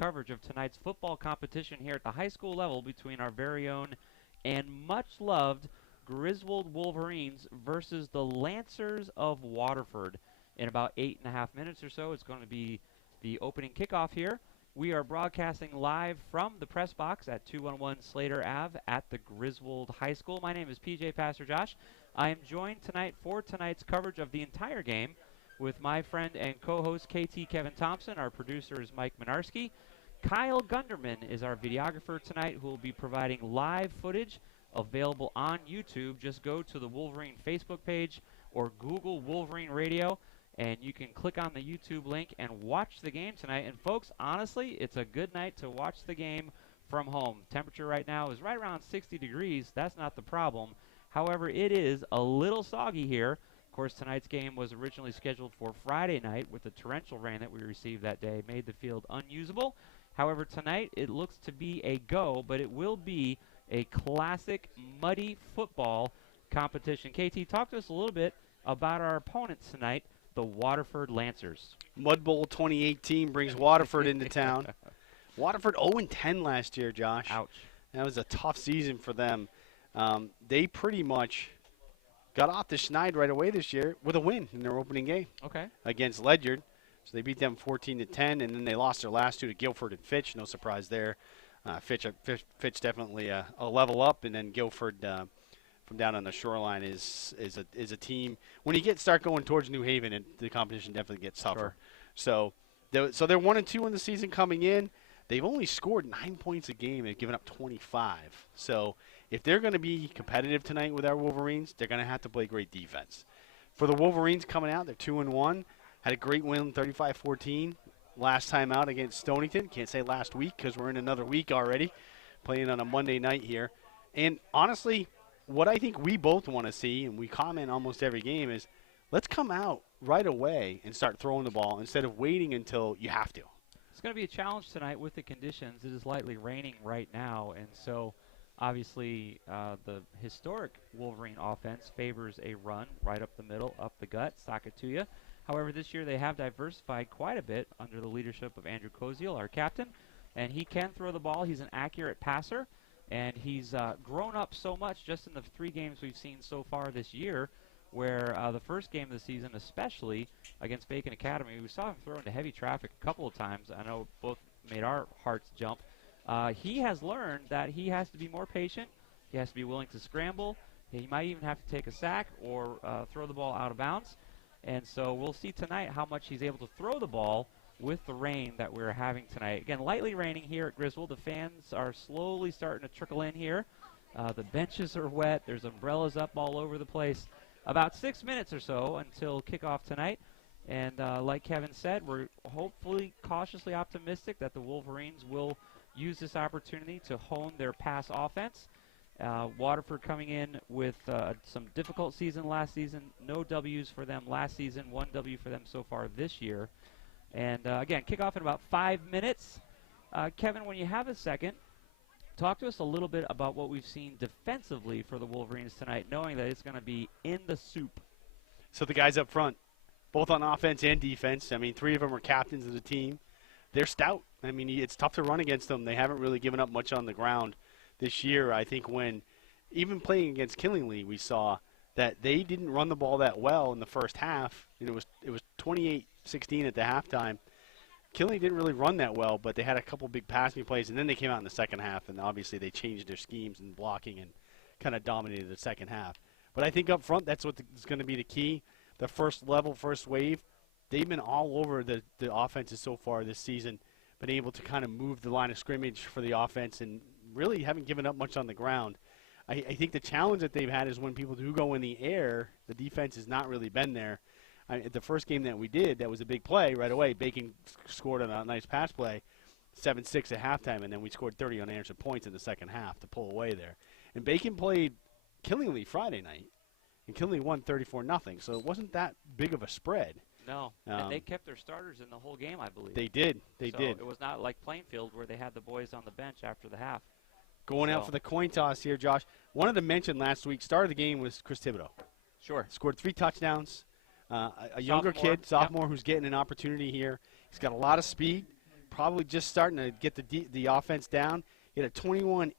coverage of tonight's football competition here at the high school level between our very own and much-loved Griswold Wolverines versus the Lancers of Waterford. In about 8.5 minutes or so, it's going to be the opening kickoff here. We are broadcasting live from the press box at 211 Slater Ave at the Griswold High School. My name is PJ Pastor Josh. I am joined tonight for tonight's coverage of the entire game with my friend and co-host KT Kevin Thompson. Our producer is Mike Minarski. Kyle Gunderman is our videographer tonight, who will be providing live footage available on YouTube. Just go to the Wolverine Facebook page or Google Wolverine Radio, and you can click on the YouTube link and watch the game tonight. And folks, honestly, it's a good night to watch the game from home. Temperature right now is right around 60 degrees. That's not the problem. However, it is a little soggy here. Of course, tonight's game was originally scheduled for Friday night, with the torrential rain that we received that day made the field unusable. However, tonight it looks to be a go, but it will be a classic muddy football competition. KT, talk to us a little bit about our opponents tonight, the Waterford Lancers. Mud Bowl 2018 brings Waterford into town. Waterford 0-10 last year, Josh. Ouch. That was a tough season for them. They pretty much got off the schneid right away this year with a win in their opening game against Ledyard. So they beat them 14-10, and then they lost their last two to Guilford and Fitch. No surprise there. Fitch definitely a level up, and then Guilford from down on the shoreline is a team. When you start going towards New Haven, the competition definitely gets tougher. Sure. So they're 1-2 in the season coming in. They've only scored 9 points a game and given up 25. So if they're going to be competitive tonight with our Wolverines, they're going to have to play great defense. For the Wolverines coming out, they're 2-1. Had a great win, 35-14, last time out against Stonington. Can't say last week because we're in another week already, playing on a Monday night here. And honestly, what I think we both want to see, and we comment almost every game, is let's come out right away and start throwing the ball instead of waiting until you have to. It's going to be a challenge tonight with the conditions. It is lightly raining right now, and so obviously the historic Wolverine offense favors a run right up the middle, up the gut, sock it to you. However, this year they have diversified quite a bit under the leadership of Andrew Koziel, our captain, and he can throw the ball. He's an accurate passer, and he's grown up so much just in the 3 games we've seen so far this year, where the first game of the season, especially against Bacon Academy, we saw him throw into heavy traffic a couple of times. I know both made our hearts jump. He has learned that he has to be more patient. He has to be willing to scramble. He might even have to take a sack or throw the ball out of bounds. And so we'll see tonight how much he's able to throw the ball with the rain that we're having tonight. Again, lightly raining here at Griswold. The fans are slowly starting to trickle in here. The benches are wet. There's umbrellas up all over the place. About 6 minutes or so until kickoff tonight. And like Kevin said, we're hopefully cautiously optimistic that the Wolverines will use this opportunity to hone their pass offense. Waterford coming in with some difficult season last season. No W's for them last season. 1 W for them so far this year. And again, kickoff in about 5 minutes. Kevin, when you have a second, talk to us a little bit about what we've seen defensively for the Wolverines tonight, knowing that it's going to be in the soup. So the guys up front, both on offense and defense, I mean, 3 of them are captains of the team. They're stout. I mean, it's tough to run against them. They haven't really given up much on the ground this year. I think when even playing against Killingly, we saw that they didn't run the ball that well in the first half. It was 28-16 at the halftime. Killingly didn't really run that well, but they had a couple big passing plays, and then they came out in the second half, and obviously they changed their schemes and blocking and kind of dominated the second half. But I think up front, that's what is going to be the key. The first level, first wave, they've been all over the offenses so far this season, been able to kind of move the line of scrimmage for the offense and really haven't given up much on the ground. I think the challenge that they've had is when people do go in the air, the defense has not really been there. The first game that we did, that was a big play right away. Bacon scored on a nice pass play, 7-6 at halftime, and then we scored 30 unanswered points in the second half to pull away there. And Bacon played Killingly Friday night, and Killingly won 34-0, so it wasn't that big of a spread. No, and they kept their starters in the whole game, I believe. They did. They did. It was not like Plainfield where they had the boys on the bench after the half. Going out for the coin toss here, Josh. One of them mentioned last week, start of the game was Chris Thibodeau. Sure. Scored 3 touchdowns. A younger kid, sophomore, who's getting an opportunity here. He's got a lot of speed. probably just starting to get the offense down. He had a 21-8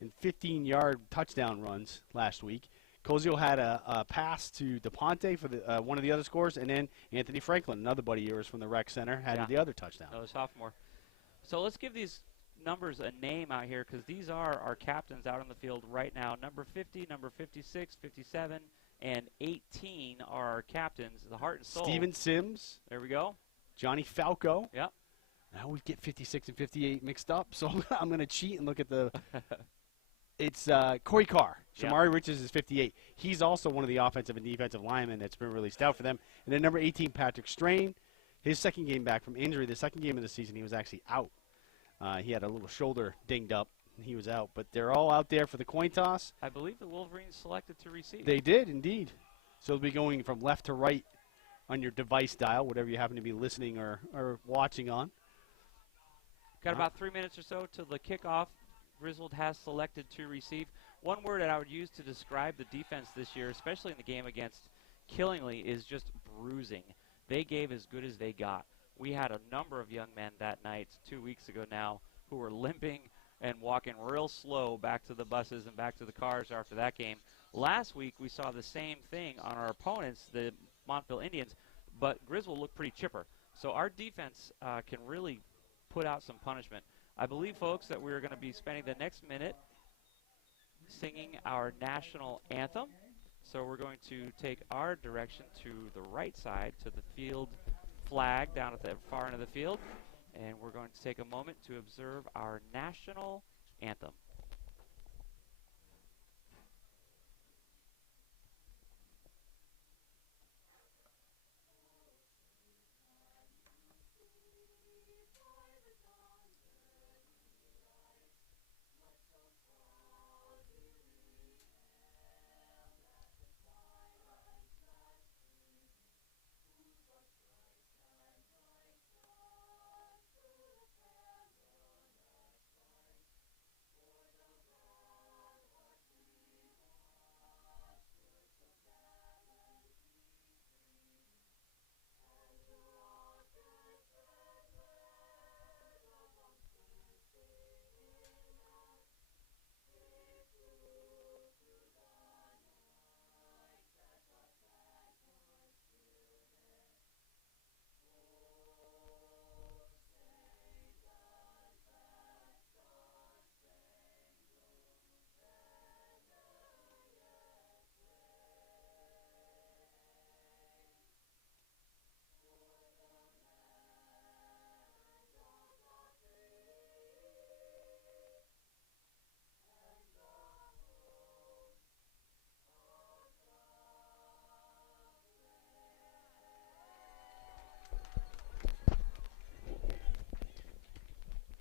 and 15-yard touchdown runs last week. Cozio had a pass to DePonte for the one of the other scores, and then Anthony Franklin, another buddy of yours from the rec center, had the other touchdown. Another sophomore. So let's give these numbers a name out here, because these are our captains out on the field right now. Number 50, number 56, 57, and 18 are our captains, the heart and soul. Steven Sims. There we go. Johnny Falco. Yep. Now we get 56 and 58 mixed up, so I'm going to cheat and look at the it's Corey Carr. Shamari Riches is 58. He's also one of the offensive and defensive linemen that's been really stout for them. And then number 18, Patrick Strain. His second game back from injury. The second game of the season, he was actually out. He had a little shoulder dinged up, and he was out. But they're all out there for the coin toss. I believe the Wolverines selected to receive. They did, indeed. So they'll be going from left to right on your device dial, whatever you happen to be listening or watching on. Got about 3 minutes or so till the kickoff. Griswold has selected to receive. One word that I would use to describe the defense this year, especially in the game against Killingly, is just bruising. They gave as good as they got. We had a number of young men that night 2 weeks ago now who were limping and walking real slow back to the buses and back to the cars after that game. Last week we saw the same thing on our opponents, the Montville Indians, but Griswold looked pretty chipper. So our defense can really put out some punishment. I believe, folks, that we're going to be spending the next minute singing our national anthem. So we're going to take our direction to the right side, to the field flag down at the far end of the field, and we're going to take a moment to observe our national anthem.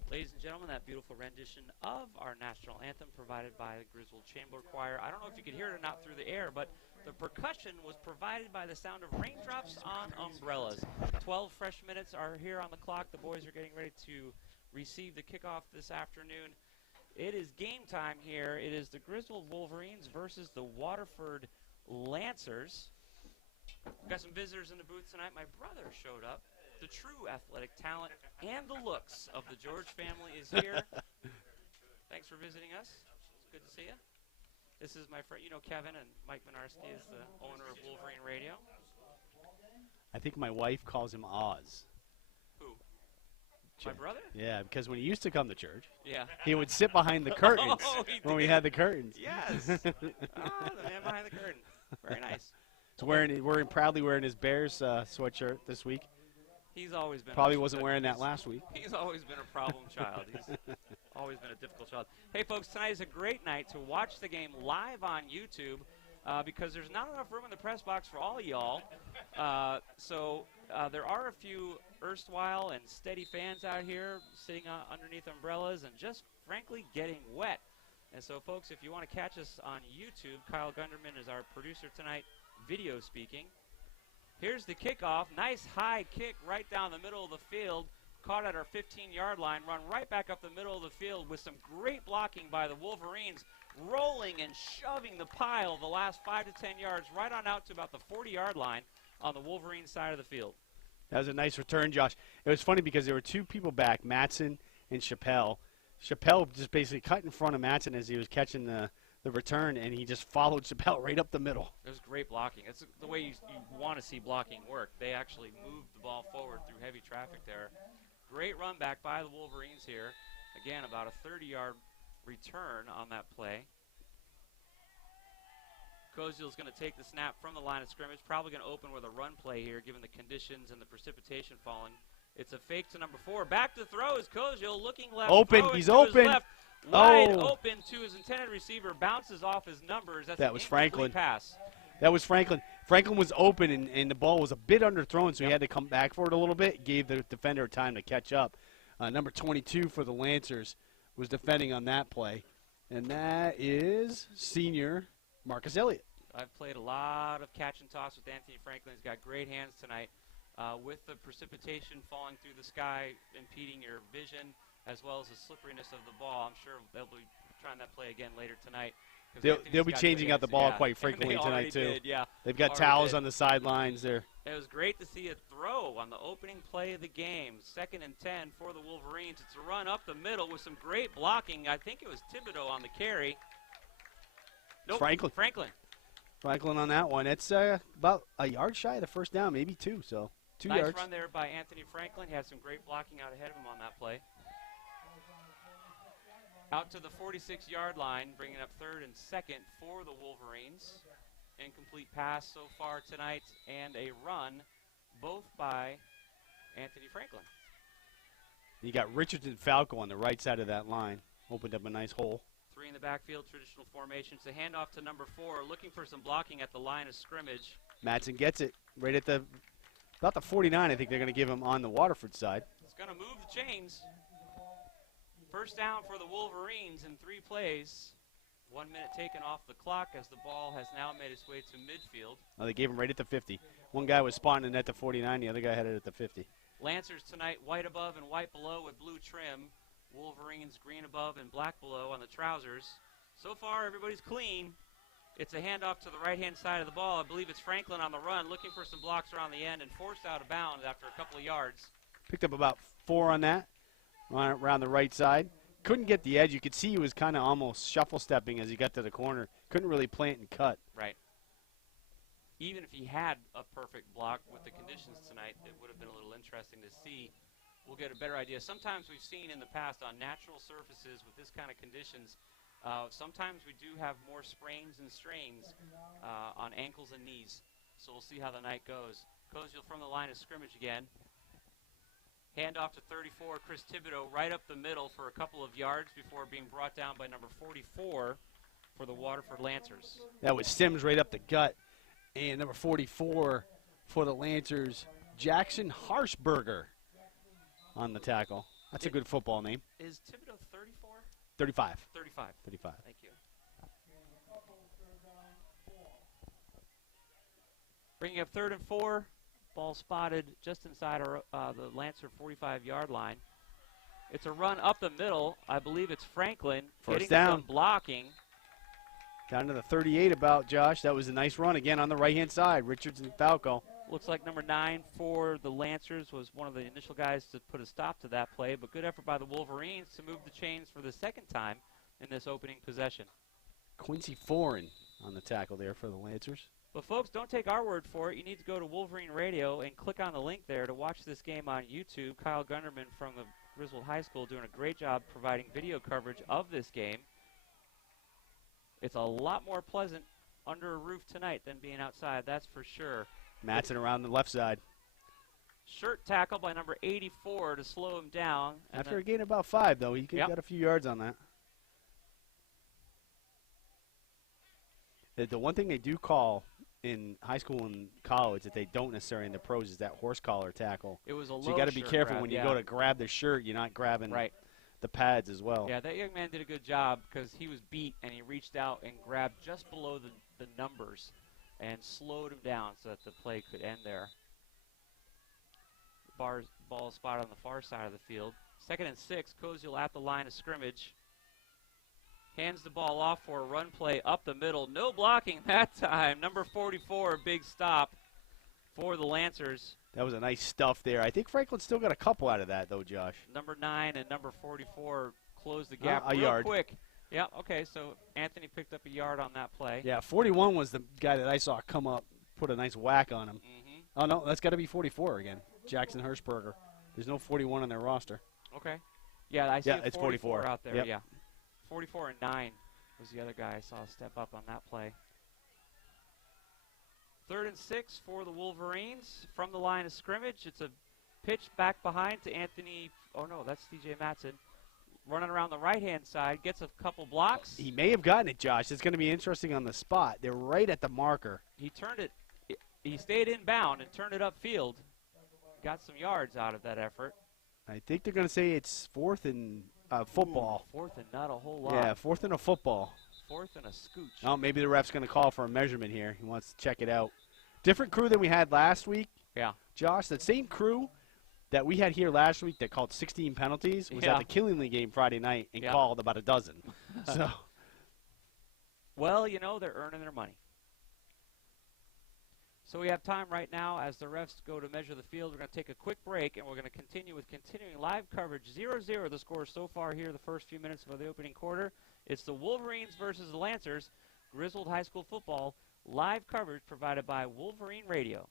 Ladies and gentlemen, that beautiful rendition of our national anthem provided by the Griswold Chamber Choir. I don't know if you could hear it or not through the air, but the percussion was provided by the sound of raindrops on umbrellas. 12 fresh minutes are here on the clock. The boys are getting ready to receive the kickoff this afternoon. It is game time here. It is the Griswold Wolverines versus the Waterford Lancers. We've got some visitors in the booth tonight. My brother showed up. The true athletic talent and the looks of the George family is here. Thanks for visiting us. It's good to see you. This is my friend, you know, Kevin, and Mike Minarski is the owner of Wolverine Radio. I think my wife calls him Oz. Who? My brother? Yeah, because when he used to come to church, he would sit behind the curtains when we had the curtains. Yes. The man behind the curtain. Very nice. He's proudly wearing his Bears sweatshirt this week. He's always been probably wasn't wearing that last week. He's always been a problem child. He's always been a difficult child. Hey, folks, tonight is a great night to watch the game live on YouTube because there's not enough room in the press box for all y'all. So there are a few erstwhile and steady fans out here sitting underneath umbrellas and just, frankly, getting wet. And so, folks, if you want to catch us on YouTube, Kyle Gunderman is our producer tonight, video speaking. Here's the kickoff. Nice high kick right down the middle of the field. Caught at our 15-yard line. Run right back up the middle of the field with some great blocking by the Wolverines. Rolling and shoving the pile the last 5 to 10 yards right on out to about the 40-yard line on the Wolverine side of the field. That was a nice return, Josh. It was funny because there were two people back, Mattson and Chappelle. Chappelle just basically cut in front of Mattson as he was catching the return, and he just followed Chappelle right up the middle. It was great blocking. It's the way you want to see blocking work. They actually moved the ball forward through heavy traffic there. Great run back by the Wolverines here. Again, about a 30-yard return on that play. Koziel's going to take the snap from the line of scrimmage. Probably going to open with a run play here, given the conditions and the precipitation falling. It's a fake to number 4. Back to throw is Koziel, looking left. Open. He's open. Left, wide open to his intended receiver. Bounces off his numbers. That was Franklin. Pass. That was Franklin. Franklin was open, and the ball was a bit underthrown, so he had to come back for it a little bit. Gave the defender time to catch up. Number 22 for the Lancers was defending on that play, and that is senior Marcus Elliott. I've played a lot of catch and toss with Anthony Franklin. He's got great hands tonight. With the precipitation falling through the sky, impeding your vision, as well as the slipperiness of the ball, I'm sure they'll be trying that play again later tonight. They'll be changing out the ball quite frequently tonight, too. They've got towels on the sidelines there. It was great to see a throw on the opening play of the game. 2nd and 10 for the Wolverines. It's a run up the middle with some great blocking. I think it was Thibodeau on the carry. Nope, Franklin on that one. It's about a yard shy of the first down, maybe 2. So 2 yards. Nice run there by Anthony Franklin. He had some great blocking out ahead of him on that play. Out to the 46-yard line, bringing up 3rd and 2nd for the Wolverines. Incomplete pass so far tonight, and a run, both by Anthony Franklin. You got Richardson Falco on the right side of that line. Opened up a nice hole. 3 in the backfield, traditional formation. It's a handoff to number 4, looking for some blocking at the line of scrimmage. Mattson gets it right at about the 49. I think they're going to give him on the Waterford side. It's going to move the chains. First down for the Wolverines in 3 plays. 1 minute taken off the clock as the ball has now made its way to midfield. Oh, they gave him right at the 50. One guy was spotting it at the 49. The other guy had it at the 50. Lancers tonight, white above and white below with blue trim. Wolverines green above and black below on the trousers. So far, everybody's clean. It's a handoff to the right-hand side of the ball. I believe it's Franklin on the run, looking for some blocks around the end and forced out of bounds after a couple of yards. Picked up about 4 on that, around the right side. Couldn't get the edge. You could see he was kind of almost shuffle stepping as he got to the corner. Couldn't really plant and cut. Right. Even if he had a perfect block with the conditions tonight, it would have been a little interesting to see. We'll get a better idea. Sometimes we've seen in the past on natural surfaces with this kind of conditions, sometimes we do have more sprains and strains on ankles and knees. So we'll see how the night goes. Koziel from the line of scrimmage again. Handoff to 34, Chris Thibodeau right up the middle for a couple of yards before being brought down by number 44 for the Waterford Lancers. That was Sims right up the gut. And number 44 for the Lancers, Jackson Harshberger on the tackle. That's a good football name. Is Thibodeau 34? 35. 35. 35. Thank you. Bringing up 3rd and 4. Ball spotted just inside the Lancer 45-yard line. It's a run up the middle. I believe it's Franklin First getting down. some blocking. Down to the 38 about, Josh. That was a nice run again on the right-hand side. Richardson Falco. Looks like number 9 for the Lancers was one of the initial guys to put a stop to that play, but good effort by the Wolverines to move the chains for the 2nd time in this opening possession. Quincy Foreign on the tackle there for the Lancers. But, folks, don't take our word for it. You need to go to Wolverine Radio and click on the link there to watch this game on YouTube. Kyle Gunderman from the Griswold High School doing a great job providing video coverage of this game. It's a lot more pleasant under a roof tonight than being outside, that's for sure. Mattson around the left side. Shirt tackle by number 84 to slow him down. After a gain of about 5, though, he got a few yards on that. The one thing they do call in high school and college that they don't necessarily in the pros is that horse collar tackle. It was a low so you got to be careful grab, when you go to grab the shirt, you're not grabbing the pads as well. Yeah, that young man did a good job because he was beat and he reached out and grabbed just below the numbers and slowed him down so that the play could end there. Ball spotted on the far side of the field. 2nd and 6, Koziel at the line of scrimmage. Hands the ball off for a run play up the middle. No blocking that time. Number 44, big stop for the Lancers. That was a nice stuff there. I think Franklin still got a couple out of that, though, Josh. Number 9 and number 44 closed the gap a real yard. quick. Yeah, okay, so Anthony picked up a yard on that play. Yeah, 41 was the guy that I saw come up, put a nice whack on him. Mm-hmm. Oh, no, that's got to be 44 again. Jackson Hirschberger. There's no 41 on their roster. Okay. Yeah, I see it's 44 out there, Yep. yeah. 44 and 9 was the other guy I saw step up on that play. 3rd and 6 for the Wolverines from the line of scrimmage. It's a pitch back behind to Anthony. Oh, no, that's DJ Matson. Running around the right-hand side, gets a couple blocks. He may have gotten it, Josh. It's going to be interesting on the spot. They're right at the marker. He turned it. He stayed inbound and turned it upfield. Got some yards out of that effort. I think they're going to say it's 4th and football. Ooh, 4th and not a whole lot. Yeah, 4th and a football. 4th and a scooch. Oh, maybe the ref's going to call for a measurement here. He wants to check it out. Different crew than we had last week. Yeah. Josh, that same crew that we had here last week that called 16 penalties was at the Killingly game Friday night and called about a dozen. So, well, you know, they're earning their money. So we have time right now as the refs go to measure the field. We're going to take a quick break, and we're going to continue with continuing live coverage. 0-0 the score so far here the first few minutes of the opening quarter. It's the Wolverines versus the Lancers. Griswold High School football live coverage provided by Wolverine Radio.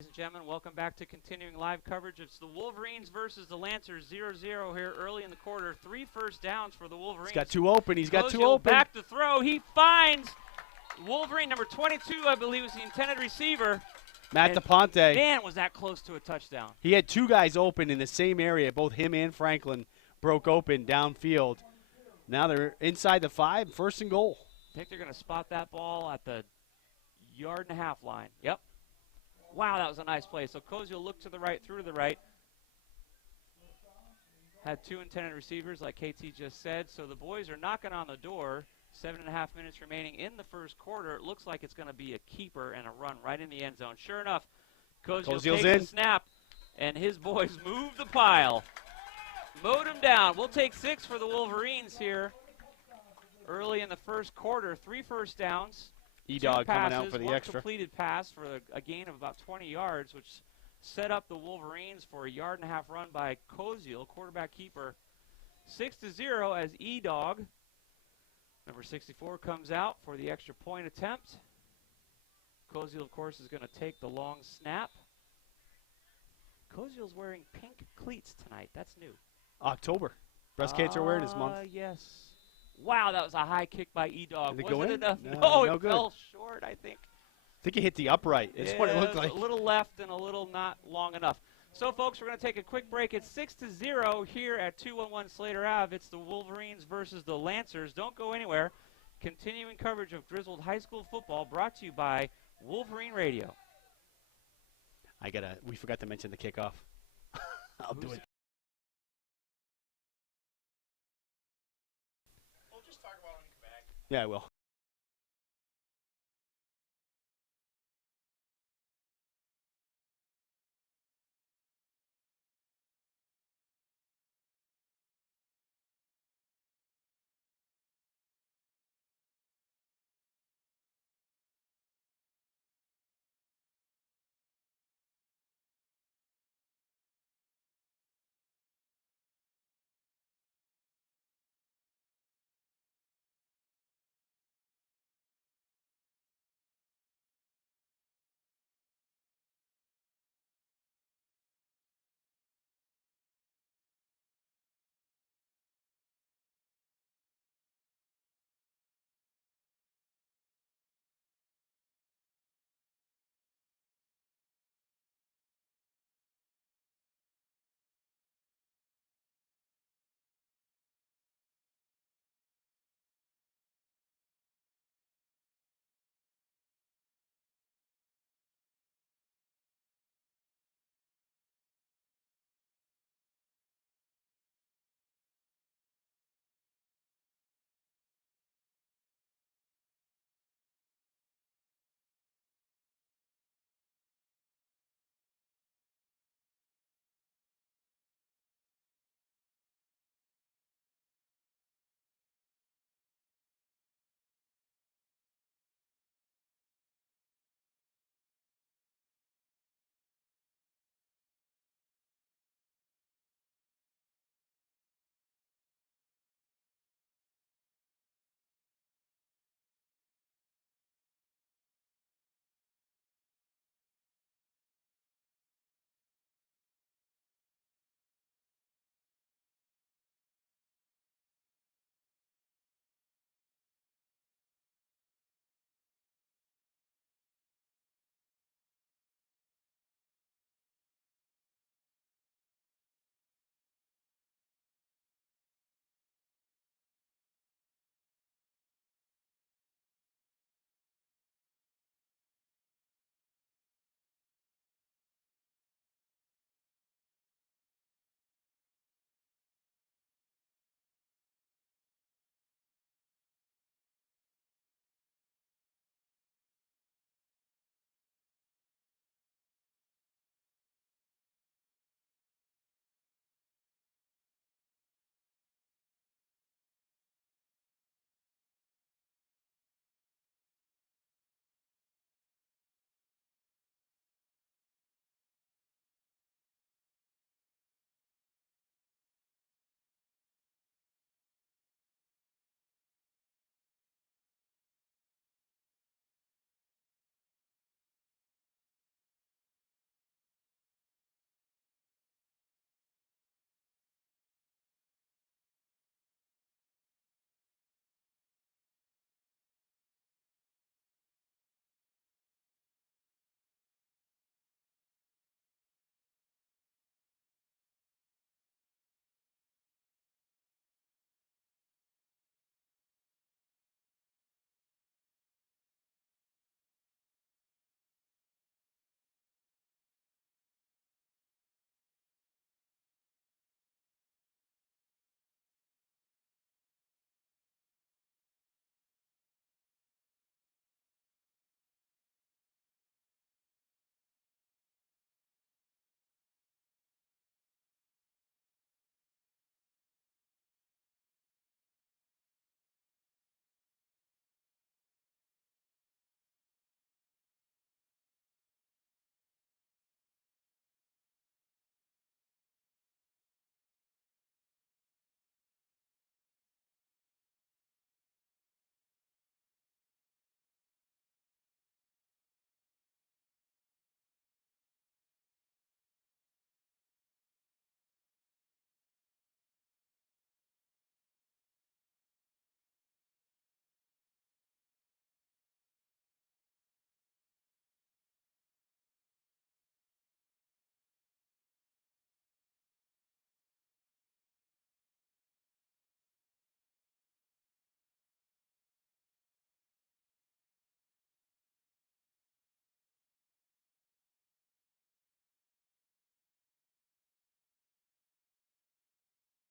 Ladies and gentlemen, welcome back to continuing live coverage. It's the Wolverines versus the Lancers, 0-0 here early in the quarter. 3 first downs for the Wolverines. he's got 2 open. He's got 2 open. Back to throw. He finds Wolverine number 22, I believe, was the intended receiver. Matt DePonte. Man, was that close to a touchdown. He had 2 guys open in the same area. Both him and Franklin broke open downfield. Now they're inside the 5, 1st and goal. I think they're going to spot that ball at the 1.5-yard line. Yep. Wow, that was a nice play. So Koziel looked to the right, through to the right. Had 2 intended receivers, like KT just said. So the boys are knocking on the door. 7.5 minutes remaining in the first quarter. It looks like it's going to be a keeper and a run right in the end zone. Sure enough, Koziel takes the snap, and his boys move the pile. Mowed him down. We'll take 6 for the Wolverines here early in the first quarter. 3 first downs. E-Dog coming out for the extra. Completed pass for a gain of about 20 yards, which set up the Wolverines for a 1.5-yard run by Koziel, quarterback keeper. 6-0 as E-Dog, number 64, comes out for the extra point attempt. Koziel, of course, is going to take the long snap. Koziel's wearing pink cleats tonight. That's new. October. Breast Cancer Awareness Month. Yes. Wow, that was a high kick by E-Dog. Did it go in? Enough? No, it good. fell short, I think. I think it hit the upright. It's what it looked like. A little left and a little not long enough. So, folks, we're going to take a quick break. It's 6-0 here at 211 Slater Ave. It's the Wolverines versus the Lancers. Don't go anywhere. Continuing coverage of Griswold High School football brought to you by Wolverine Radio. We forgot to mention the kickoff. I'll do it. We'll just talk about it when you come back. Yeah, I will.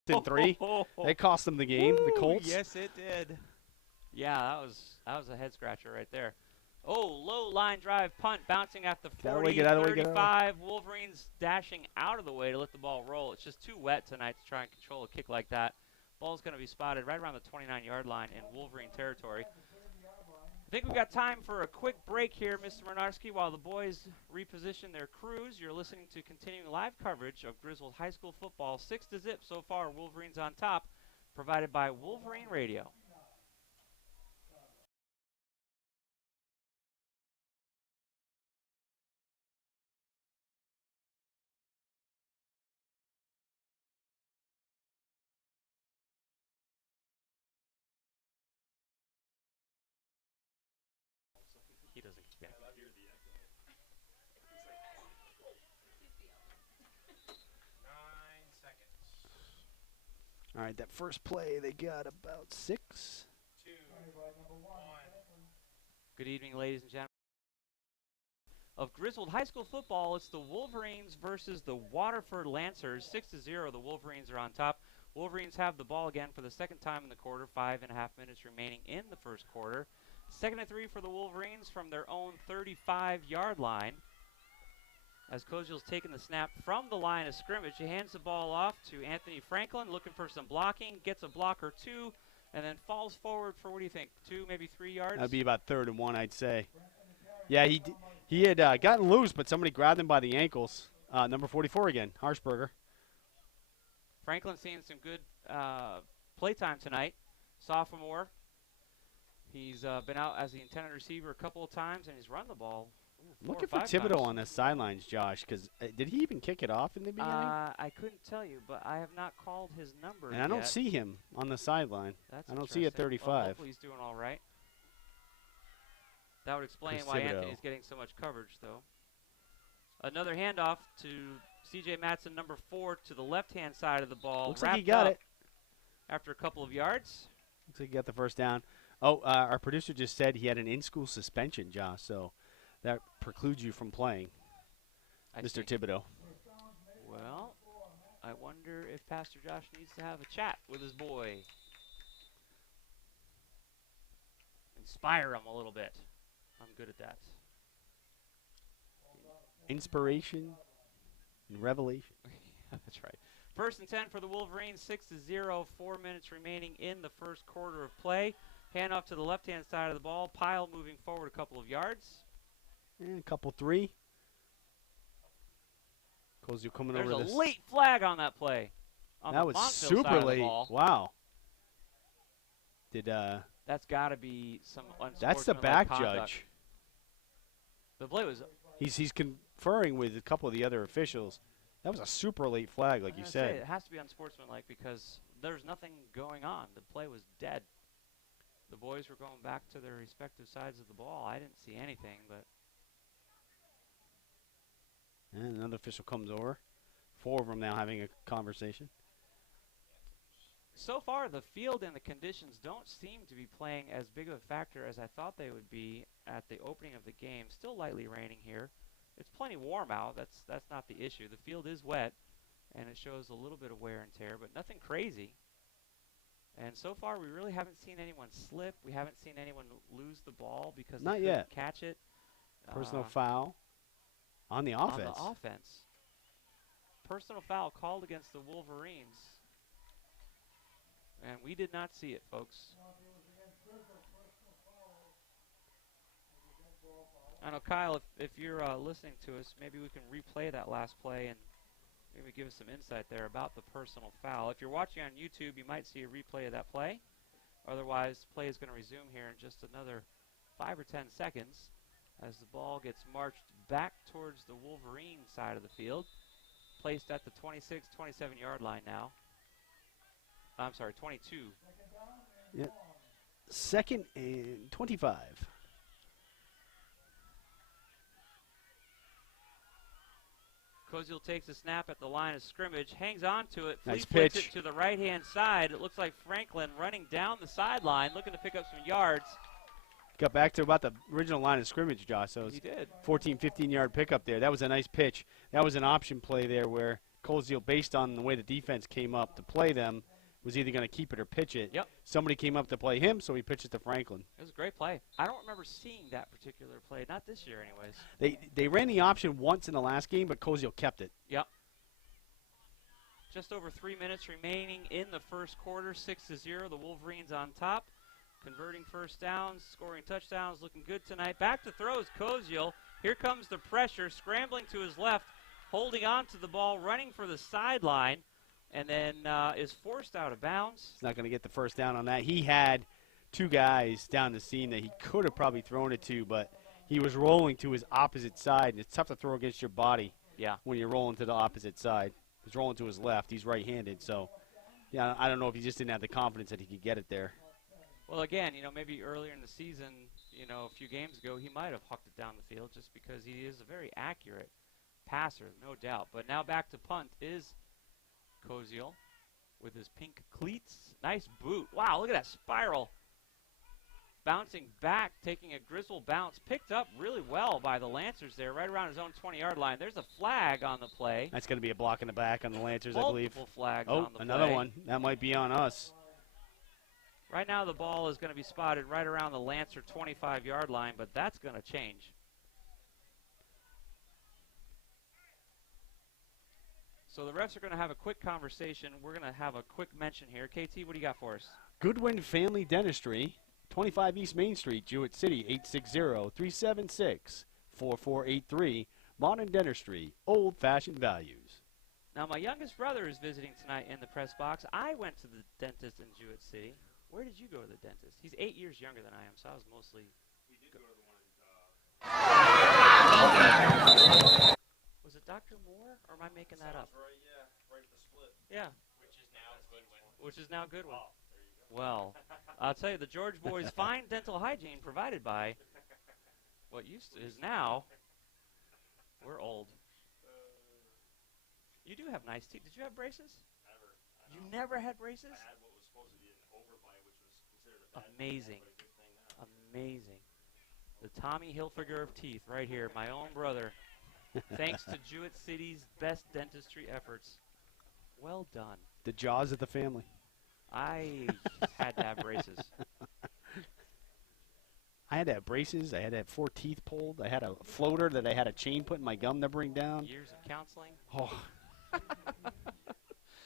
in 3. That cost them the game, the Colts. Yes, it did. Yeah, that was a head scratcher right there. Oh, low line drive punt bouncing at the 40, 35. Wolverines dashing out of the way to let the ball roll. It's just too wet tonight to try and control a kick like that. Ball's going to be spotted right around the 29-yard line in Wolverine territory. I think we've got time for a quick break here, Mr. Murnarski, while the boys reposition their crews. You're listening to continuing live coverage of Griswold High School football. 6-0 so far, Wolverines on top, provided by Wolverine Radio. He doesn't get it. 9 seconds. All right, that first play, they got about 6. 2, 1. Good evening, ladies and gentlemen. Of Griswold High School football, it's the Wolverines versus the Waterford Lancers. 6-0, the Wolverines are on top. Wolverines have the ball again for the second time in the quarter. 5.5 minutes remaining in the first quarter. 2nd and 3 for the Wolverines from their own 35-yard line. As Koziel's taking the snap from the line of scrimmage, he hands the ball off to Anthony Franklin, looking for some blocking, gets a block or 2, and then falls forward for, what do you think, 2, maybe 3 yards? That'd be about 3rd and 1, I'd say. Yeah, he had gotten loose, but somebody grabbed him by the ankles. Number 44 again, Harshberger. Franklin seeing some good playtime tonight. Sophomore. He's been out as the intended receiver a couple of times, and he's run the ball. Looking for Thibodeau on the sidelines, Josh, because did he even kick it off in the beginning? I couldn't tell you, but I have not called his number and yet. I don't see him on the sideline. That's I don't see at 35. Well, hopefully he's doing all right. That would explain why Anthony's getting so much coverage, though. Another handoff to C.J. Matson, number 4, to the left-hand side of the ball. Looks like he got it. After a couple of yards. Looks like he got the first down. Oh, our producer just said he had an in-school suspension, Josh, so that precludes you from playing, Mr. Thibodeau. Well, I wonder if Pastor Josh needs to have a chat with his boy. Inspire him a little bit. I'm good at that. Inspiration and revelation. That's right. 1st and 10 for the Wolverines, 6-0, 4 minutes remaining in the first quarter of play. Handoff to the left-hand side of the ball. Pyle moving forward a couple of yards. And a couple 3. Koziel coming over There's this. a late flag on that play. That was super late. Wow. Did That's got to be some unsportsmanlike That's the back conduct. judge. The play was. He's conferring with a couple of the other officials. That was a super late flag, like you said. It has to be unsportsmanlike because there's nothing going on. The play was dead. The boys were going back to their respective sides of the ball. I didn't see anything, but. And another official comes over. 4 of them now having a conversation. So far, the field and the conditions don't seem to be playing as big of a factor as I thought they would be at the opening of the game. Still lightly raining here. It's plenty warm out. That's not the issue. The field is wet, and it shows a little bit of wear and tear, but nothing crazy. And so far, we really haven't seen anyone slip. We haven't seen anyone lose the ball because they couldn't catch it. Personal foul on the offense. On the offense. Personal foul called against the Wolverines. And we did not see it, folks. I know, Kyle, if you're listening to us, maybe we can replay that last play and maybe give us some insight there about the personal foul. If you're watching on YouTube, you might see a replay of that play. Otherwise, play is going to resume here in just another 5 or 10 seconds as the ball gets marched back towards the Wolverine side of the field, placed at the 26, 27-yard line now. I'm sorry, 22. Yep. 2nd and 25. Koziel takes a snap at the line of scrimmage, hangs on to it, nice flicks pitch it to the right-hand side. It looks like Franklin running down the sideline, looking to pick up some yards. Got back to about the original line of scrimmage, Josh. So he did. 14, 15-yard pickup there. That was a nice pitch. That was an option play there where Colesville, based on the way the defense came up to play them, was either going to keep it or pitch it. Yep. Somebody came up to play him, so he pitched it to Franklin. It was a great play. I don't remember seeing that particular play. Not this year, anyways. They ran the option once in the last game, but Colesville kept it. Yep. Just over 3 minutes remaining in the first quarter, 6-0. The Wolverines on top, converting first downs, scoring touchdowns, looking good tonight. Back to throws, Koziel. Here comes the pressure, scrambling to his left, holding on to the ball, running for the sideline, and then is forced out of bounds. He's not going to get the first down on that. He had two guys down the seam that he could have probably thrown it to, but he was rolling to his opposite side, and it's tough to throw against your body when you're rolling to the opposite side. He's rolling to his left. He's right-handed, so yeah, I don't know if he just didn't have the confidence that he could get it there. Well, again, maybe earlier in the season, a few games ago, he might have hucked it down the field just because he is a very accurate passer, no doubt. But now back to punt is Koziel with his pink cleats. Nice boot. Wow, look at that spiral. Bouncing back, taking a Griswold bounce. Picked up really well by the Lancers there, right around his own 20-yard line. There's a flag on the play. That's going to be a block in the back on the Lancers, I believe. Multiple flags on the another play. one. That might be on us. Right now the ball is going to be spotted right around the Lancer 25-yard line, but that's going to change. So the refs are going to have a quick conversation. We're going to have a quick mention here. KT, what do you got for us? Goodwin Family Dentistry, 25 East Main Street, Jewett City, 860-376-4483. Modern Dentistry, old-fashioned values. Now, my youngest brother is visiting tonight in the press box. I went to the dentist in Jewett City. Where did you go to the dentist? He's 8 years younger than I am, so I was mostly... We did go to the one in... Was it Dr. Moore, or am I making that up? Right, yeah. Right at the split. Yeah. Which is now Goodwin. Which is now Goodwin. Oh, there you go. Well, I'll tell you, the George boys' fine dental hygiene provided by what is now... We're old. You do have nice teeth. Did you have braces? Never. You never had braces? I had what was supposed to be an overbite, which was considered a bad Amazing. thing, but a good thing now. Amazing. The Tommy Hilfiger of teeth right here, my own brother. Thanks to Jewett City's best dentistry efforts. Well done. The jaws of the family. I had to have braces. I had to have braces. I had to have 4 teeth pulled. I had a floater that I had a chain put in my gum to bring down. Years of counseling. Oh.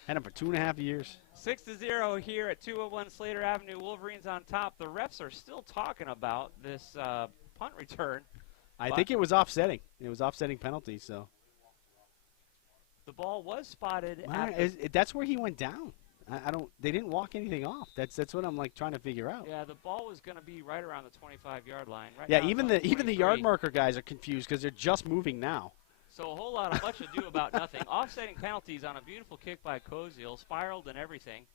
Had them for 2.5 years. 6-0 here at 201 Slater Avenue. Wolverines on top. The refs are still talking about this punt return. I think it was offsetting. It was offsetting penalties. So the ball was spotted. That's where he went down. I don't. They didn't walk anything off. That's what I'm like trying to figure out. Yeah, the ball was going to be right around the 25-yard line. Right yeah, now even the yard marker guys are confused because they're just moving now. So a whole lot of much ado about nothing. Offsetting penalties on a beautiful kick by Koziel, spiraled and everything.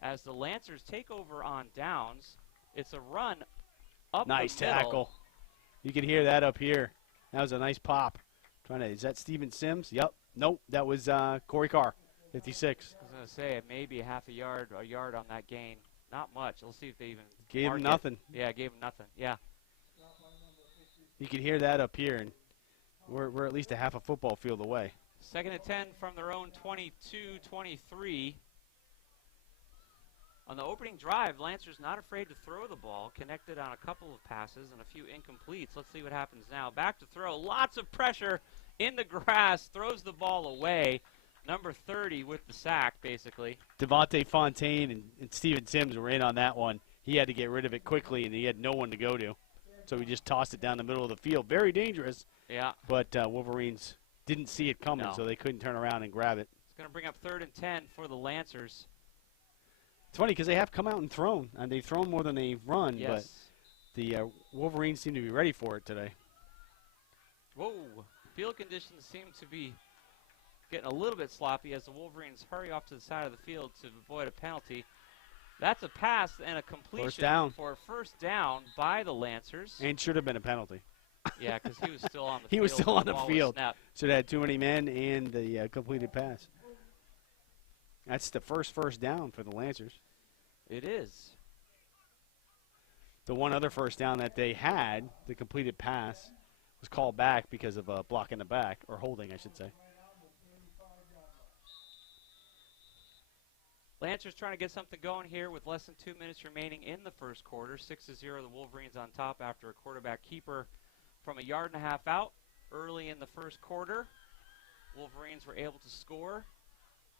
As the Lancers take over on downs, it's a run up Nice the middle. tackle. You can hear that up here. That was a nice pop. Is that Steven Sims? Yep. Nope. That was Corey Carr, 56. I was going to say it may be half a yard on that gain. Not much. Let's see if they even Gave mark him it. nothing. Yeah, gave him nothing. Yeah. You can hear that up here, and we're at least a half a football field away. 2nd and 10 from their own 22-23. On the opening drive, Lancers not afraid to throw the ball, connected on a couple of passes and a few incompletes. Let's see what happens now. Back to throw. Lots of pressure in the grass. Throws the ball away. Number 30 with the sack, basically. Devontae Fontaine and Steven Sims were in on that one. He had to get rid of it quickly, and he had no one to go to. So he just tossed it down the middle of the field. Very dangerous. Yeah. But Wolverines didn't see it coming, so they couldn't turn around and grab it. It's going to bring up 3rd and 10 for the Lancers. It's funny because they have come out and thrown, and they've thrown more than they've run, Yes. but the Wolverines seem to be ready for it today. Whoa. Field conditions seem to be getting a little bit sloppy as the Wolverines hurry off to the side of the field to avoid a penalty. That's a pass and a completion for a first down by the Lancers. And should have been a penalty. Yeah, because he was still on the field. He was still on the ball was field. snapped. Should have had too many men and the completed pass. That's the first down for the Lancers. It is. The one other first down that they had, the completed pass, was called back because of a block in the back, or holding, I should say. Lancers trying to get something going here with less than 2 minutes remaining in the first quarter. 6-0, the Wolverines on top after a quarterback keeper from a yard and a half out early in the first quarter. Wolverines were able to score.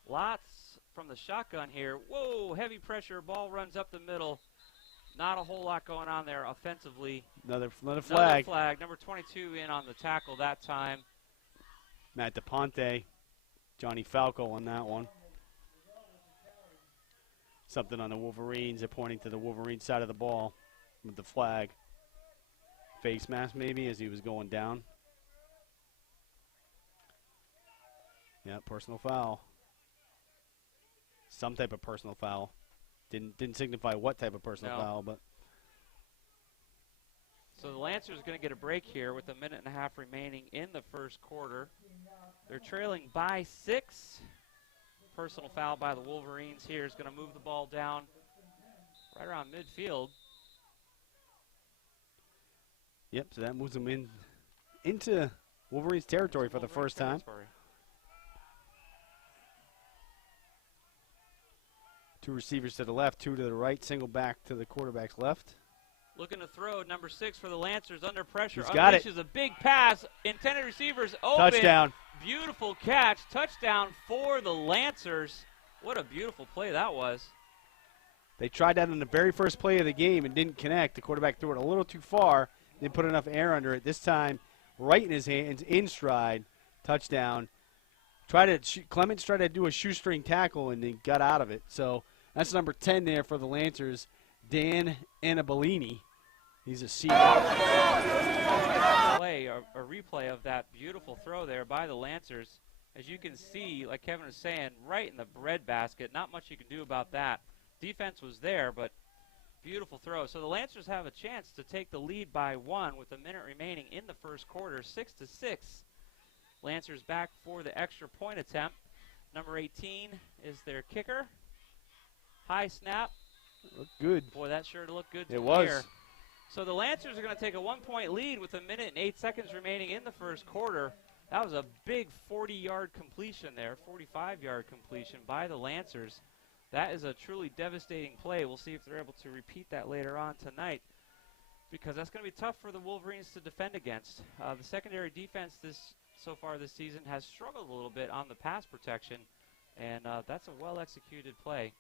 Lots from the shotgun here. Whoa, heavy pressure. Ball runs up the middle. Not a whole lot going on there offensively. Another flag. Another flag. Number 22 in on the tackle that time. Matt DePonte, Johnny Falco on that one. Something on the Wolverines. They're pointing to the Wolverine side of the ball with the flag. Face mask maybe as he was going down. Yeah, personal foul. Some type of personal foul. Didn't signify what type of personal foul, but. So the Lancers are going to get a break here with a minute and a half remaining in the first quarter. They're trailing by 6. Personal foul by the Wolverines here is going to move the ball down right around midfield. Yep, so that moves them into Wolverines territory for the first time. Two receivers to the left, two to the right, single back to the quarterback's left. Looking to throw, number 6 for the Lancers under pressure. He's got it. Unleashes a big pass. Intended receivers open. Touchdown. Beautiful catch. Touchdown for the Lancers. What a beautiful play that was. They tried that on the very first play of the game and didn't connect. The quarterback threw it a little too far. Didn't put enough air under it. This time, right in his hands, in stride, touchdown. Clements tried to do a shoestring tackle and then got out of it. So that's number 10 there for the Lancers, Dan Annabellini. He's a senior. A replay of that beautiful throw there by the Lancers. As you can see, like Kevin was saying, right in the breadbasket. Not much you can do about that. Defense was there, but beautiful throw. So the Lancers have a chance to take the lead by 1 with a minute remaining in the first quarter, 6-6. Lancers back for the extra point attempt. Number 18 is their kicker. High snap. Looked good. Boy, that sure looked good to It was. hear. So the Lancers are going to take a 1-point lead with a minute and 8 seconds remaining in the first quarter. That was a big 40-yard completion there, 45-yard completion by the Lancers. That is a truly devastating play. We'll see if they're able to repeat that later on tonight, because that's going to be tough for the Wolverines to defend against. The secondary defense so far this season has struggled a little bit on the pass protection, and that's a well-executed play.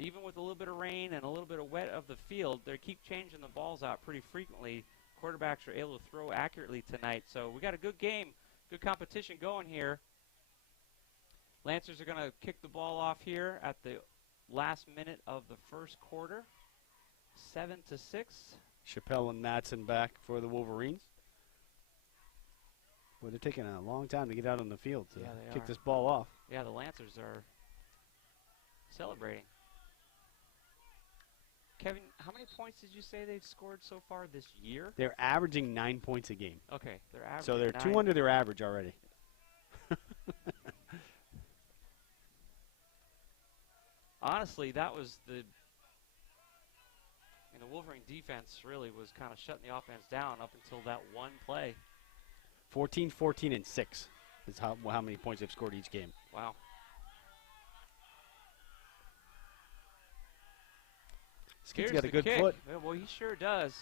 Even with a little bit of rain and a little bit of wet of the field, they keep changing the balls out pretty frequently. Quarterbacks are able to throw accurately tonight. So we got a good game, good competition going here. Lancers are going to kick the ball off here at the last minute of the first quarter. 7-6. Chappelle and Matson back for the Wolverines. Well, they're taking a long time to get out on the field to kick this ball off. Yeah, the Lancers are celebrating. Kevin, how many points did you say they've scored so far this year? They're averaging 9 points a game. Okay, they're averaging So they're 9. 2 under their average already. Honestly, that was the Wolverine defense really was kind of shutting the offense down up until that one play. 14, 14, and 6 is how many points they've scored each game. Wow. This kid's got a good foot. Yeah, well, he sure does.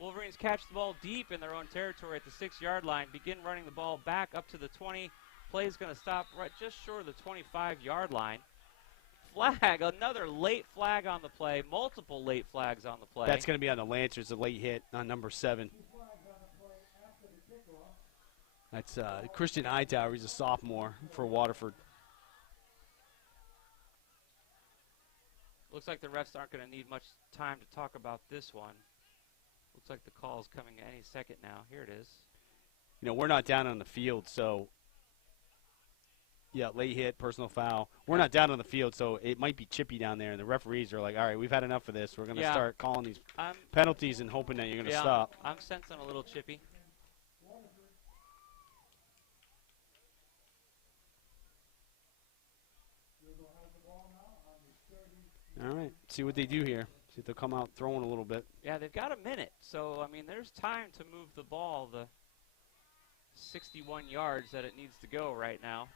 Wolverines catch the ball deep in their own territory at the 6-yard line, begin running the ball back up to the 20. Play's going to stop right just short of the 25-yard line. Flag, another late flag on the play, multiple late flags on the play. That's going to be on the Lancers, a late hit on number 7. That's Christian Hightower. He's a sophomore for Waterford. Looks like the refs aren't going to need much time to talk about this one. Looks like the call is coming any second now. Here it is. You know, we're not down on the field, so yeah, late hit, personal foul. We're not down on the field, so it might be chippy down there, and the referees are like, all right, we've had enough of this. We're going to start calling these penalties and hoping that you're going to stop. I'm sensing a little chippy. All right, see what they do here. See if they'll come out throwing a little bit. Yeah, they've got a minute. So, I mean, there's time to move the ball the 61 yards that it needs to go right now.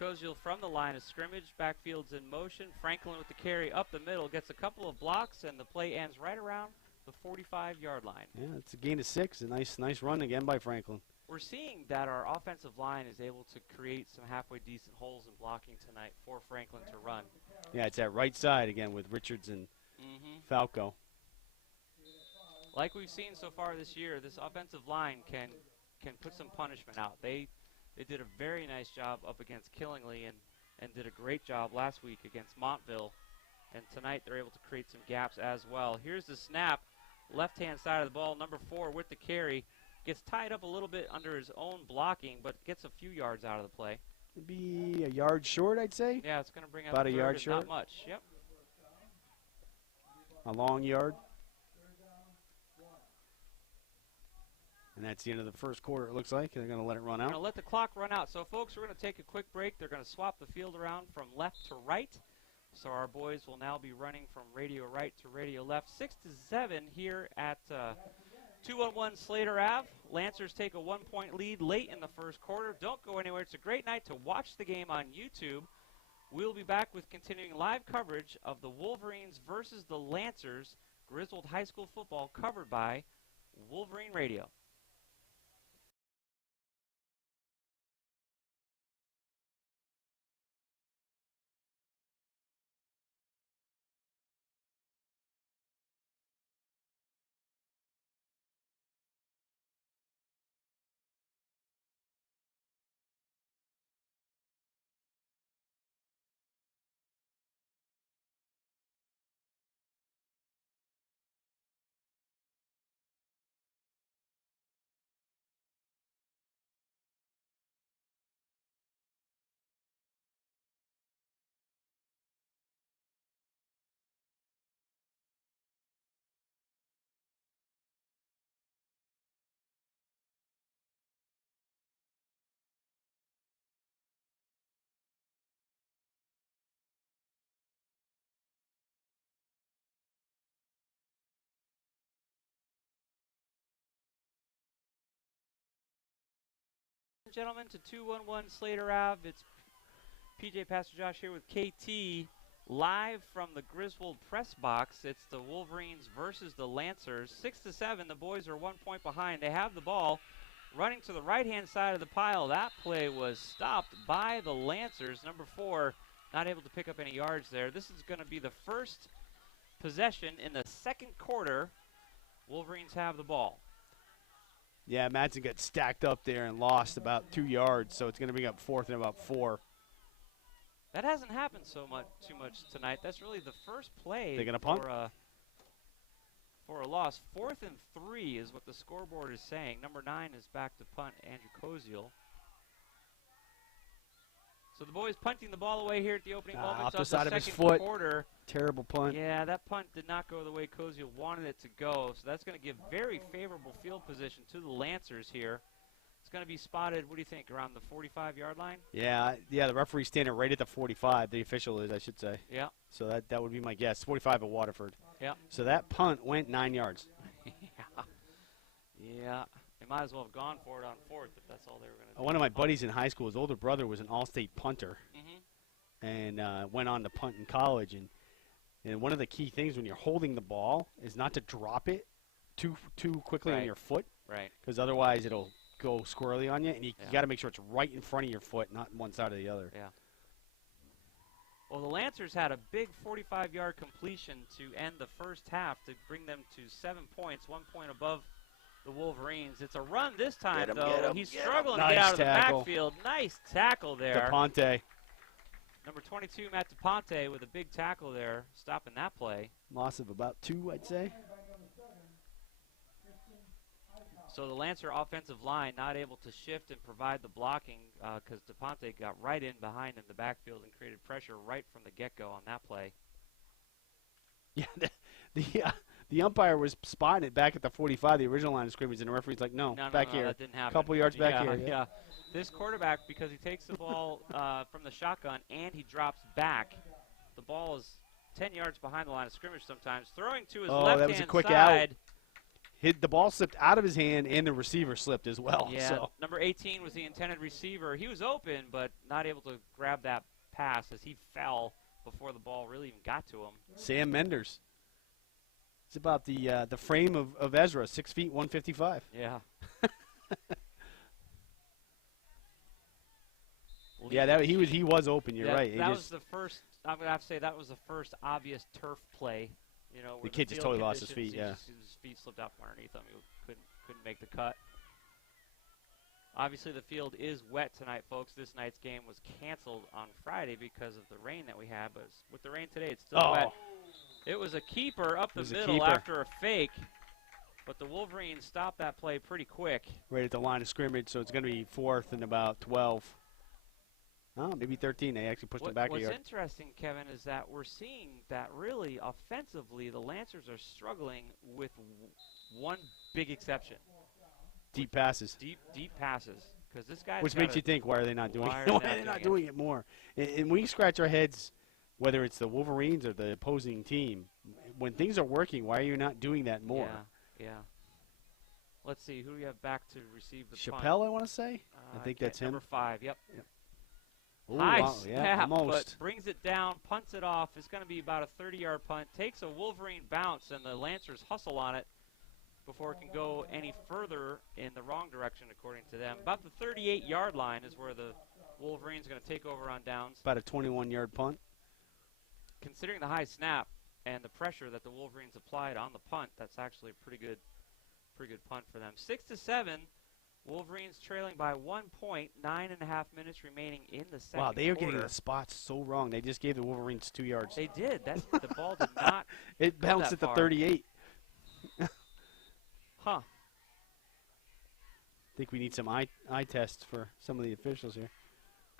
Koziel from the line of scrimmage. Backfield's in motion. Franklin with the carry up the middle. Gets a couple of blocks, and the play ends right around the 45-yard line. Yeah, it's a gain of 6. A nice run again by Franklin. We're seeing that our offensive line is able to create some halfway decent holes in blocking tonight for Franklin to run. Yeah, it's that right side again with Richards and Falco. Like we've seen so far this year, this offensive line can put some punishment out. They did a very nice job up against Killingly and did a great job last week against Montville. And tonight they're able to create some gaps as well. Here's the snap. Left-hand side of the ball, number 4 with the carry. Gets tied up a little bit under his own blocking, but gets a few yards out of the play. Maybe a yard short, I'd say. Yeah, it's going to bring up about a yard short. Not much. Yep. A long yard. And that's the end of the first quarter, it looks like. They're going to let it run out. We're going to let the clock run out. So, folks, we're going to take a quick break. They're going to swap the field around from left to right. So our boys will now be running from radio right to radio left. 6-7 here at 211 Slater Ave. Lancers take a 1-point lead late in the first quarter. Don't go anywhere. It's a great night to watch the game on YouTube. We'll be back with continuing live coverage of the Wolverines versus the Lancers. Griswold High School football covered by Wolverine Radio. Gentlemen, to 211 Slater Ave. It's PJ Pastor Josh here with KT live from the Griswold press box. It's the Wolverines versus the Lancers. 6-7. The boys are 1 point behind. They have the ball running to the right-hand side of the pile. That play was stopped by the Lancers. Number 4 not able to pick up any yards there. This is going to be the first possession in the second quarter. Wolverines have the ball. Yeah, Madsen got stacked up there and lost about 2 yards, so it's going to bring up 4th and about 4. That hasn't happened too much tonight. That's really the first play. They're going to punt? For a loss. 4th and 3 is what the scoreboard is saying. Number 9 is back to punt, Andrew Koziel. So the boys punting the ball away here at the opening moments off the of side the of his second foot. quarter. Terrible punt. Yeah, that punt did not go the way Koziel wanted it to go. So that's going to give very favorable field position to the Lancers here. It's going to be spotted, what do you think, around the 45-yard line? Yeah, the referee's standing right at the 45. The official is, I should say. Yeah. So that would be my guess. 45 at Waterford. Yeah. So that punt went 9 yards. Yeah. They might as well have gone for it on 4th if that's all they were going to do. One of my buddies in high school, his older brother was an all-state punter and went on to punt in college. And one of the key things when you're holding the ball is not to drop it too quickly on your foot. Right. Because otherwise it'll go squirrely on you. And you got to make sure it's right in front of your foot, not one side or the other. Yeah. Well, the Lancers had a big 45-yard completion to end the first half to bring them to 7 points, 1 point above the Wolverines. It's a run this time, though. He's struggling to get out of the backfield. Nice tackle there. DePonte. Number 22, Matt DePonte, with a big tackle there, stopping that play. Loss of about 2, I'd say. So the Lancer offensive line not able to shift and provide the blocking because DePonte got right in behind in the backfield and created pressure right from the get-go on that play. Yeah, the umpire was spotting it back at the 45, the original line of scrimmage, and the referee's like, no, back here. That didn't happen. A couple yards back here. Yeah. This quarterback, because he takes the ball from the shotgun and he drops back, the ball is 10 yards behind the line of scrimmage sometimes. Throwing to his left-hand that was a quick side. out. The ball slipped out of his hand, and the receiver slipped as well. Yeah, So. number 18 was the intended receiver. He was open, but not able to grab that pass as he fell before the ball really even got to him. Sam Menders. It's about the frame of Ezra, 6 feet, 155. Yeah. Yeah, he was open. You're right. That was the first. I'm gonna have to say that was the first obvious turf play. You know, where the kid just totally lost his feet. Yeah, his feet slipped out from underneath him. He couldn't make the cut. Obviously, the field is wet tonight, folks. This night's game was canceled on Friday because of the rain that we had, but with the rain today, it's still wet. It was a keeper up the middle after a fake, but the Wolverines stopped that play pretty quick. Right at the line of scrimmage, so it's going to be 4th and about 12. Oh, maybe 13. They actually pushed it back a yard. What's interesting, Kevin, is that we're seeing that really offensively the Lancers are struggling with one big exception. Deep passes. Deep passes. Because this guy. Which makes you think, why are they not doing it? Why are they not doing it more? And we scratch our heads, whether it's the Wolverines or the opposing team. When things are working, why are you not doing that more? Yeah. Let's see. Who do we have back to receive the punt? Chappelle, I want to say. I think that's him. Number 5. Yep. Ooh, High wow, yeah, snap, almost. but brings it down, punts it off. It's going to be about a 30-yard punt. Takes a Wolverine bounce, and the Lancers hustle on it before it can go any further in the wrong direction, according to them. About the 38-yard line is where the Wolverines are going to take over on downs. About a 21-yard punt. Considering the high snap and the pressure that the Wolverines applied on the punt, that's actually a pretty good punt for them. 6-7. Wolverines trailing by 1 point, 9.5 minutes remaining in the second Wow, they are quarter. getting the spots so wrong. They just gave the Wolverines 2 yards. They did. The ball did not. It bounced at the 38. Huh. I think we need some eye tests for some of the officials here.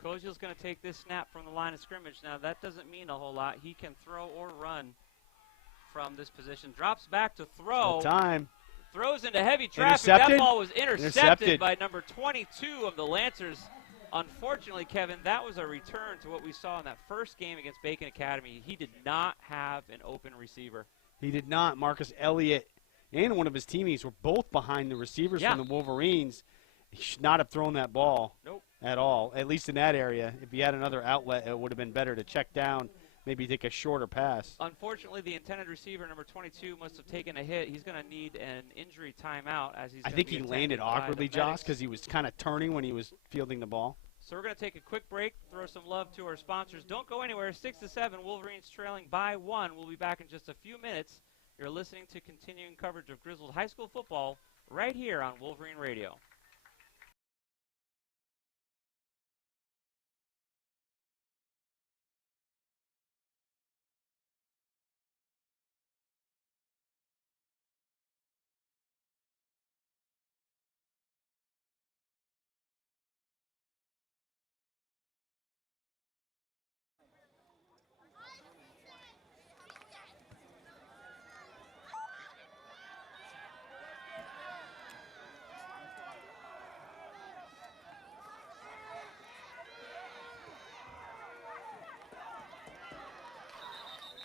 Koziel's going to take this snap from the line of scrimmage. Now, that doesn't mean a whole lot. He can throw or run from this position. Drops back to throw. Time. Throws into heavy traffic. Intercepted. That ball was intercepted by number 22 of the Lancers. Unfortunately, Kevin, that was a return to what we saw in that first game against Bacon Academy. He did not have an open receiver. He did not. Marcus Elliott and one of his teammates were both behind the receivers from the Wolverines. He should not have thrown that ball at all, at least in that area. If he had another outlet, it would have been better to check down, maybe take a shorter pass. Unfortunately, the intended receiver, number 22, must have taken a hit. He's going to need an injury timeout as he's. I think he landed awkwardly, Josh, because he was kind of turning when he was fielding the ball. So we're going to take a quick break, throw some love to our sponsors. Don't go anywhere. 6-7, Wolverines trailing by 1. We'll be back in just a few minutes. You're listening to continuing coverage of Griswold High School football right here on Wolverine Radio.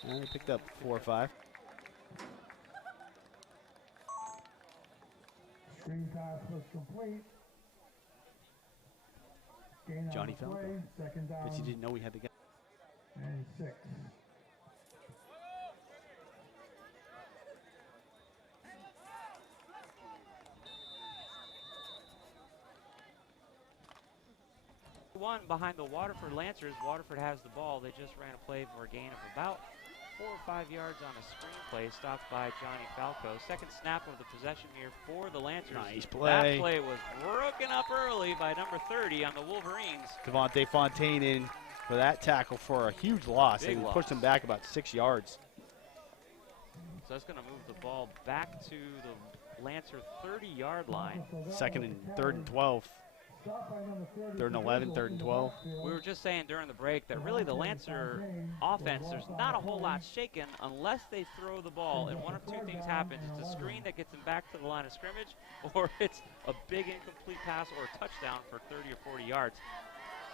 They picked up 4 or 5. Screen pass was complete. Gain on Johnny the play, Falco. second down. But you didn't know we had the guy. And 6. One behind the Waterford Lancers. Waterford has the ball. They just ran a play for a gain of about 4 or 5 yards on a screen play, stopped by Johnny Falco. Second snap of the possession here for the Lancers. Nice play. That play was broken up early by number 30 on the Wolverines. Devontae Fontaine in for that tackle for a huge loss. They pushed him back about 6 yards. So that's going to move the ball back to the Lancer 30-yard line. Second and 3rd and 12. 3rd and 11, 3rd and 12. We were just saying during the break that really the Lancer offense, there's not a whole lot shaken unless they throw the ball, and one of two things happens. It's a screen that gets them back to the line of scrimmage, or it's a big incomplete pass or a touchdown for 30 or 40 yards.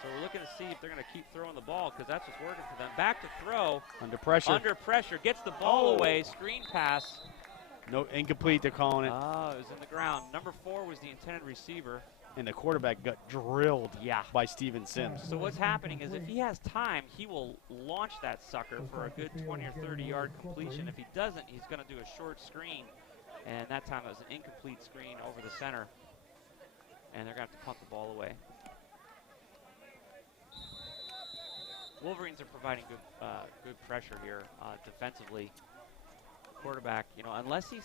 So we're looking to see if they're going to keep throwing the ball because that's what's working for them. Back to throw. Under pressure. Under pressure. Gets the ball away. Screen pass. No, incomplete, they're calling it. Oh, it was in the ground. Number 4 was the intended receiver. And the quarterback got drilled by Steven Sims. So what's happening is if he has time, he will launch that sucker for a good 20 or 30-yard completion. If he doesn't, he's going to do a short screen. And that time it was an incomplete screen over the center. And they're going to have to punt the ball away. Wolverines are providing good pressure here defensively. Quarterback, unless he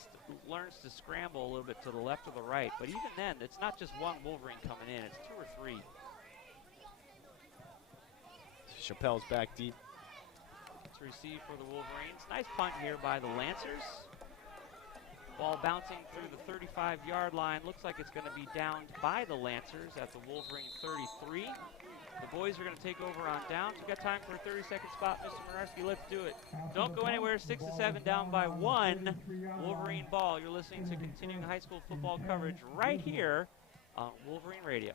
learns to scramble a little bit to the left or the right, but even then, it's not just one Wolverine coming in, it's 2 or 3. Chappelle's back deep. To receive for the Wolverines. Nice punt here by the Lancers. Ball bouncing through the 35-yard line. Looks like it's going to be downed by the Lancers at the Wolverine 33. The boys are going to take over on downs. We've got time for a 30-second spot, Mr. Minarski. Let's do it. Don't go anywhere. 6-7 down by 1. Wolverine ball. You're listening to continuing high school football coverage right here on Wolverine Radio.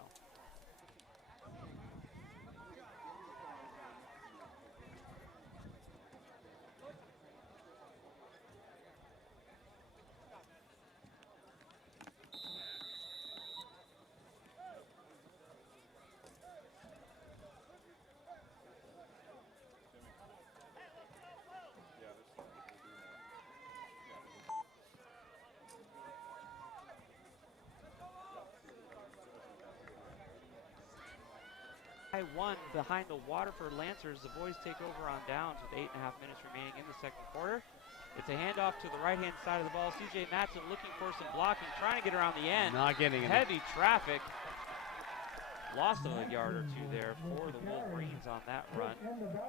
By 1 behind the Waterford Lancers. The boys take over on downs with 8.5 minutes remaining in the second quarter. It's a handoff to the right-hand side of the ball. C.J. Matson looking for some blocking, trying to get around the end. Not getting it. Heavy traffic. Lost a yard or 2 there for the Wolverines on that run.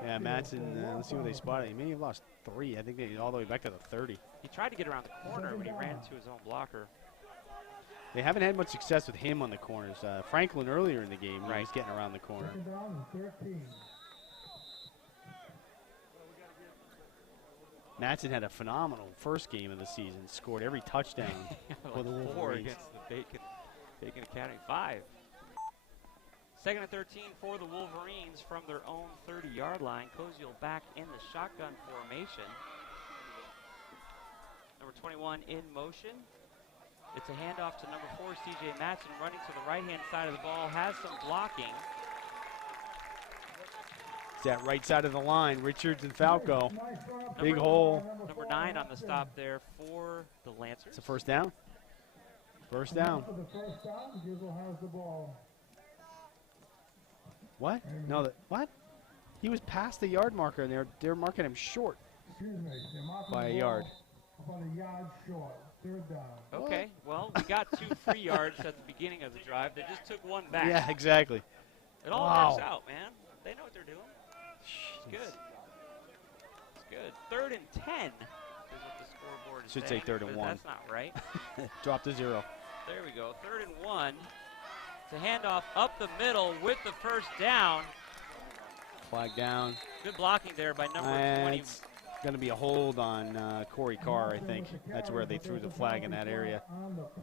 Yeah, Matson, let's see where they spotted. He may have lost 3. I think they all the way back to the 30. He tried to get around the corner, but he ran into his own blocker. They haven't had much success with him on the corners. Franklin earlier in the game, he was getting around the corner. Matson had a phenomenal first game of the season. Scored every touchdown for the Wolverines. 4 against the Bacon Academy. 5. Second and 13 for the Wolverines from their own 30-yard line. Koziel back in the shotgun formation. Number 21 in motion. It's a handoff to number 4, C.J. Matson, running to the right-hand side of the ball, has some blocking. It's that right side of the line, Richards and Falco. Big hole. Number 9 on the stop there for the Lancers. It's a first down. First down. What? No, what? He was past the yard marker, and they're marking him short by a yard. About a yard short. 3rd down. Okay, well, we got 2 free yards at the beginning of the drive. They just took 1 back. Yeah, exactly. It all works out, man. They know what they're doing. It's good. It's good. 3rd and 10 is what the scoreboard is Should saying, say 3rd and 1. That's not right. Drop to 0. There we go. 3rd and 1. It's a handoff up the middle with the first down. Flag down. Good blocking there by number 20. It's going to be a hold on Corey Carr, I think. That's where they threw the flag in that area.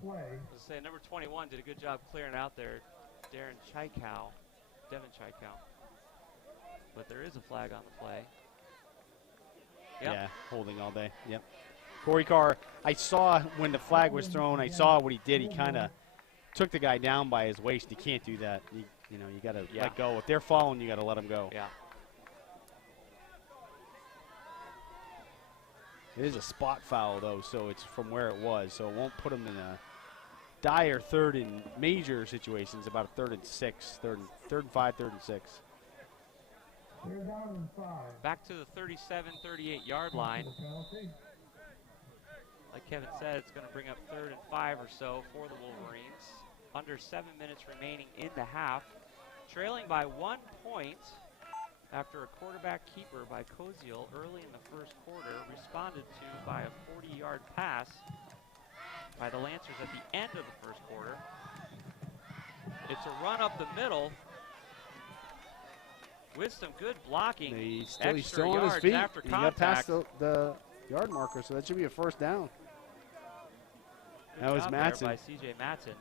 Let's say number 21 did a good job clearing out there. Devin Chaikow. But there is a flag on the play. Yep. Yeah, holding all day. Yep. Corey Carr, I saw when the flag was thrown, I saw what he did. He kind of took the guy down by his waist. You can't do that. You got to let go. If they're following, you got to let them go. Yeah. It is a spot foul, though, so it's from where it was. So it won't put them in a dire 3rd in major situations, about a 3rd and 6, 3rd and 5, 3rd and 6. Back to the 37, 38-yard line. Like Kevin said, it's going to bring up 3rd and 5 or so for the Wolverines. Under 7 minutes remaining in the half. Trailing by 1 point after a quarterback keeper by Koziel early in the first quarter, responded to by a 40-yard pass by the Lancers at the end of the first quarter. It's a run up the middle with some good blocking. He's Extra still on yards his feet. after He got contact. past the yard marker, so that should be a first down. Good That was job there Matson. by C.J. Matson.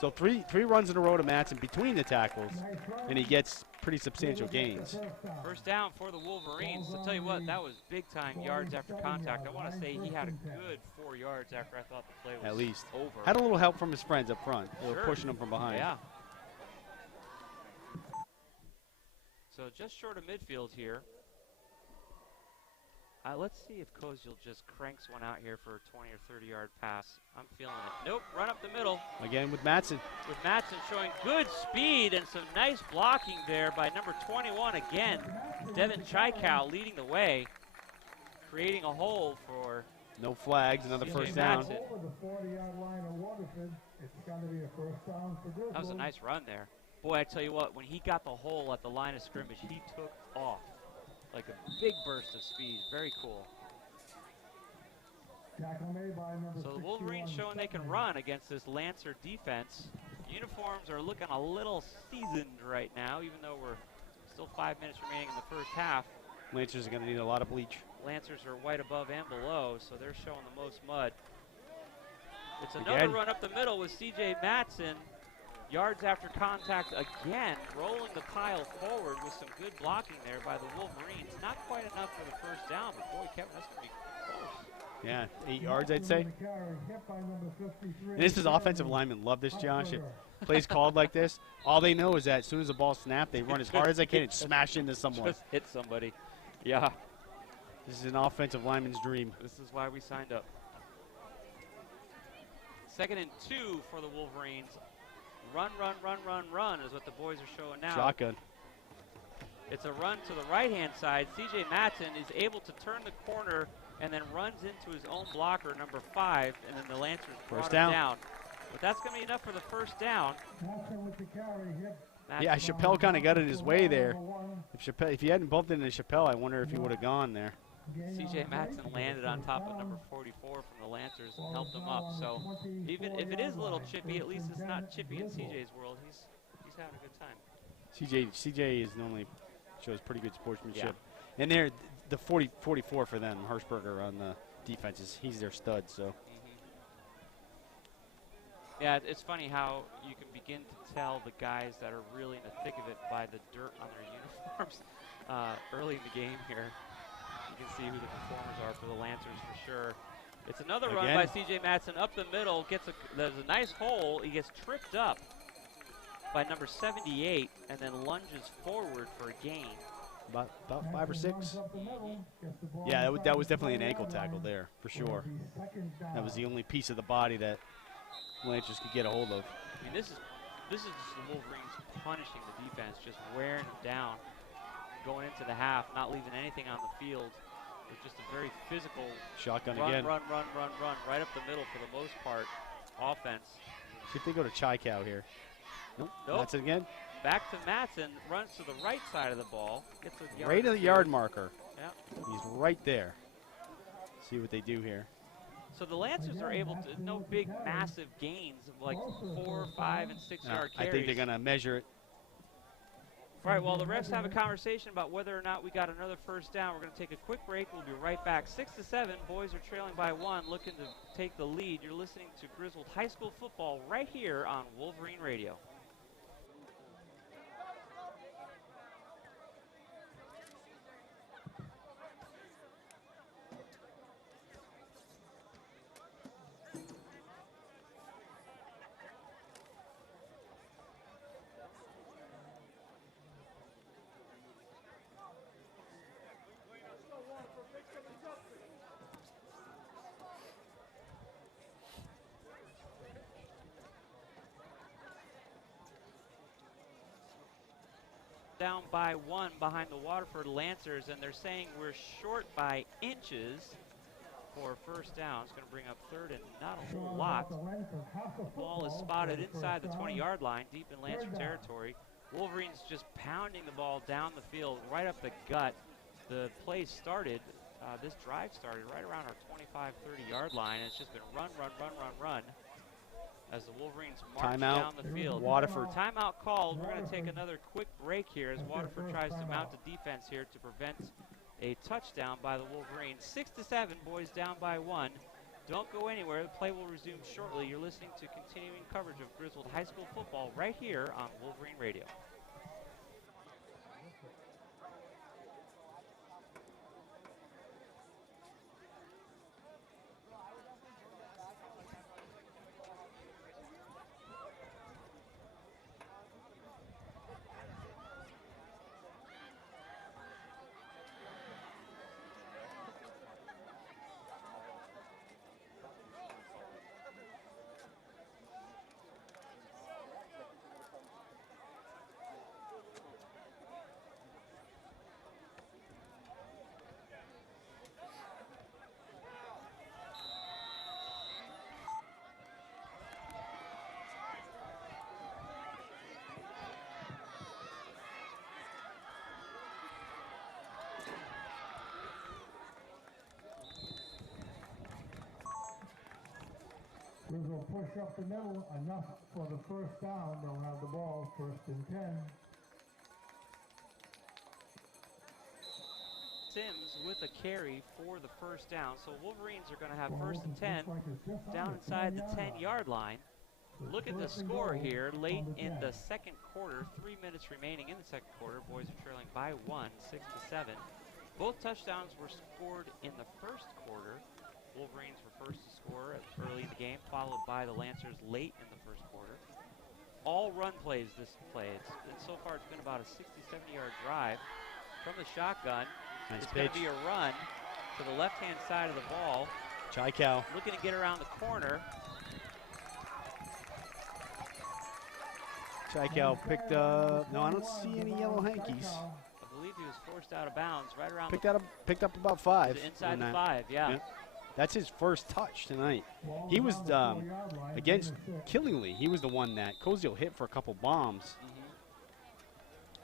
So three runs in a row to Matson between the tackles, and he gets pretty substantial gains. First down for the Wolverines. I'll tell you what, that was big-time yards after contact. I want to say he had a good 4 yards after I thought the play was At least. over. Had a little help from his friends up front. They were Sure. pushing him from behind. Yeah. So just short of midfield here. Let's see if Koziel just cranks one out here for a 20 or 30-yard pass. I'm feeling it. Nope, run up the middle. Again with Matson. With Matson showing good speed and some nice blocking there by number 21 again. Devin Chaikow leading the way, creating a hole for No flags, another CJ first down. Matson. Over the 40-yard line of Waterford, it's got to be a first down for Griswold. That was a nice run there. Boy, I tell you what, when he got the hole at the line of scrimmage, he took off like a big burst of speed. Very cool. Tackle made by number So the Wolverines 61, showing they can Sutton. run against this Lancer defense. Uniforms are looking a little seasoned right now, even though we're still 5 minutes remaining in the first half. Lancers are going to need a lot of bleach. Lancers are white above and below, so they're showing the most mud. It's another Again. run up the middle with C.J. Matson. Yards after contact again, rolling the pile forward with some good blocking there by the Wolverines. Not quite enough for the first down, but boy, Kevin, that's going to be close. Yeah, 8 yards, I'd say. The carry, hit by number 53, And this is offensive linemen love this, Josh. If plays called like this, all they know is that as soon as the ball snapped, they run as hard as they can and smash into someone. Just hit somebody. Yeah, This is an offensive lineman's dream. this is why we signed up. 2nd and 2 for the Wolverines. Run, run, run, run, run is what the boys are showing now. Shotgun. It's a run to the right-hand side. C.J. Matson is able to turn the corner and then runs into his own blocker, number 5, and then the Lancers brought First him down. down. But that's going to be enough for the first down. Matson with the carry, hit Matson Yeah, Chappelle kind of got in his way there. number 1. If he hadn't bumped into Chappelle, I wonder if he would have gone there. C.J. Matson landed on top of number 44 from the Lancers and helped him up. So even if it is a little chippy, at least it's not chippy in C.J.'s world. He's having a good time. CJ is normally shows pretty good sportsmanship. And they're the 44 for them, Hirschberger on the defenses. He's their stud, so. Yeah, it's funny how you can begin to tell the guys that are really in the thick of it by the dirt on their uniforms early in the game here. You can see who the performers are for the Lancers for sure. It's another run by C.J. Matson up the middle. There's a nice hole. He gets tripped up by number 78 and then lunges forward for a gain. About 5 or 6. Yeah, that was definitely an ankle tackle there, for sure. That was the only piece of the body that Lancers could get a hold of. I mean, this is just the Wolverines punishing the defense, just wearing them down, going into the half, not leaving anything on the field. It's just a very physical Shotgun run, again. run, right up the middle for the most part. Offense. See if they go to Chaikow here. Nope. That's it again. Back to Matson, runs to the right side of the ball. Gets a yard Right at the yard marker. Yeah. He's right there. See what they do here. So the Lancers are able to, no big, massive gains of like 4, 5, and 6 yard I carries. think they're going to measure it. All right, while the refs have a conversation about whether or not we got another first down, we're going to take a quick break. We'll be right back. 6-7, boys are trailing by 1, looking to take the lead. You're listening to Griswold High School football right here on Wolverine Radio. Down by 1 behind the Waterford Lancers, and they're saying we're short by inches for first down. It's going to bring up 3rd and not a whole lot. The ball is spotted inside the 20-yard line, deep in Lancer territory. Wolverines just pounding the ball down the field, right up the gut. The play started, this drive started right around our 25, 30-yard line. It's just been run, run, run, run, run as the Wolverines march down the field. Waterford. Timeout called. We're going to take another quick break here as Waterford tries to mount a defense here to prevent a touchdown by the Wolverines. 6-7, boys down by 1. Don't go anywhere. The play will resume shortly. You're listening to continuing coverage of Griswold High School football right here on Wolverine Radio. Griswold push up the middle, enough for the first down. They'll have the ball, 1st and 10. Sims with a carry for the first down. So Wolverines are going to have 1st and 10 down inside the 10-yard line. Look at the score here late in the second quarter. 3 minutes remaining in the second quarter. Boys are trailing by 1, 6-7. Both touchdowns were scored in the first quarter. Wolverines were first to score early in the game, followed by the Lancers late in the first quarter. All run plays this play. And so far it's been about a 60, 70-yard drive from the shotgun. Nice It's pitch. going to be a run to the left-hand side of the ball. Chai-Cow. Looking to get around the corner. Chai-Cow picked up. No, I don't see any yellow hankies. I believe he was forced out of bounds right around Picked up about 5. inside the 5, yeah. Yep. That's his first touch tonight. He was against Killingly. He was the one that Koziel hit for a couple bombs.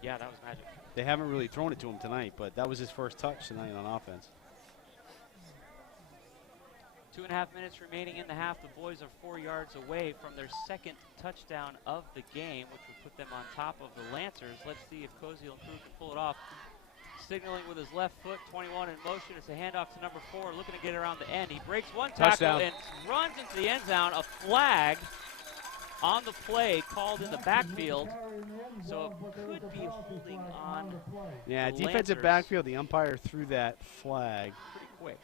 Yeah, that was magic. They haven't really thrown it to him tonight, but that was his first touch tonight on offense. 2.5 minutes remaining in the half. The boys are 4 yards away from their second touchdown of the game, which would put them on top of the Lancers. Let's see if Koziel and crew can pull it off. Signaling with his left foot, 21 in motion. It's a handoff to number 4, looking to get around the end. He breaks one tackle and runs into the end zone. A flag on the play called in the backfield, so it could be holding on. Yeah, the defensive Lancers. Backfield, the umpire threw that flag. Pretty quick.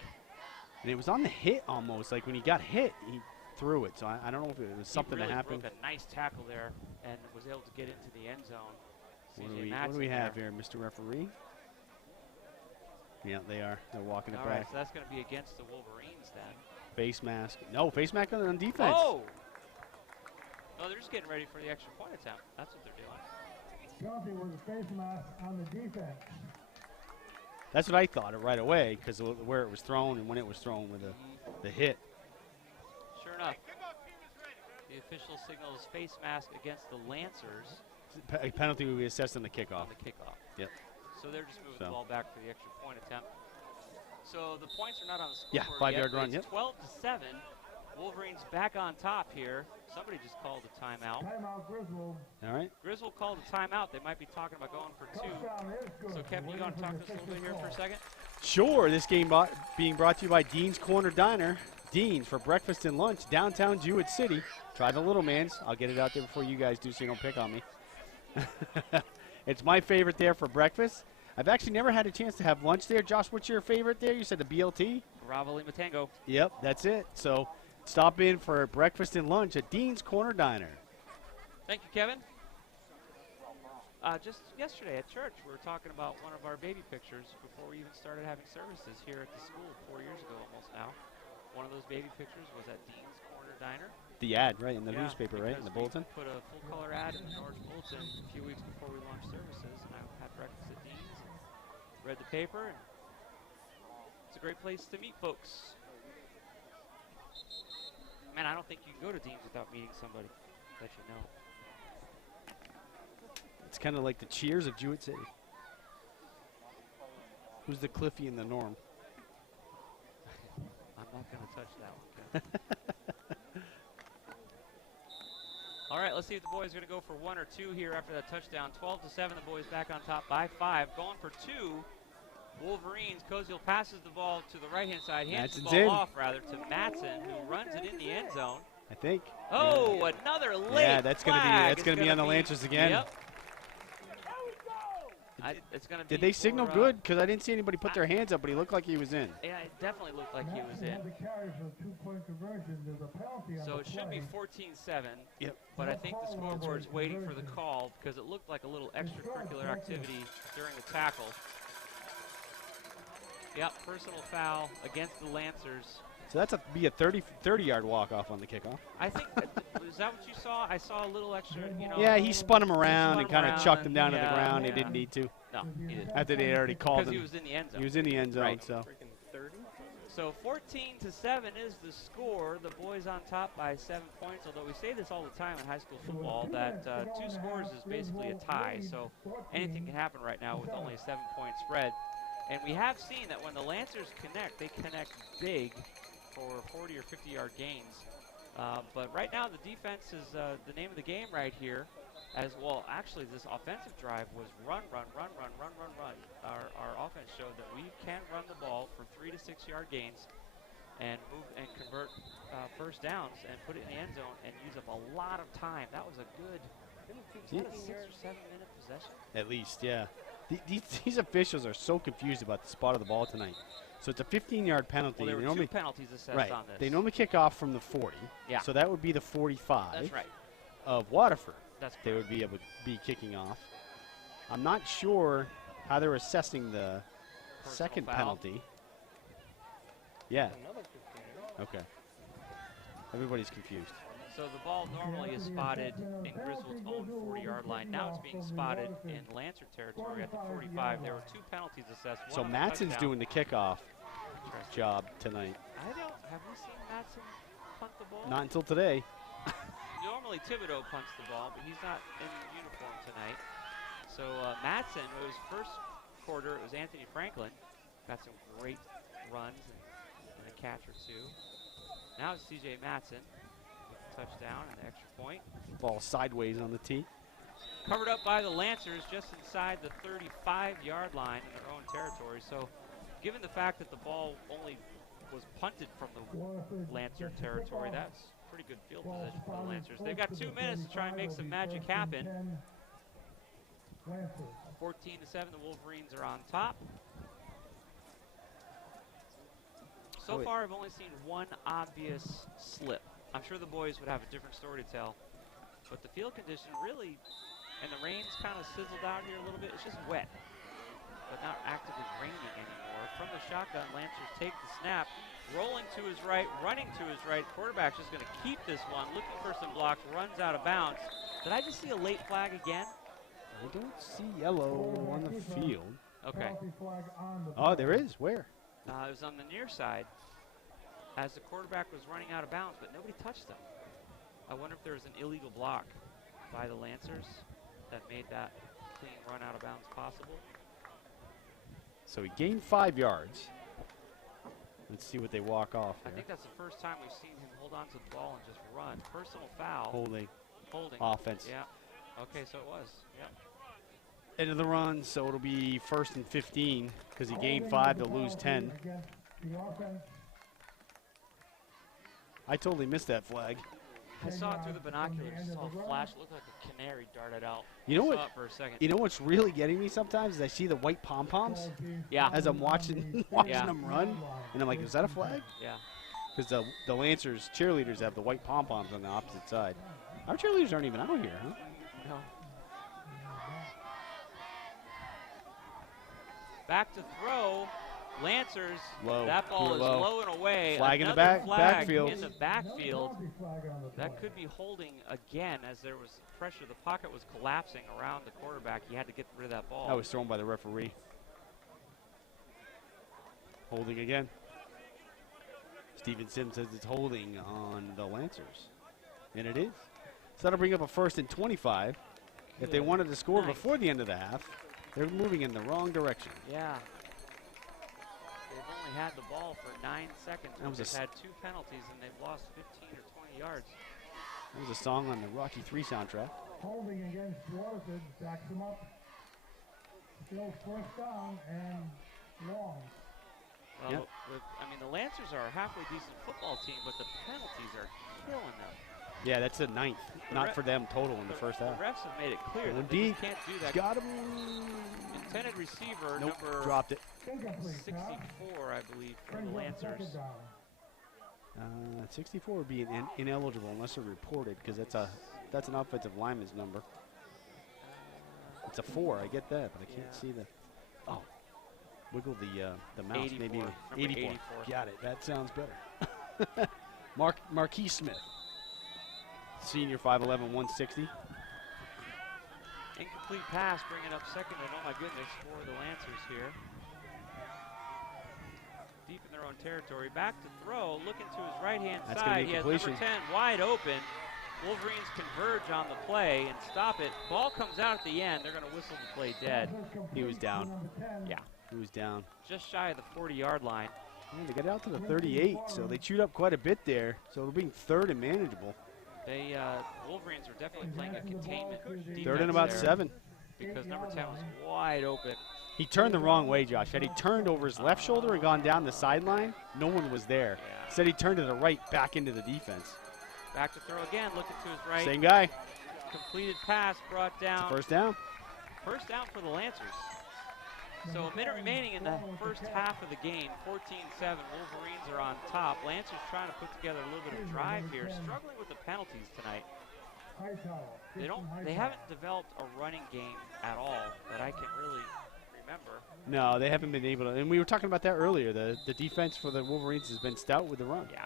And it was on the hit almost. Like when he got hit, he threw it. So I don't know if it was something he really that happened. broke a nice tackle there and was able to get into the end zone. What do we have here, Mr. Referee? Yeah, they are. They're walking it All right, back. so that's going to be against the Wolverines then. Face mask. No, face mask on defense. Oh! No, they're just getting ready for the extra point attempt. That's what they're doing. Penalty was a face mask on the defense. That's what I thought right away because of where it was thrown and when it was thrown with the hit. Sure enough, the official signals face mask against the Lancers A penalty will be assessed on the kickoff. on the kickoff. Yep. So they're just moving the ball back for the extra point attempt. So the points are not on the scoreboard. Yeah, 5-yard run, It's yep. 12-7. Wolverines back on top here. Somebody just called a timeout. Timeout Griswold. All right. Griswold called a timeout. They might be talking about going for 2. Touchdown is good. So Kevin, you want to talk to us a little bit here for a second? Sure. This game being brought to you by Dean's Corner Diner. Dean's for breakfast and lunch, downtown Jewett City. Try the Little Man's. I'll get it out there before you guys do so you don't pick on me. It's my favorite there for breakfast. I've actually never had a chance to have lunch there. Josh, what's your favorite there? You said the BLT? Bravo Lima Tango. Yep, that's it. So stop in for breakfast and lunch at Dean's Corner Diner. Thank you, Kevin. Just yesterday at church, we were talking about one of our baby pictures before we even started having services here at the school 4 years ago almost now. One of those baby pictures was at Dean's Corner Diner. The ad, right, in the Yeah, newspaper, right, in the because bulletin? we put a full-color ad in the Norwich Bulletin a few weeks before we launched services, and I had breakfast at Dean's and read the paper, and it's a great place to meet folks. Man, I don't think you can go to Dean's without meeting somebody that you know. It's kind of like the Cheers of Jewett City. Who's the Cliffy and the Norm? I'm not going to touch that one, Kevin. All right, let's see if the boys are going to go for 1 or 2 here after that touchdown. 12-7, the boys back on top by 5. Going for 2, Wolverines. Koziel passes the ball to the right-hand side. Hands the ball off, rather, to Matson, who runs it in the end zone. I think. Oh, yeah. Another late Yeah, that's going to be on the Lancers again. Yep. It's going to be. Did they signal good? Because I didn't see anybody put their hands up, but he looked like he was in. Yeah, it definitely looked like he was in. So it should be 14-7. Yep. But I think the scoreboard's waiting for the call because it looked like a little extracurricular activity during the tackle. Yep, personal foul against the Lancers. So that's be a 30-yard walk-off on the kickoff. I think, is that what you saw? I saw a little extra, you know. Yeah, he spun him around and kind of chucked him and down to the ground. He didn't need to. No, he didn't. After they already called him. Because he was in the end zone. He was in the end zone, Right. so. So 14-7 is the score. The boys on top by 7 points. Although we say this all the time in high school football, that 2 scores is basically a tie. So anything can happen right now with only a 7-point spread. And we have seen that when the Lancers connect, they connect big for 40 or 50-yard gains. But right now, the defense is the name of the game right here. As well, actually, this offensive drive was run. Our offense showed that we can run the ball for 3 to 6 yard gains and move and convert first downs and put it in the end zone and use up a lot of time. That was a good, was that a 6 or 7 minute possession? At least, yeah. These officials are so confused about the spot of the ball tonight. So it's a 15-yard penalty. Well, there were 2 penalties assessed right. on this. They normally kick off from the 40. Yeah. So that would be the 45. That's right. Of Waterford. That's they would be able to be kicking off. I'm not sure how they're assessing the second penalty. Yeah. Okay. Everybody's confused. So the ball normally is spotted in Griswold's own 40-yard line. Now it's being spotted in Lancer territory at the 45. There were 2 penalties assessed. So Matson's doing the kickoff job tonight. Have we seen Matson punt the ball? Not until today. Normally Thibodeau punts the ball, but he's not in uniform tonight. So Matson, it was first quarter, it was Anthony Franklin. Got some great runs and a catch or 2. Now it's CJ Matson. Touchdown and the extra point. Ball sideways on the tee. Covered up by the Lancers just inside the 35-yard line in their own territory. So given the fact that the ball only was punted from the Lancer territory, that's pretty good field position for the Lancers. They've got 2 minutes to try and make some magic happen. 14-7, the Wolverines are on top. So far, I've only seen one obvious slip. I'm sure the boys would have a different story to tell. But the field condition really, and the rain's kind of sizzled out here a little bit. It's just wet, but not actively raining anymore. From the shotgun, Lancers take the snap. Rolling to his right, running to his right. Quarterback's just going to keep this one. Looking for some blocks, runs out of bounds. Did I just see a late flag again? I don't see yellow on the field. Okay. Oh, there is. Where? It was on the near side as the quarterback was running out of bounds, but nobody touched him. I wonder if there was an illegal block by the Lancers that made that clean run out of bounds possible. So he gained 5 yards. Let's see what they walk off I here. think that's the first time we've seen him hold on to the ball and just run. Personal foul. Holding. Offense. Yeah. Okay, so it was. Yep. End of the run, so it'll be 1st and 15 because he gained 5 to lose 10. I totally missed that flag. I saw it through the binoculars. Saw a flash. Looked like a canary darted out. You know what? Saw it for a second. You know what's really getting me sometimes is I see the white pom poms. Yeah. As I'm watching them run, and I'm like, is that a flag? Yeah. Because the Lancers cheerleaders have the white pom poms on the opposite side. Our cheerleaders aren't even out here, huh? No. Back to throw. Lancers. Low. That ball is low and away. Flag in the Another flag backfield. in the backfield. That could be holding again as there was pressure. The pocket was collapsing around the quarterback. He had to get rid of that ball. That was thrown by the referee. Holding again. Steven Sims says it's holding on the Lancers. And it is. So that'll bring up a 1st and 25. Good. If they wanted to score before the end of the half, they're moving in the wrong direction. Yeah. They've only had the ball for 9 seconds. They've had 2 penalties, and they've lost 15 or 20 yards. That was a song on the Rocky III soundtrack. Holding against Waterford, backs him up. Still 1st down and long. Well, I mean, the Lancers are a halfway decent football team, but the penalties are killing them. Yeah, that's the 9th. Not for them total in the first half. The refs have made it clear that Indeed. they can't do that. Got him. Intended receiver, nope, number dropped it. 64, I believe, for the Lancers. 64 would be ineligible unless they're reported because that's an offensive lineman's number. It's a 4, I get that, but I can't see the. Oh, wiggle the mouse. 84, maybe 84. Got it. That sounds better. Marquis Smith, senior, 5'11", 160. Incomplete pass, bringing up 2nd and oh my goodness for the Lancers here. Deep in their own territory. Back to throw, looking to his right-hand side. He has number 10 wide open. Wolverines converge on the play and stop it. Ball comes out at the end. They're going to whistle the play dead. He was down. Yeah. He was down. Just shy of the 40-yard line. Yeah, they got out to the 38, so they chewed up quite a bit there. So it'll be 3rd and manageable. They Wolverines are definitely playing a containment defense 3rd and about there 7. because number 10 was wide open. He turned the wrong way, Josh. Had he turned over his left shoulder and gone down the sideline, no one was there. Yeah. Instead, he turned to the right, back into the defense. Back to throw again, looking to his right. Same guy. Completed pass brought down. First down. First down for the Lancers. So a minute remaining in the first half of the game, 14-7. Wolverines are on top. Lancers trying to put together a little bit of drive here, struggling with the penalties tonight. They haven't developed a running game at all that I can really remember. No, they haven't been able to. And we were talking about that earlier. The defense for the Wolverines has been stout with the run. Yeah,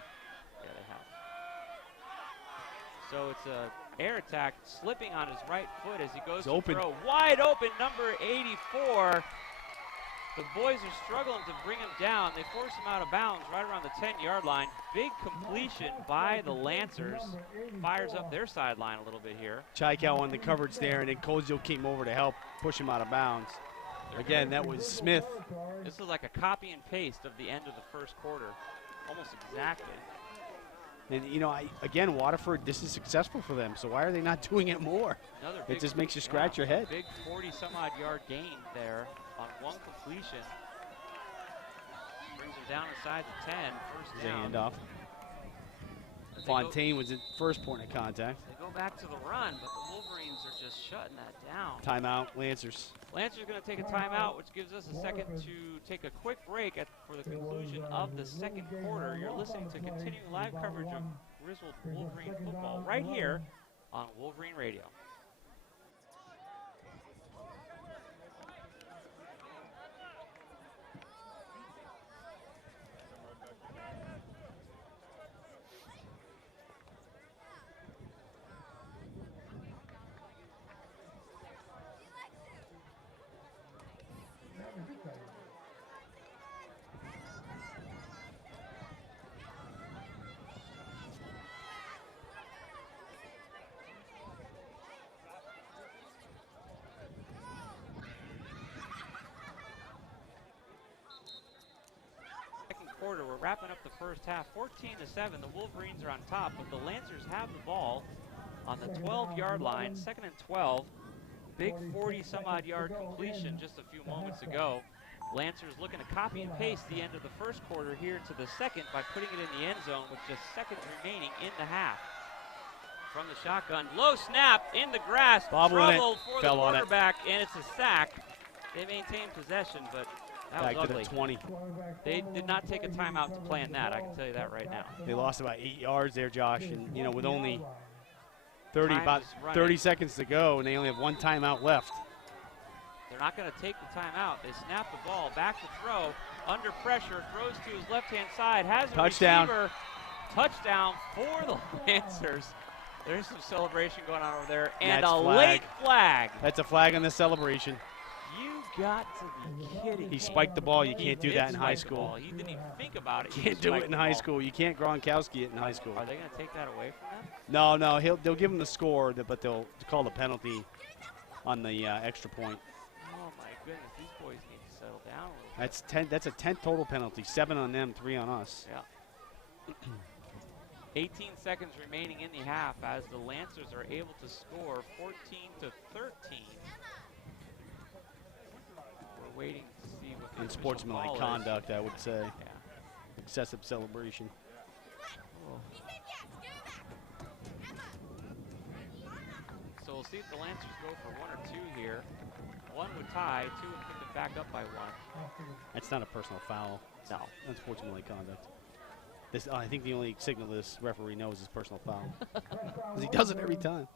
they have. So it's a air attack, slipping on his right foot as he goes to throw. Wide open, number 84. The boys are struggling to bring him down. They force him out of bounds right around the 10-yard line. Big completion by the Lancers. Fires up their sideline a little bit here. Chaikow on the coverage there, and then Kojo came over to help push him out of bounds. Again, that was Smith. This is like a copy and paste of the end of the first quarter, almost exactly. And, you know, again, Waterford, this is successful for them, so why are they not doing it more? It just makes you scratch your head. Big 40-some-odd yard gain there on one completion. Brings them down inside the 10, first down. Handoff. Fontaine was at first point of contact. They go back to the run, but the Wolverines are just shutting that down. Timeout, Lancers. Lancers going to take a timeout, which gives us a second to take a quick break for the conclusion of the second quarter. You're listening to continuing live coverage of Griswold Wolverine football right here on Wolverine Radio. Quarter. We're wrapping up the first half, 14-7. The Wolverines are on top, but the Lancers have the ball on the 12-yard line, 2nd and 12. Big 40-some-odd yard completion just a few moments ago. Lancers looking to copy and paste the end of the first quarter here to the second by putting it in the end zone with just seconds remaining in the half. From the shotgun, low snap in the grass, trouble for the quarterback, and it's a sack. They maintain possession, but that was ugly. To the 20. They did not take a timeout to plan that, I can tell you that right now. They lost about 8 yards there, Josh, and, you know, with only 30 seconds to go, and they only have one timeout left. They're not going to take the timeout. They snap the ball, back to throw, under pressure, throws to his left-hand side, has a receiver. Touchdown for the Lancers. There's some celebration going on over there, and a late flag. That's a flag on the celebration. You got to be kidding. He spiked the ball. You can't do that in high school. He didn't even think about it. Can't do it in high school. You can't Gronkowski it in high school. Are they going to take that away from them? No, they'll give him the score, but they'll call the penalty on the extra point. Oh my goodness, these boys need to settle down a little bit. That's a 10 total penalty. 7 on them, 3 on us. Yeah. 18 seconds remaining in the half as the Lancers are able to score 14-13. We're waiting to see what the Unsportsmanlike conduct, I would say. Yeah. Excessive celebration. Oh. So we'll see if the Lancers go for 1 or 2 here. 1 would tie, 2 would put them back up by 1. That's not a personal foul. No. Unsportsmanlike conduct. I think the only signal this referee knows is personal foul. Because he does it every time.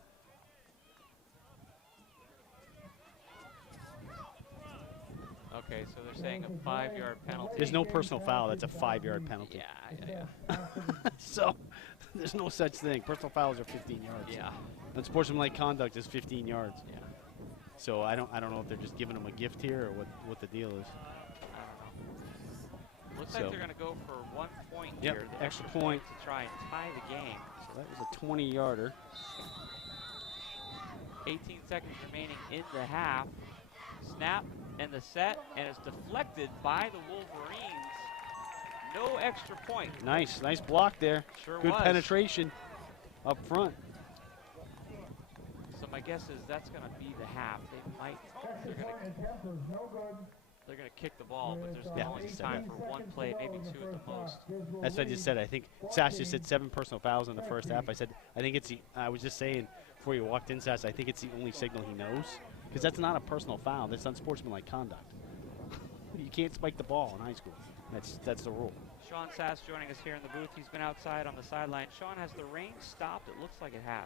Okay, so they're saying a 5-yard penalty. There's no personal foul. That's a 5-yard penalty. Yeah. So there's no such thing. Personal fouls are 15 yards. Yeah. Unsportsmanlike conduct is 15 yards. Yeah. So I don't know if they're just giving him a gift here or what the deal is. Looks like they're going to go for 1 point here. The extra point to try and tie the game. So that was a 20-yarder. 18 seconds remaining in the half. Snap and the set, and it's deflected by the Wolverines. no extra point. Nice block there. Sure Good was. penetration up front. So my guess is that's going to be the half. They're going to kick the ball, but there's only time for one play, maybe two at the most. That's what I just said. I think Sass just said 7 personal fouls in the first half. I think it's I was just saying before you walked in, Sass, I think it's the only signal he knows, because that's not a personal foul. That's unsportsmanlike conduct. You can't spike the ball in high school. That's the rule. Sean Sass joining us here in the booth. He's been outside on the sideline. Sean, has the rain stopped? It looks like it has.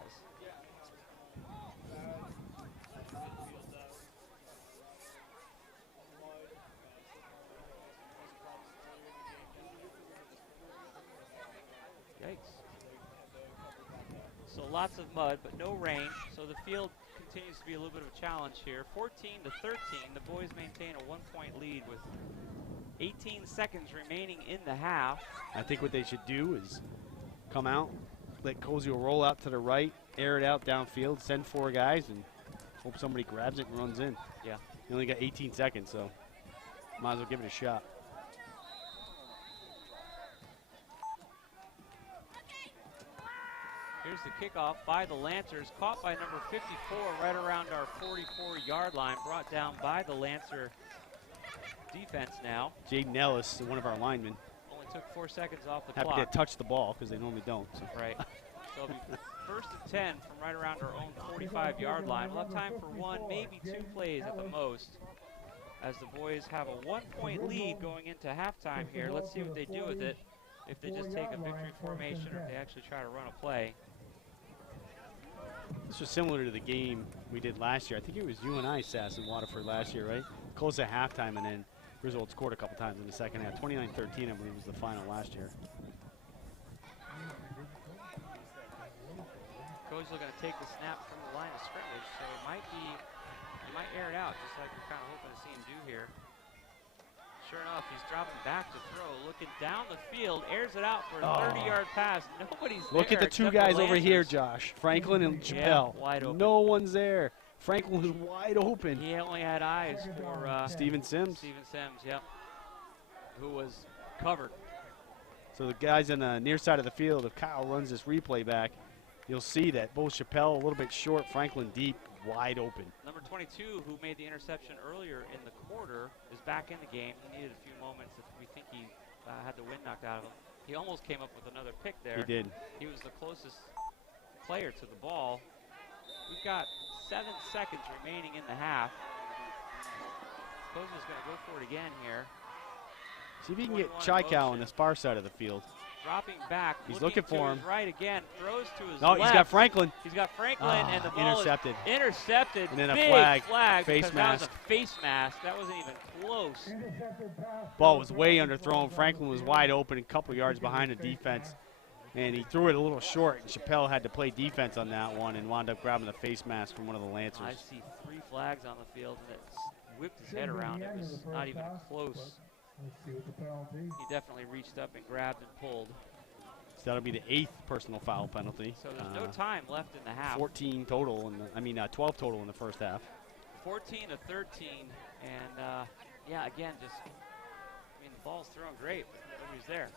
Yikes. So lots of mud, but no rain. So the field continues to be a little bit of a challenge here. 14-13, the boys maintain a 1-point lead with 18 seconds remaining in the half. I think what they should do is come out, let Koziel roll out to the right, air it out downfield, send 4 guys, and hope somebody grabs it and runs in. Yeah. You only got 18 seconds, so might as well give it a shot. Here's the kickoff by the Lancers, caught by number 54 right around our 44-yard line, brought down by the Lancer defense now. Jaden Ellis, one of our linemen, Only took 4 seconds off the happy clock. to touch the ball because they normally don't. So. Right. So it'll be 1st and 10 from right around our own 45-yard line. We'll have time for 1, maybe 2 plays at the most, as the boys have a 1-point lead going into halftime here. Let's see what they do with it, if they just take a victory formation or if they actually try to run a play. This was similar to the game we did last year. I think it was you and I, Sass, in Waterford last year, right? Close at halftime, and then Griswold scored a couple times in the second half. 29-13, I believe, was the final last year. Koziel going to take the snap from the line of scrimmage, so it might be, he might air it out, just like we're kind of hoping to see him do here. Sure enough, he's dropping back to throw, looking down the field, airs it out for a 30-yard pass. Nobody's Look there at the 2 except guys the over here, Lancers. Josh. Franklin and Chappelle. Wide open. No one's there. Franklin was wide open. He only had eyes for Steven Sims. Steven Sims, yep, who was covered. So the guys on the near side of the field, if Kyle runs this replay back, you'll see that both Chappelle a little bit short, Franklin deep, wide open. Number 22, who made the interception earlier in the quarter, is back in the game. He needed a few moments if we think he had the wind knocked out of him. He almost came up with another pick there. He did. He was the closest player to the ball. We've got 7 seconds remaining in the half. Koziel's going to go for it again here. See if he can get 21 Chaikau on motion. the far side of the field. Dropping back. He's looking for to his him. right again. Throws to his No, left. he's got Franklin. He's got Franklin, and the ball intercepted. is intercepted. And then a Big flag, face because that was mask. a face mask. That wasn't even close. Ball was way underthrown. Franklin was wide open, a couple yards behind the defense. And he threw it a little short, and Chappelle had to play defense on that one and wound up grabbing the face mask from one of the Lancers. I see 3 flags on the field, and it whipped his head around. It was not even close. He definitely reached up and grabbed and pulled. So that'll be the 8th personal foul penalty. So there's no time left in the half. 14 total, 12 total in the first half. 14-13, and yeah, again, just, I mean, the ball's thrown great, but nobody's there.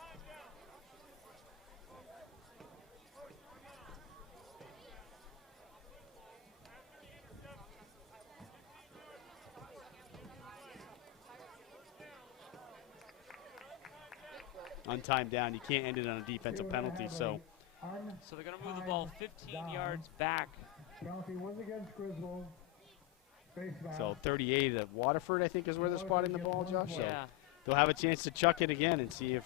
On time down, you can't end it on a defensive penalty, so. So they're going to move the ball 15 yards back. So 38 at Waterford, I think, is where they're spotting the ball, Josh. So Yeah. they'll have a chance to chuck it again and see if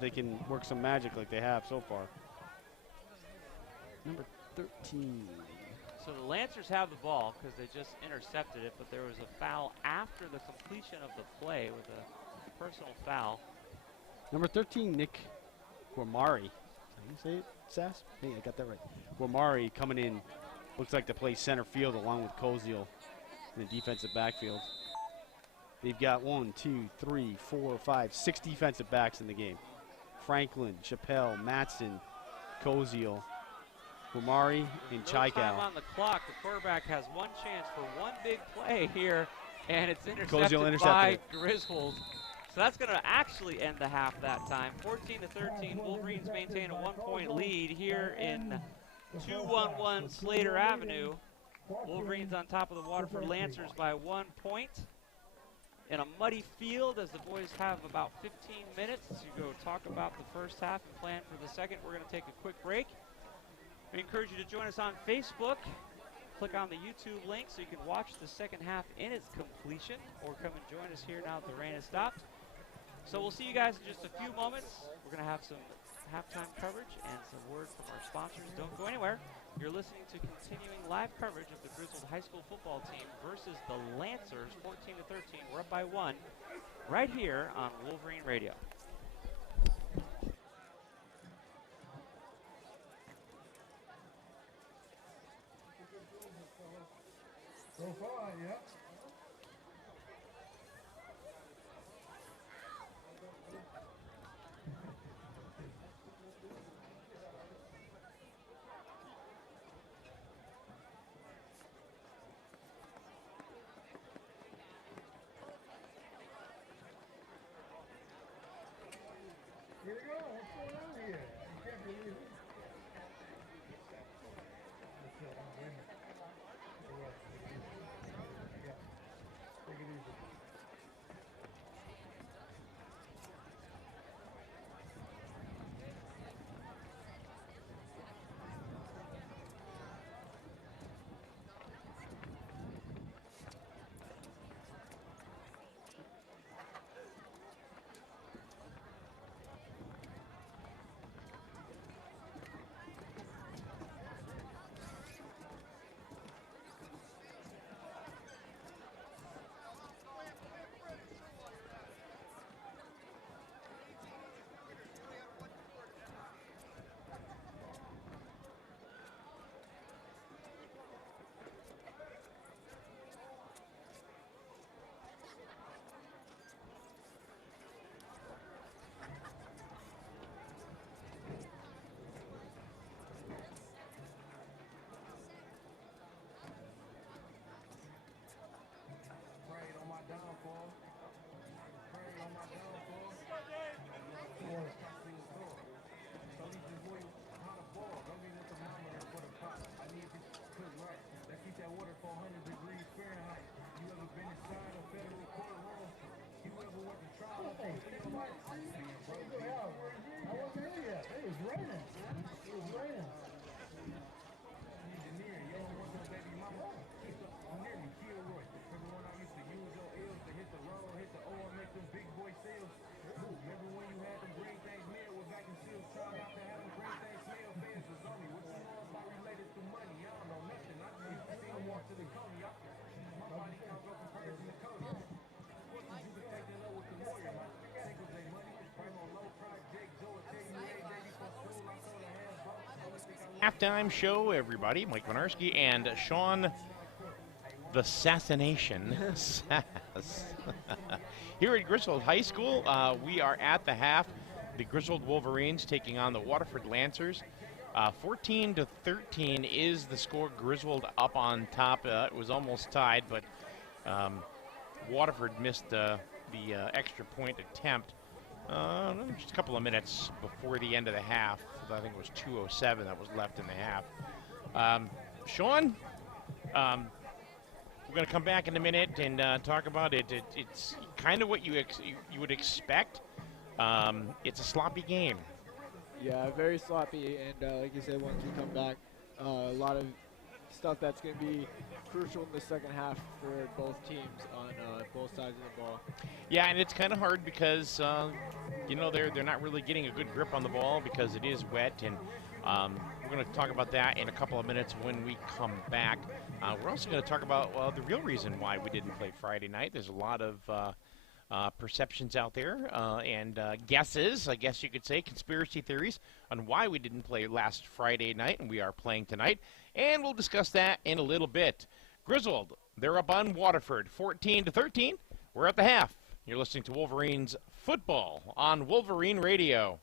they can work some magic like they have so far. Number 13. So the Lancers have the ball because they just intercepted it, but there was a foul after the completion of the play with a personal foul. Number 13, Nick Guamari. Did you say it, Sass? Hey, I got that right. Guamari coming in, looks like to play center field along with Koziel in the defensive backfield. They've got 1, 2, 3, 4, 5, 6 defensive backs in the game. Franklin, Chappelle, Matson, Koziel, Guamari, and No time Chaikau. on the clock. The quarterback has one chance for one big play here, and it's Koziel intercepted intercepted by it. Griswold. So that's going to actually end the half that time. 14-13, Wolverines maintain a 1-point lead here in 211 Slater Avenue. Wolverines on top of the Waterford Lancers by 1 point. In a muddy field, as the boys have about 15 minutes to go talk about the first half and plan for the second. We're going to take a quick break. We encourage you to join us on Facebook. Click on the YouTube link so you can watch the second half in its completion, or come and join us here now that the rain has stopped. So we'll see you guys in just a few moments. We're going to have some halftime coverage and some word from our sponsors. Don't go anywhere. You're listening to continuing live coverage of the Griswold High School football team versus the Lancers, 14-13. We're up by 1 right here on Wolverine Radio. So far, yeah. Here we go. What's going on here? You can't believe it. Let's see, I'm winning. Yeah. Take it easy. Praying on my downfall. Praying on my downfall. So these just boy how to fall. Don't need a thermometer for the pot. I need to cook right. Let's keep that water 400 degrees Fahrenheit. You ever been inside a federal courtroom? You ever went to trial for your life? I wasn't here yet. It was raining. It was raining. Engineer, you ever work on baby mama? I'm nearly Kilroy. Remember when I used to use your eels to hit the road, hit the O, and make them big boy sales? Remember when you had them green things near was back in Seals trying out to have them green things smell fans was on me. What you know about related to money? I don't know nothing. I just used to see them walk to the Coney. My body count go from Curtis and the Cody. What did you take that up with the lawyer? My think of their money. Primo low project, Joe, tell you, hey, baby, for school, I told her half box. Halftime show, everybody. Mike Winarski and Sean the Assassination Sass. Here at Griswold High School, we are at the half. The Griswold Wolverines taking on the Waterford Lancers. 14-13 is the score. Griswold up on top. It was almost tied, but Waterford missed the extra point attempt. Just a couple of minutes before the end of the half. I think it was 2:07 that was left in the half. Sean, we're going to come back in a minute and talk about it. It's kind of what you would expect. It's a sloppy game. Yeah, very sloppy, and like you said, once we come back, a lot of stuff that's going to be crucial in the second half for both teams on both sides of the ball. Yeah, and it's kind of hard because you know they're not really getting a good grip on the ball because it is wet, and we're going to talk about that in a couple of minutes when we come back. We're also going to talk about the real reason why we didn't play Friday night. There's a lot of perceptions out there and guesses, I guess you could say, conspiracy theories on why we didn't play last Friday night, and we are playing tonight. And we'll discuss that in a little bit. Griswold, they're up on Waterford, 14-13. We're at the half. You're listening to Wolverines football on Wolverine Radio.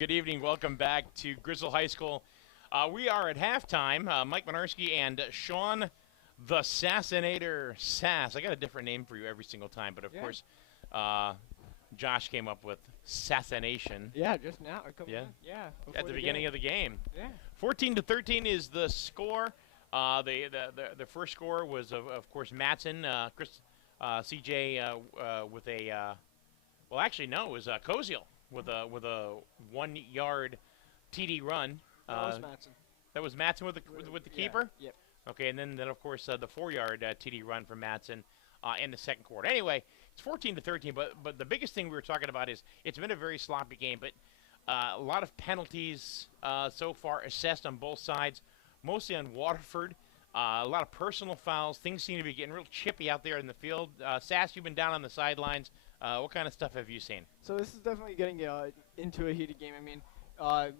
Good evening. Welcome back to Griswold High School. We are at halftime. Mike Minarski and Sean the Sassinator Sass. I got a different name for you every single time, but of course, Josh came up with Sassination. Yeah, just now. Yeah. Yeah. At the beginning of the game. Yeah. 14-13 is the score. The first score was of course Matson, CJ with a well, actually no, it was Koziel with a 1 yard TD run. That was Matson. That was Matson with the keeper. Yep. Okay, and then of course the 4 yard TD run from Matson in the second quarter. Anyway, it's 14-13. But the biggest thing we were talking about is it's been a very sloppy game, but a lot of penalties so far assessed on both sides, mostly on Waterford. A lot of personal fouls. Things seem to be getting real chippy out there in the field. Sass, you've been down on the sidelines. What kind of stuff have you seen? So this is definitely getting into a heated game. I mean,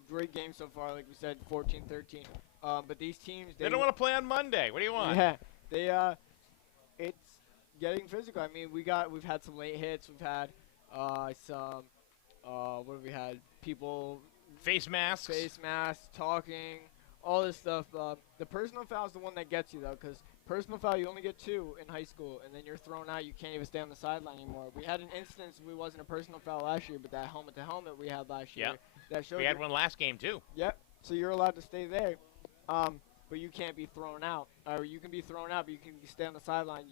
great game so far, like we said, 14-13. But these teams, They don't want to play on Monday. What do you want? Yeah, it's getting physical. I mean, we've had some late hits. We've had some, what have we had? People Face masks. talking, all this stuff. The personal foul is the one that gets you though, because personal foul you only get 2 in high school, and then you're thrown out. You can't even stay on the sideline anymore. We had an instance. We wasn't a personal foul last year, but that helmet to helmet we had last year. That showed We had one last game too. Yep. So you're allowed to stay there, but you can't be thrown out. Or you can be thrown out, but you can stay on the sideline.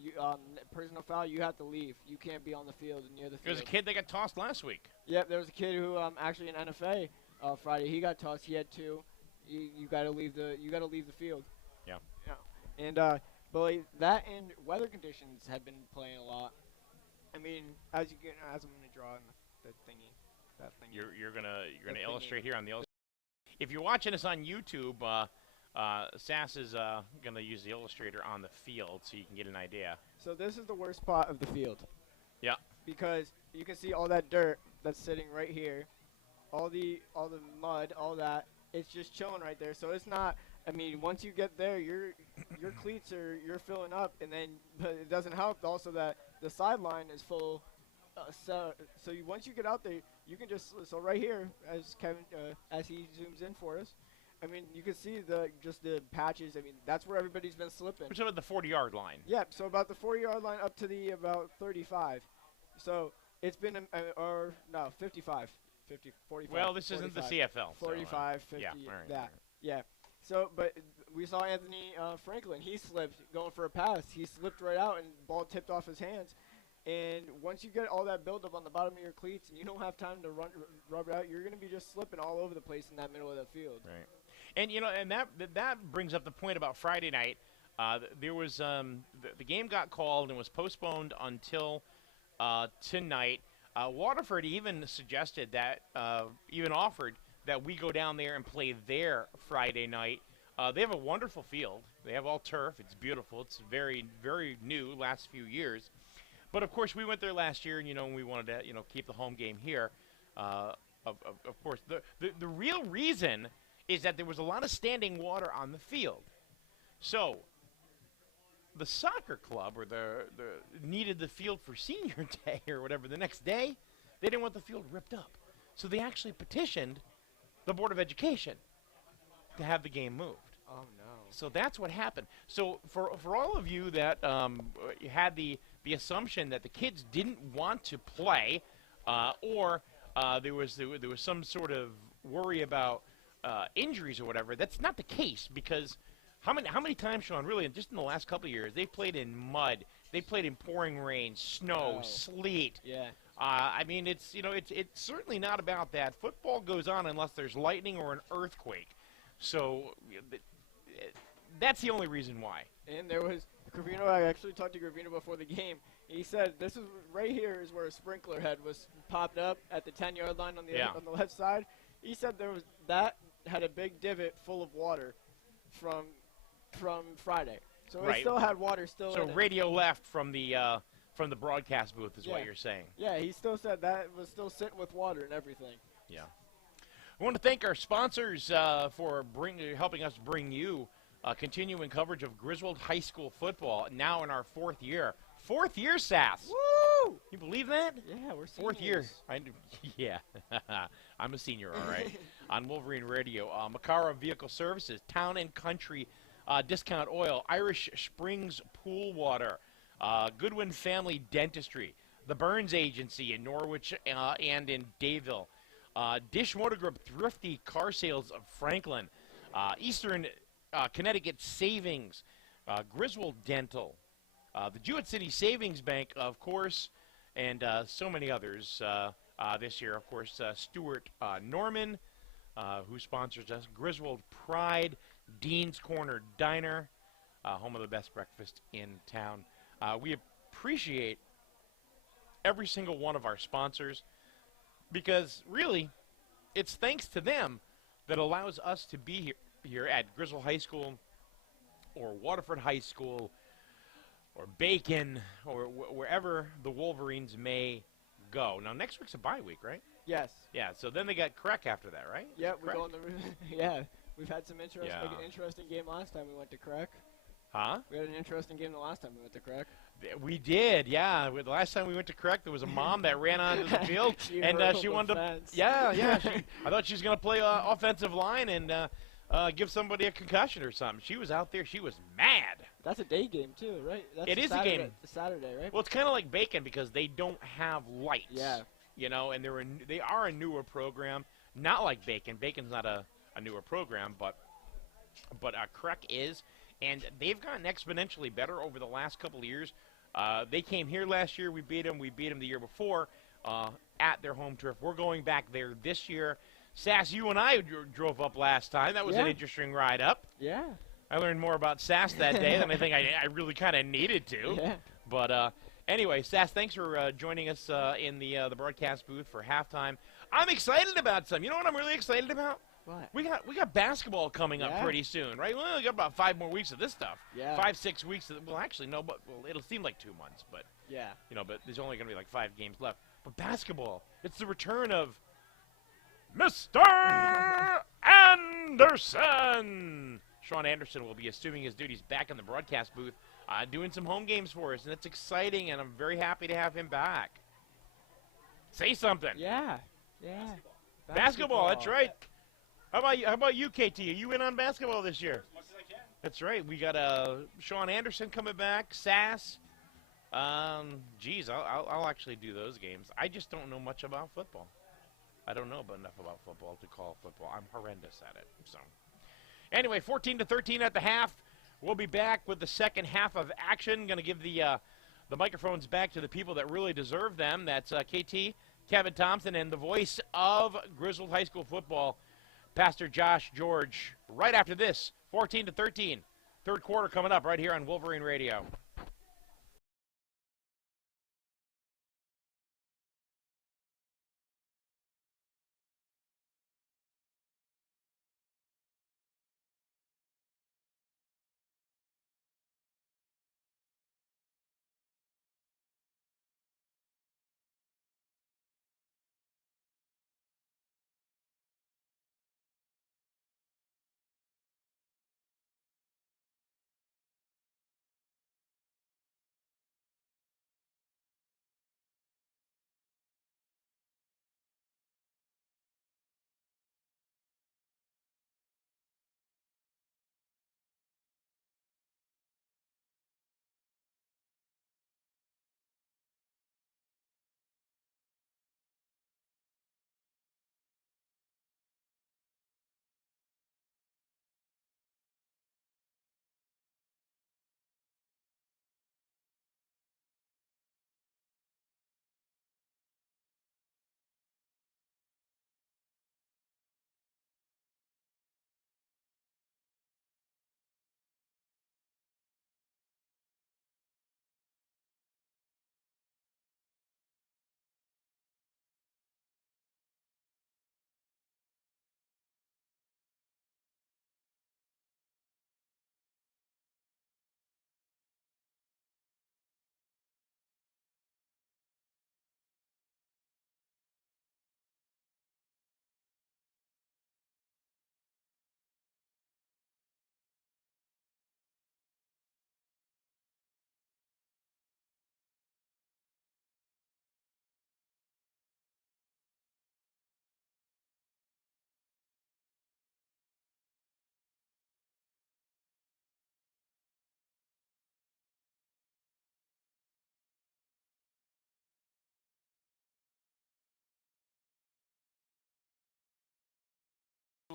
Personal foul, you have to leave. You can't be on the field and near the field. There was a kid that got tossed last week. Yep. There was a kid who actually in NFA Friday he got tossed. He had 2. You got to leave the field. Yeah. Yeah. And but like, that and weather conditions have been playing a lot. I mean, as I'm gonna draw in the thingy, that thing. You're gonna illustrate here on the illustration. If you're watching us on YouTube, Sass is gonna use the illustrator on the field so you can get an idea. So this is the worst spot of the field. Yeah. Because you can see all that dirt that's sitting right here, all the mud, all that. It's just chilling right there. So it's not. I mean, once you get there, your cleats you're filling up, and then but it doesn't help also that the sideline is full. Once you get out there, you can just right here as Kevin as he zooms in for us. I mean, you can see the patches. I mean, that's where everybody's been slipping. Which is about the 40-yard line. Yeah, so about the 40-yard line up to the about 35. So it's been 55. 50, 45. Well, this 45, isn't the CFL. 45, 50, yeah, all right, that. all right. Yeah. So, but we saw Anthony Franklin. He slipped going for a pass. He slipped right out and ball tipped off his hands. And once you get all that buildup on the bottom of your cleats and you don't have time to rub it out, you're going to be just slipping all over the place in that middle of the field. Right. And and that brings up the point about Friday night. There was the game got called and was postponed until tonight. Waterford even suggested that, even offered that we go down there and play there Friday night. They have a wonderful field. They have all turf. It's beautiful. It's very, very new, last few years. But, of course, we went there last year, and, we wanted to, keep the home game here. Of course, the real reason is that there was a lot of standing water on the field. So the soccer club or the needed the field for senior day or whatever the next day. They didn't want the field ripped up. So they actually petitioned the Board of Education to have the game moved. Oh, no. So that's what happened. So for all of you that had the assumption that the kids didn't want to play or there was some sort of worry about injuries or whatever, that's not the case because how many times, Sean, really, just in the last couple of years, they played in mud, they played in pouring rain, snow, sleet. Yeah. I mean, it's certainly not about that. Football goes on unless there's lightning or an earthquake. So that's the only reason why. And there was Gravino. I actually talked to Gravino before the game. He said this is right here is where a sprinkler head was popped up at the 10-yard line on the left side. He said that had a big divot full of water from Friday. So it still had water still in it. So radio left from the broadcast booth is what you're saying. Yeah, he still said that was still sitting with water and everything. Yeah. I want to thank our sponsors for helping us bring you continuing coverage of Griswold High School football now in our 4th year. 4th year, Sass. Woo! You believe that? Yeah, we're 4th year. Yeah. I'm a senior, all right. On Wolverine Radio, Macara Vehicle Services, Town and Country Discount Oil, Irish Springs Pool Water, Goodwin Family Dentistry, the Burns Agency in Norwich and in Dayville, Dish Motor Group Thrifty Car Sales of Franklin, Eastern Connecticut Savings, Griswold Dental, the Jewett City Savings Bank, of course, and so many others this year. Of course, Stuart Norman, who sponsors us, Griswold Pride, Dean's Corner Diner, home of the best breakfast in town. We appreciate every single one of our sponsors because really it's thanks to them that allows us to be here at Griswold High School or Waterford High School or Bacon or wherever the Wolverines may go. Now, next week's a bye week, right? Yes. Yeah, so then they got Crack after that, right? Yeah, we Crack? go on the yeah. We've had some interesting game last time we went to Crack. Huh? We had an interesting game the last time we went to Crack. We did, yeah. The last time we went to Crack, there was a mom that ran onto the field, and she wanted to. Yeah. I thought she was going to play offensive line and give somebody a concussion or something. She was out there. She was mad. That's a day game too, right? That's It is a game. Saturday, right? Well, it's kind of like Bacon because they don't have lights. Yeah. You know, and they are a newer program, not like Bacon. Bacon's not a newer program, but Crack is, and they've gotten exponentially better over the last couple of years. They came here last year. We beat them. We beat them the year before at their home turf. We're going back there this year. Sass, you and I drove up last time. That was an interesting ride up. Yeah. I learned more about Sass that day than I think I really kind of needed to. Yeah. But anyway, Sass, thanks for joining us in the broadcast booth for halftime. I'm excited about something. You know what I'm really excited about? What? We got basketball coming up pretty soon, right? Well, we got about 5 more weeks of this stuff. Yeah. 5-6 weeks. Well, actually, no, but it'll seem like 2 months. But Yeah. but there's only going to be like 5 games left. But basketball, it's the return of Mr. Anderson. Sean Anderson will be assuming his duties back in the broadcast booth, doing some home games for us, and it's exciting, and I'm very happy to have him back. Say something. Yeah. Basketball, that's right. How about you, KT? Are you in on basketball this year? As much as I can. That's right. We got Sean Anderson coming back, Sass. Geez, I'll actually do those games. I just don't know much about football. I don't know enough about football to call football. I'm horrendous at it. So, anyway, 14-13 at the half. We'll be back with the second half of action. Going to give the microphones back to the people that really deserve them. That's KT, Kevin Thompson, and the voice of Griswold High School football, Pastor Josh George. Right after this, 14-13, third quarter coming up right here on Wolverine Radio.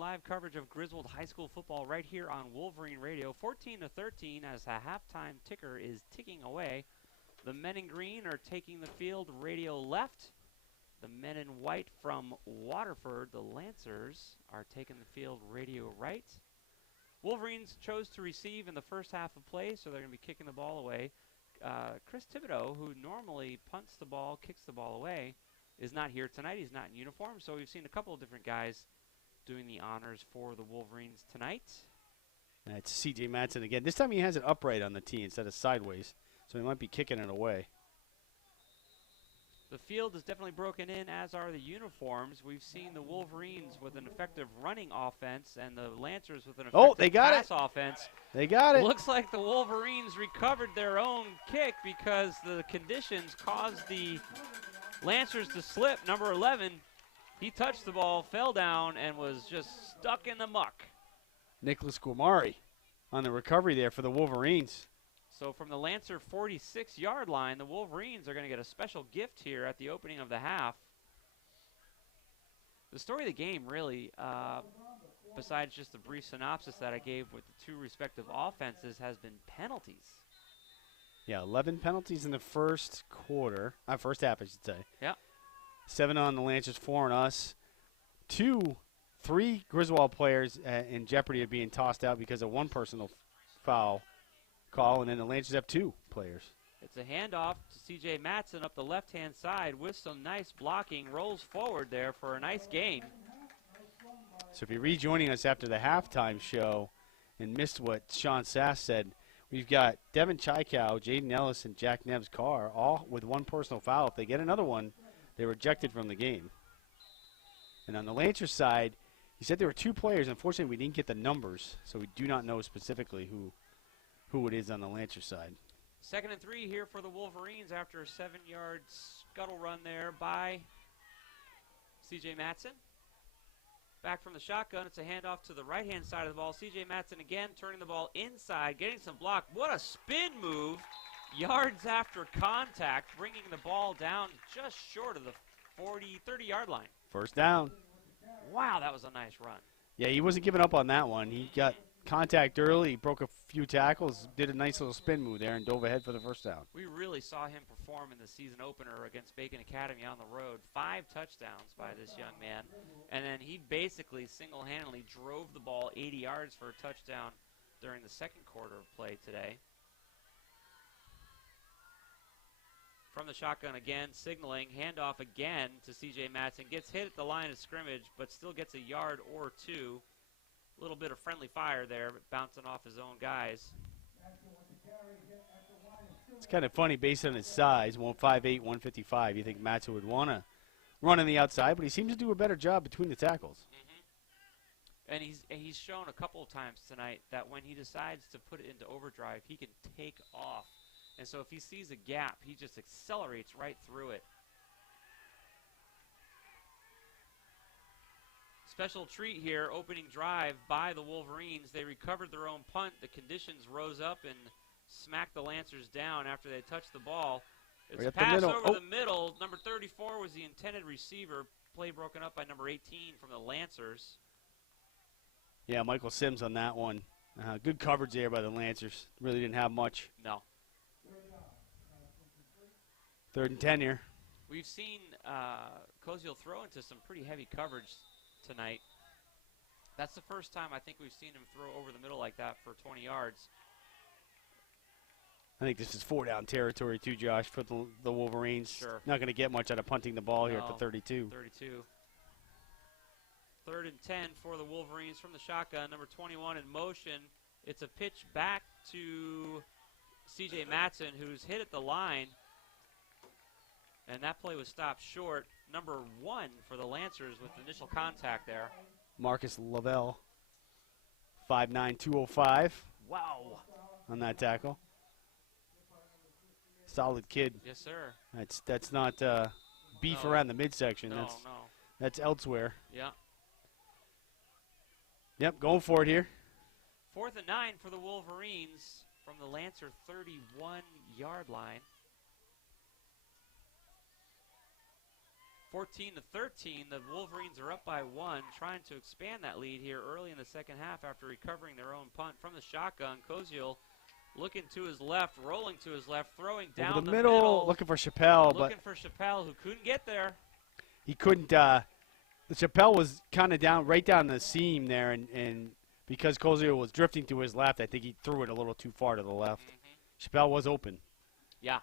live coverage of Griswold High School football right here on Wolverine Radio. 14-13 as the halftime ticker is ticking away. The men in green are taking the field radio left. The men in white from Waterford, the Lancers, are taking the field radio right. Wolverines chose to receive in the first half of play, so they're going to be kicking the ball away. Chris Thibodeau, who normally punts the ball, kicks the ball away, is not here tonight. He's not in uniform, so we've seen a couple of different guys doing the honors for the Wolverines tonight. That's C.J. Madsen again. This time he has it upright on the tee instead of sideways, so he might be kicking it away. The field is definitely broken in, as are the uniforms. We've seen the Wolverines with an effective running offense and the Lancers with an effective pass offense. They got it. Looks like the Wolverines recovered their own kick because the conditions caused the Lancers to slip. Number 11, he touched the ball, fell down, and was just stuck in the muck. Nicholas Guamari on the recovery there for the Wolverines. So from the Lancer 46-yard line, the Wolverines are going to get a special gift here at the opening of the half. The story of the game, really, besides just the brief synopsis that I gave with the two respective offenses, has been penalties. Yeah, 11 penalties in the first quarter. First half, I should say. Yeah. 7 on the Lancers, 4 on us. 3 Griswold players in jeopardy of being tossed out because of one personal foul call, and then the Lancers have 2 players. It's a handoff to C.J. Madsen up the left-hand side with some nice blocking. Rolls forward there for a nice gain. So if you're rejoining us after the halftime show and missed what Sean Sass said, we've got Devin Chaikow, Jaden Ellis, and Jack Neves Carr all with one personal foul. If they get another one, they're ejected from the game. And on the Lancers side, he said there were 2 players. Unfortunately, we didn't get the numbers, so we do not know specifically who it is on the Lancer side. 2nd and 3 here for the Wolverines after a 7-yard scuttle run there by C.J. Madsen. Back from the shotgun, it's a handoff to the right-hand side of the ball. C.J. Madsen again turning the ball inside, getting some block. What a spin move. Yards after contact, bringing the ball down just short of the 30-yard line. First down. Wow, that was a nice run. Yeah, he wasn't giving up on that one. He got contact early, he broke a few tackles, did a nice little spin move there, and dove ahead for the first down. We really saw him perform in the season opener against Bacon Academy on the road. 5 touchdowns by this young man. And then he basically single-handedly drove the ball 80 yards for a touchdown during the second quarter of play today. From the shotgun again, signaling, handoff again to C.J. Madsen. Gets hit at the line of scrimmage, but still gets a yard or 2. A little bit of friendly fire there, but bouncing off his own guys. It's kind of funny based on his size, 158, 155. You think Madsen would want to run on the outside, but he seems to do a better job between the tackles. And he's shown a couple of times tonight that when he decides to put it into overdrive, he can take off. And so if he sees a gap, he just accelerates right through it. Special treat here, opening drive by the Wolverines. They recovered their own punt. The conditions rose up and smacked the Lancers down after they touched the ball. It's a pass over the middle. Number 34 was the intended receiver. Play broken up by number 18 from the Lancers. Yeah, Michael Sims on that one. Good coverage there by the Lancers. Really didn't have much. No. 3rd and 10 here. We've seen Koziel throw into some pretty heavy coverage tonight. That's the first time I think we've seen him throw over the middle like that for 20 yards. I think this is 4-down territory too, Josh, for the Wolverines. Sure. Not going to get much out of punting the ball here at the 32. 32. 3rd and 10 for the Wolverines from the shotgun. Number 21 in motion. It's a pitch back to C.J. Madsen, who's hit at the line. And that play was stopped short. Number 1 for the Lancers with initial contact there. Marcus Lavelle, 5'9", 205. Wow. On that tackle. Solid kid. Yes, sir. That's not beef around the midsection. No. That's elsewhere. Yeah. Yep, going for it here. 4th and 9 for the Wolverines from the Lancer 31-yard line. 14-13, the Wolverines are up by 1, trying to expand that lead here early in the second half after recovering their own punt from the shotgun. Koziel looking to his left, rolling to his left, throwing down Over the the middle, looking for Chappelle, looking for Chappelle, who couldn't get there. he couldn't. Chappelle was kind of down, right down the seam there, and because Kozier was drifting to his left, I think he threw it a little too far to the left. Chappelle was open. Yeah,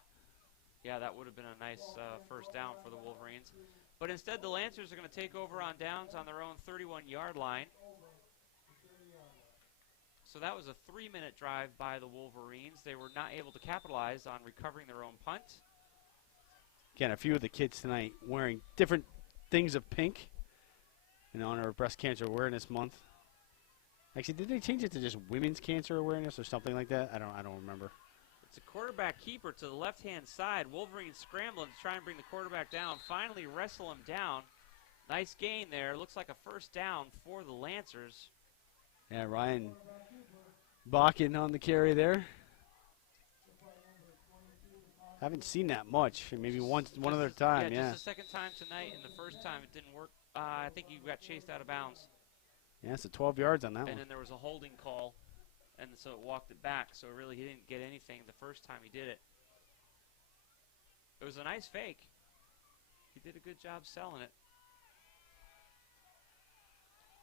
that would have been a nice first down for the Wolverines. But instead, the Lancers are going to take over on downs on their own 31-yard line. So that was a 3-minute drive by the Wolverines. They were not able to capitalize on recovering their own punt. Again, a few of the kids tonight wearing different things of pink in honor of Breast Cancer Awareness Month. Actually, did they change it to just Women's Cancer Awareness or something like that? I don't remember. It's a quarterback keeper to the left-hand side. Wolverines scrambling to try and bring the quarterback down. Finally wrestle him down. Nice gain there. Looks like a first down for the Lancers. Yeah, Ryan Bakken on the carry there. Haven't seen that much. Maybe one other time, yeah. Just the second time tonight, and the first time it didn't work. I think he got chased out of bounds. Yeah, so 12 yards on that one. And then there was a holding call, and so it walked it back. So really he didn't get anything the first time he did it. It was a nice fake. He did a good job selling it.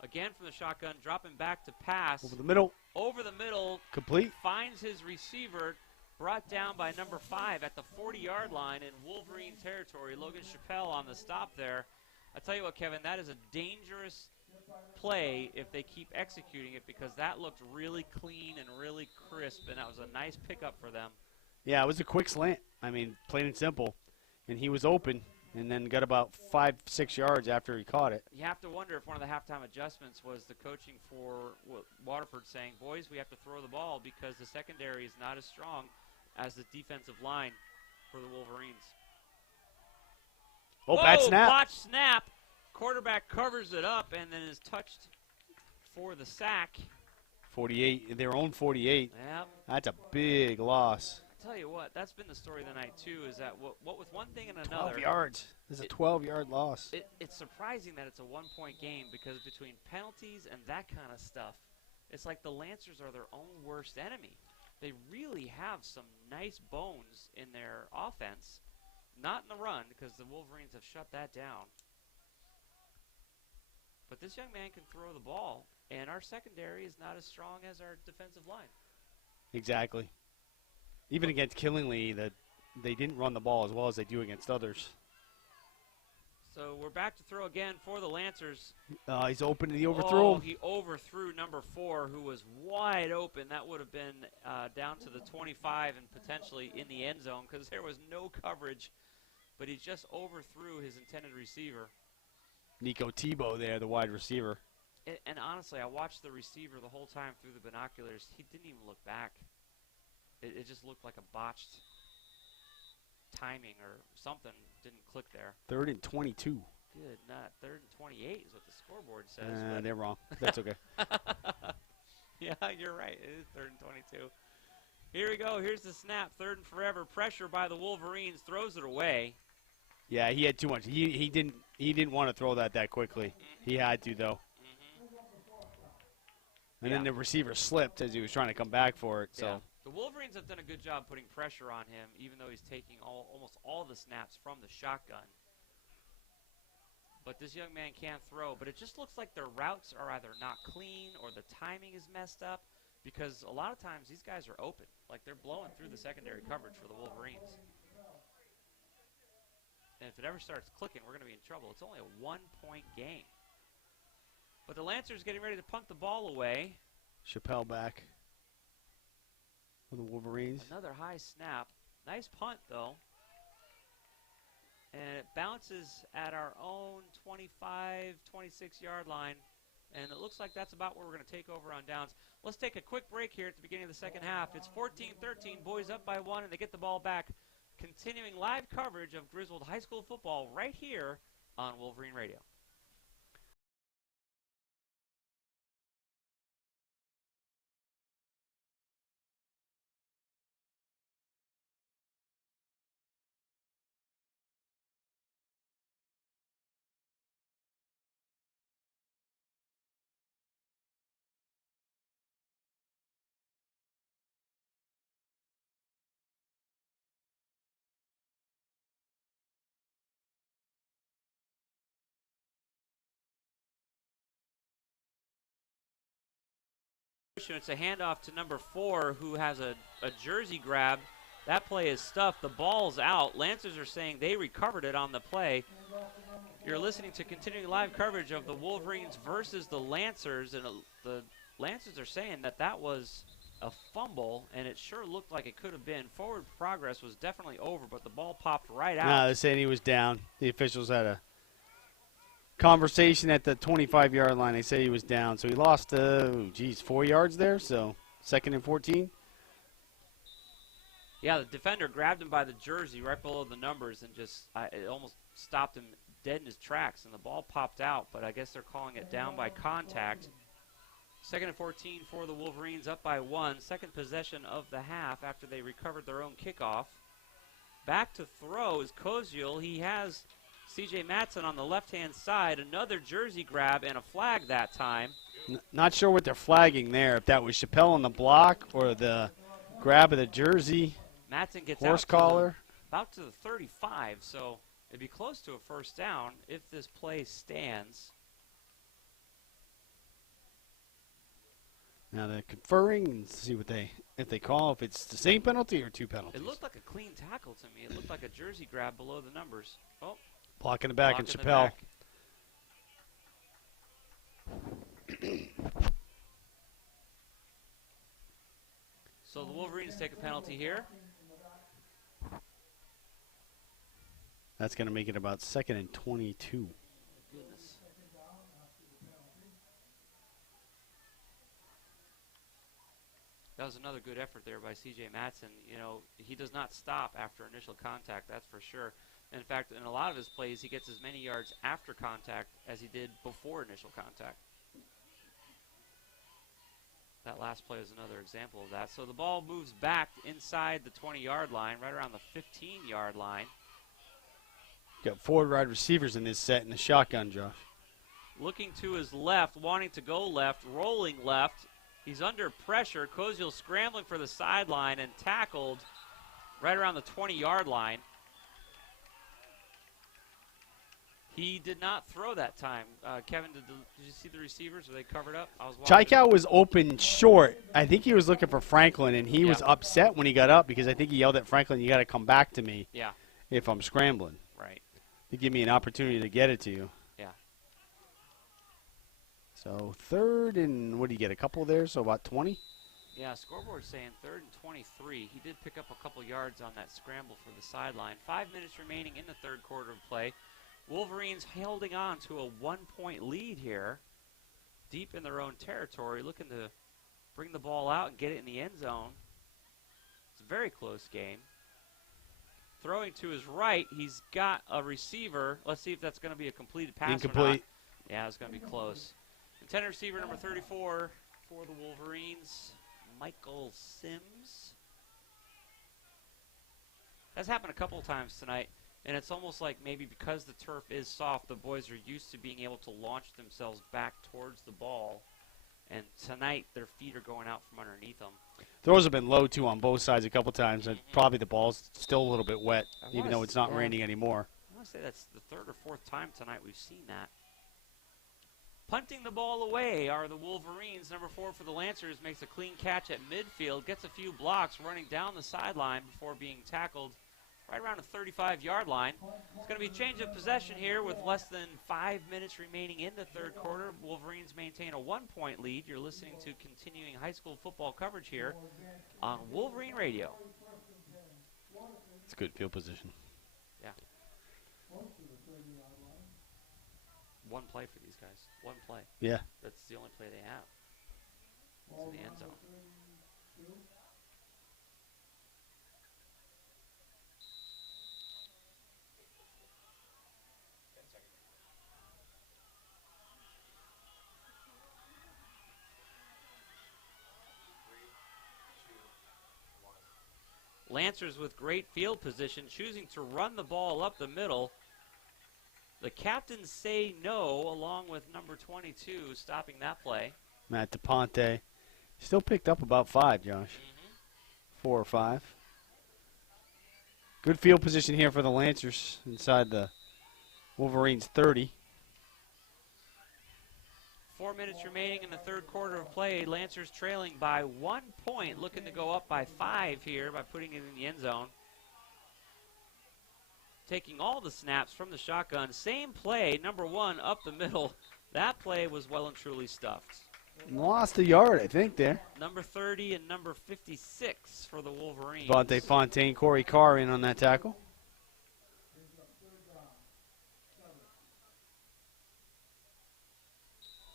Again from the shotgun, dropping back to pass. Over the middle. Over the middle. Complete. Finds his receiver, brought down by number 5 at the 40-yard line in Wolverine territory. Logan Chappelle on the stop there. I tell you what, Kevin, that is a dangerous play if they keep executing it, because that looked really clean and really crisp, and that was a nice pickup for them. Yeah, it was a quick slant. I mean, plain and simple. And he was open and then got about 5-6 yards after he caught it. You have to wonder if one of the halftime adjustments was the coaching for Waterford saying, boys, we have to throw the ball because the secondary is not as strong as the defensive line for the Wolverines. Oh, bad snap. Botch snap. Quarterback covers it up and then is touched for the sack. 48, their own 48. Yep. That's a big loss. I tell you what, that's been the story of the night too, is that what with one thing and another. 12 yards. This is a 12-yard loss. It's surprising that it's a one-point game, because between penalties and that kind of stuff, it's like the Lancers are their own worst enemy. They really have some nice bones in their offense. Not in the run, because the Wolverines have shut that down. But this young man can throw the ball, and our secondary is not as strong as our defensive line. Exactly. Even against Killingly, they didn't run the ball as well as they do against others. So we're back to throw again for the Lancers. He's open, and he overthrew Oh, him. he overthrew number 4, who was wide open. That would have been down to the 25 and potentially in the end zone, because there was no coverage. But he just overthrew his intended receiver. Nico Tebow there, the wide receiver. And honestly, I watched the receiver the whole time through the binoculars. He didn't even look back. It just looked like a botched timing or something didn't click there. 3rd and 22. Good, not 3rd and 28 is what the scoreboard says. They're wrong. That's okay. Yeah, you're right. It is 3rd and 22. Here we go. Here's the snap. 3rd and forever. Pressure by the Wolverines. Throws it away. Yeah, he had too much. He didn't want to throw that quickly. He had to, though. And then the receiver slipped as he was trying to come back for it. So. Yeah. The Wolverines have done a good job putting pressure on him, even though he's taking almost all the snaps from the shotgun. But this young man can't throw. But it just looks like their routes are either not clean or the timing is messed up, because a lot of times these guys are open. Like, they're blowing through the secondary coverage for the Wolverines. And if it ever starts clicking, we're going to be in trouble. It's only a 1-point game. But the Lancers getting ready to punt the ball away. Chappelle back for the Wolverines. Another high snap. Nice punt, though. And it bounces at our own 25, 26-yard line. And it looks like that's about where we're going to take over on downs. Let's take a quick break here at the beginning of the second half. It's 14-13, boys up by 1, and they get the ball back. Continuing live coverage of Griswold High School football right here on Wolverine Radio. issue. It's a handoff to number 4 who has a jersey grab. That play is stuffed. The ball's out. Lancers are saying they recovered it on the play. You're listening to continuing live coverage of the Wolverines versus the Lancers, and the Lancers are saying that was a fumble, and it sure looked like it could have been. Forward progress was definitely over, but the ball popped right out. No, they're saying he was down. The officials had a conversation at the 25-yard line. They say he was down, so he lost, 4 yards there, so 2nd and 14. Yeah, the defender grabbed him by the jersey right below the numbers and just it almost stopped him dead in his tracks, and the ball popped out, but I guess they're calling it down by contact. 2nd and 14 for the Wolverines, up by 1. Second possession of the half after they recovered their own kickoff. Back to throw is Koziel. He has C.J. Matson on the left-hand side. Another jersey grab and a flag that time. Not sure what they're flagging there, if that was Chappelle on the block or the grab of the jersey. Matson gets horse out collar. about to the 35, so it'd be close to a first down if this play stands. Now they're conferring and see what if they call, if it's the same penalty or 2 penalties. It looked like a clean tackle to me. It looked like a jersey grab below the numbers. Oh, Blocking the back block and in the Chappelle. back. So the Wolverines take a penalty here. That's going to make it about 2nd and 22. Goodness. That was another good effort there by C.J. Matson. You know, he does not stop after initial contact, that's for sure. In fact, in a lot of his plays, he gets as many yards after contact as he did before initial contact. That last play is another example of that. So the ball moves back inside the 20-yard line, right around the 15-yard line. Got 4 wide receivers in this set in the shotgun, Josh. Looking to his left, wanting to go left, rolling left. He's under pressure. Koziel scrambling for the sideline and tackled right around the 20-yard line. He did not throw that time. Kevin, did you see the receivers? Were they covered up? I was watching. Chaikow was open short. I think he was looking for Franklin, and he was upset when he got up because I think he yelled at Franklin, "You got to come back to me if I'm scrambling. Right. To give me an opportunity to get it to you." Yeah. So 3rd and, what do you get, a couple there, so about 20? Yeah, scoreboard saying 3rd and 23. He did pick up a couple yards on that scramble for the sideline. 5 minutes remaining in the 3rd quarter of play. Wolverines holding on to a 1-point lead here, deep in their own territory, looking to bring the ball out and get it in the end zone. It's a very close game. Throwing to his right, he's got a receiver. Let's see if that's going to be a completed pass Incomplete. or not. Yeah, it's going to be close. Intended receiver number 34 for the Wolverines, Michael Sims. That's happened a couple times tonight. And it's almost like maybe because the turf is soft, the boys are used to being able to launch themselves back towards the ball. And tonight, their feet are going out from underneath them. Throws have been low, too, on both sides a couple times. And probably the ball's still a little bit wet, even though it's not raining anymore. I want to say that's the 3rd or 4th time tonight we've seen that. Punting the ball away are the Wolverines. Number 4 for the Lancers makes a clean catch at midfield, gets a few blocks, running down the sideline before being tackled right around the 35-yard line. It's going to be a change of possession here with less than 5 minutes remaining in the 3rd quarter. Wolverines maintain a 1-point lead. You're listening to continuing high school football coverage here on Wolverine Radio. It's a good field position. Yeah. One play for these guys. One play. Yeah. That's the only play they have. It's in the end zone. Lancers with great field position, choosing to run the ball up the middle. The captains say no, along with number 22 stopping that play. Matt DePonte still picked up about 5, Josh. 4 or 5. Good field position here for the Lancers inside the Wolverines 30. 4 minutes remaining in the third quarter of play. Lancers trailing by 1 point, looking to go up by 5 here by putting it in the end zone. Taking all the snaps from the shotgun. Same play, number 1 up the middle. That play was well and truly stuffed. Lost a yard, I think, there. Number 30 and number 56 for the Wolverines. Vontae Fontaine, Corey Carr in on that tackle.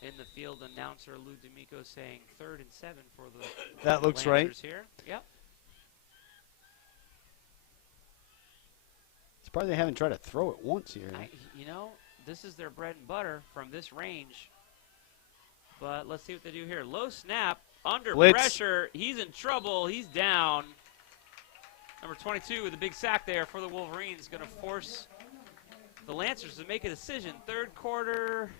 In the field, announcer Lou D'Amico saying 3rd and 7 for the That looks Lancers right. here. Yep. Surprised they haven't tried to throw it once here. You know, this is their bread and butter from this range. But let's see what they do here. Low snap, under Blitz. pressure. He's in trouble. He's down. Number 22 with a big sack there for the Wolverines. Going to force the Lancers to make a decision. Third quarter,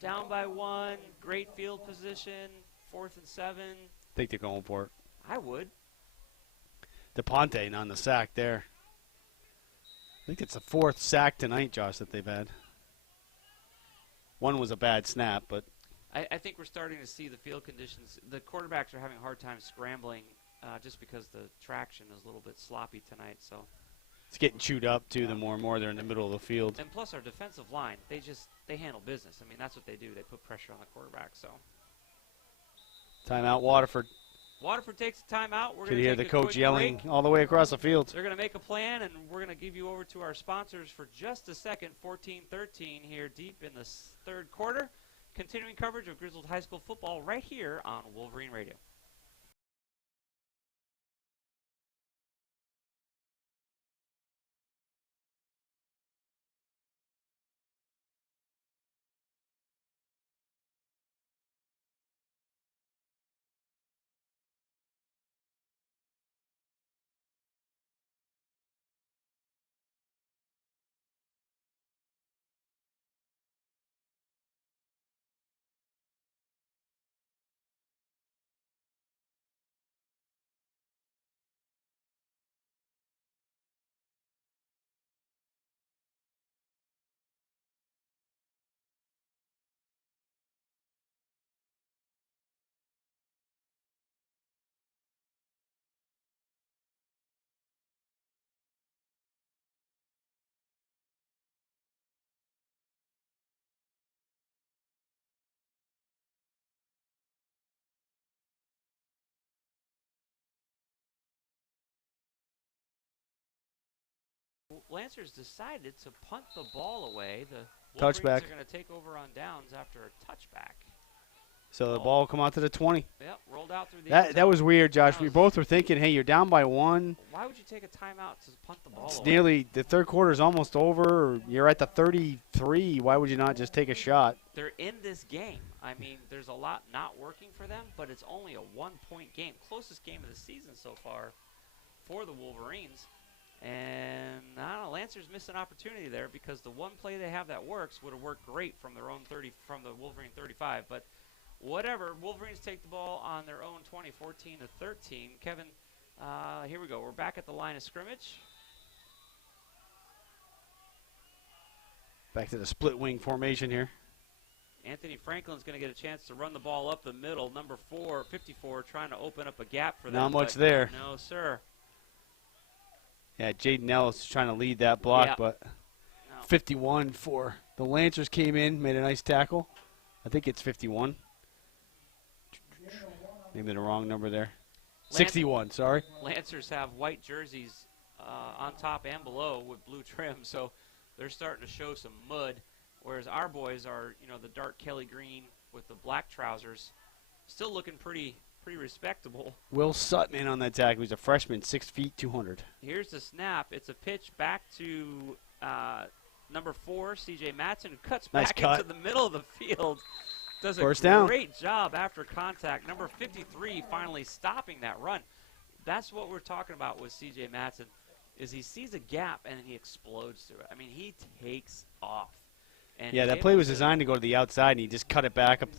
down by 1. Great field position. 4th and 7. I think they're going for it. I would. DePonte on the sack there. I think it's the 4th sack tonight, Josh, that they've had. One was a bad snap, but I think we're starting to see the field conditions. The quarterbacks are having a hard time scrambling just because the traction is a little bit sloppy tonight. So, it's getting chewed up, too, the more and more they're in the middle of the field. and plus our defensive line, they handle business. I mean, that's what they do. They put pressure on the quarterback. So, Timeout, Waterford. Waterford takes a timeout. We're Could going to hear take the a coach quick yelling break. all the way across the field. They're going to make a plan, and we're going to give you over to our sponsors for just a second. 14-13 here deep in the third quarter. Continuing coverage of Griswold High School football right here on Wolverine Radio. Lancers decided to punt the ball away. The Wolverines Touchback. are going to take over on downs after a touchback. So the ball will come out to the 20. Yep, rolled out through the end That zone. was weird, Josh. That We was- both were thinking, hey, you're down by 1. Why would you take a timeout to punt the ball It's away? nearly, the third quarter's almost over. Or you're at the 33. Why would you not just take a shot? They're in this game. I mean, there's a lot not working for them, but it's only a 1-point game. Closest game of the season so far for the Wolverines. And I don't know, Lancers missed an opportunity there because the one play they have that works would have worked great from their own 30, from the Wolverine 35. But whatever, Wolverines take the ball on their own 20, 14-13. Kevin, here we go. We're back at the line of scrimmage. Back to the split wing formation here. Anthony Franklin's going to get a chance to run the ball up the middle. Number 54 trying to open up a gap for them. Not much but there. No, sir. Yeah, Jaden Ellis is trying to lead that block, Yeah. but No. 51 for the Lancers came in, made a nice tackle. I think it's 51. Maybe the wrong number there. 61, sorry. Lancers have white jerseys on top and below with blue trim, so they're starting to show some mud, whereas our boys are, you know, the dark Kelly green with the black trousers, still looking pretty respectable. Will Sutton in on that tackle. He's a freshman, 6 feet, 200. Here's the snap. It's a pitch back to number 4, C.J. Matson, who cuts Nice back cut. into the middle of the field. Does a First down. great job after contact. Number 53 finally stopping that run. That's what we're talking about with C.J. Matson, is he sees a gap and then he explodes through it. I mean, he takes off. And Yeah, he's that play able was to- designed to go to the outside, and he just cut it back up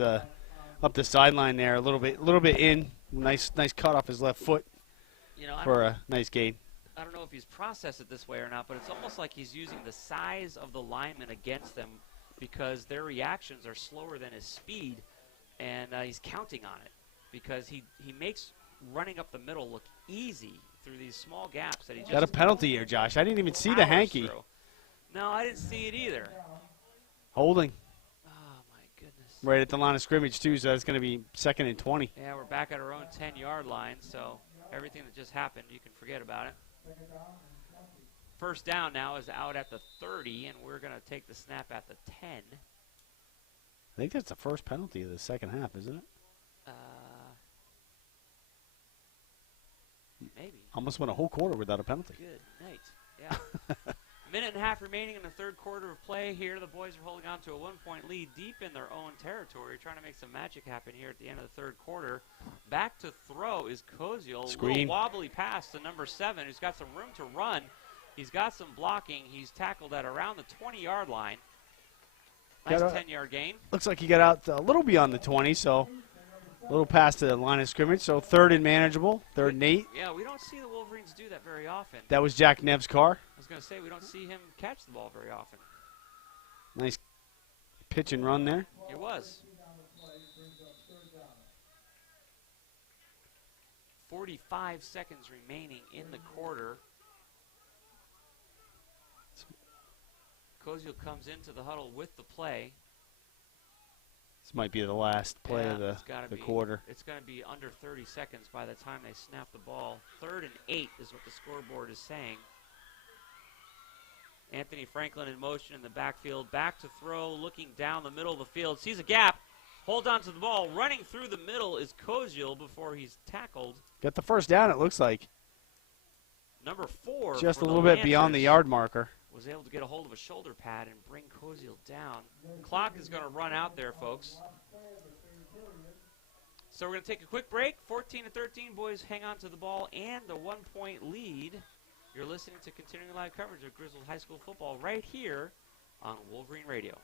the sideline there a little bit in. Nice cut off his left foot You know, for a nice gain. I don't know if he's processed it this way or not, but it's almost like he's using the size of the lineman against them, because their reactions are slower than his speed, and he's counting on it because he makes running up the middle look easy through these small gaps that he just Got a penalty here, Josh. I didn't even see the powers hanky. through. No, I didn't see it either. Holding Oh, my goodness. right at the line of scrimmage, too, so that's going to be 2nd and 20. Yeah, we're back at our own 10-yard line, so everything that just happened, you can forget about it. First down now is out at the 30, and we're going to take the snap at the 10. I think that's the first penalty of the second half, isn't it? Maybe. Almost went a whole quarter without a penalty. Good night. Yeah. Minute and a half remaining in the third quarter of play here. The boys are holding on to a 1-point lead deep in their own territory, trying to make some magic happen here at the end of the third quarter. Back to throw is Koziel. Screen. A little wobbly pass to number 7, who's got some room to run. He's got some blocking. He's tackled at around the 20-yard line. Nice 10-yard gain. Looks like he got out a little beyond the 20, so a little past the line of scrimmage. So 3rd and manageable, 3rd and 8. Yeah, we don't see the Wolverines do that very often. That was Jack Nev's car. I was going to say, we don't see him catch the ball very often. Nice pitch and run there. It was. 45 seconds remaining in the quarter. Koziel comes into the huddle with the play. This might be the last play of it's gotta the be, quarter. It's going to be under 30 seconds by the time they snap the ball. 3rd and 8 is what the scoreboard is saying. Anthony Franklin in motion in the backfield. Back to throw, looking down the middle of the field. Sees a gap. Hold on to the ball. Running through the middle is Koziel before he's tackled. Got the first down, it looks like. Number 4. Just for a the little bit beyond the Lancers yard marker. was able to get a hold of a shoulder pad and bring Koziel down. Clock is going to run out there, folks. So we're going to take a quick break. 14-13, boys hang on to the ball and the 1-point lead. You're listening to continuing live coverage of Griswold High School football right here on Wolverine Radio.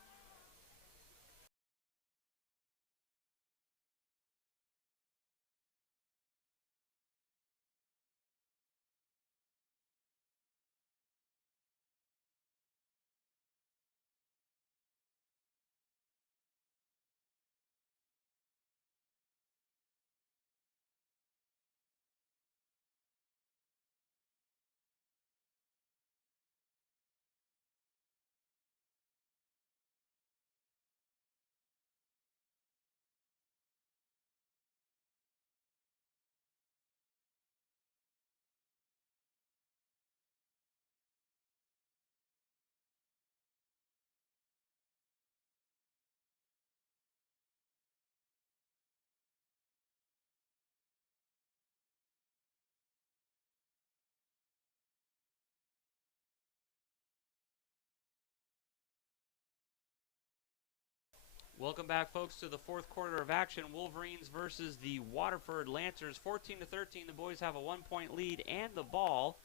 Welcome back, folks, to the fourth quarter of action. Wolverines versus the Waterford Lancers. 14-13, the boys have a 1-point lead and the ball.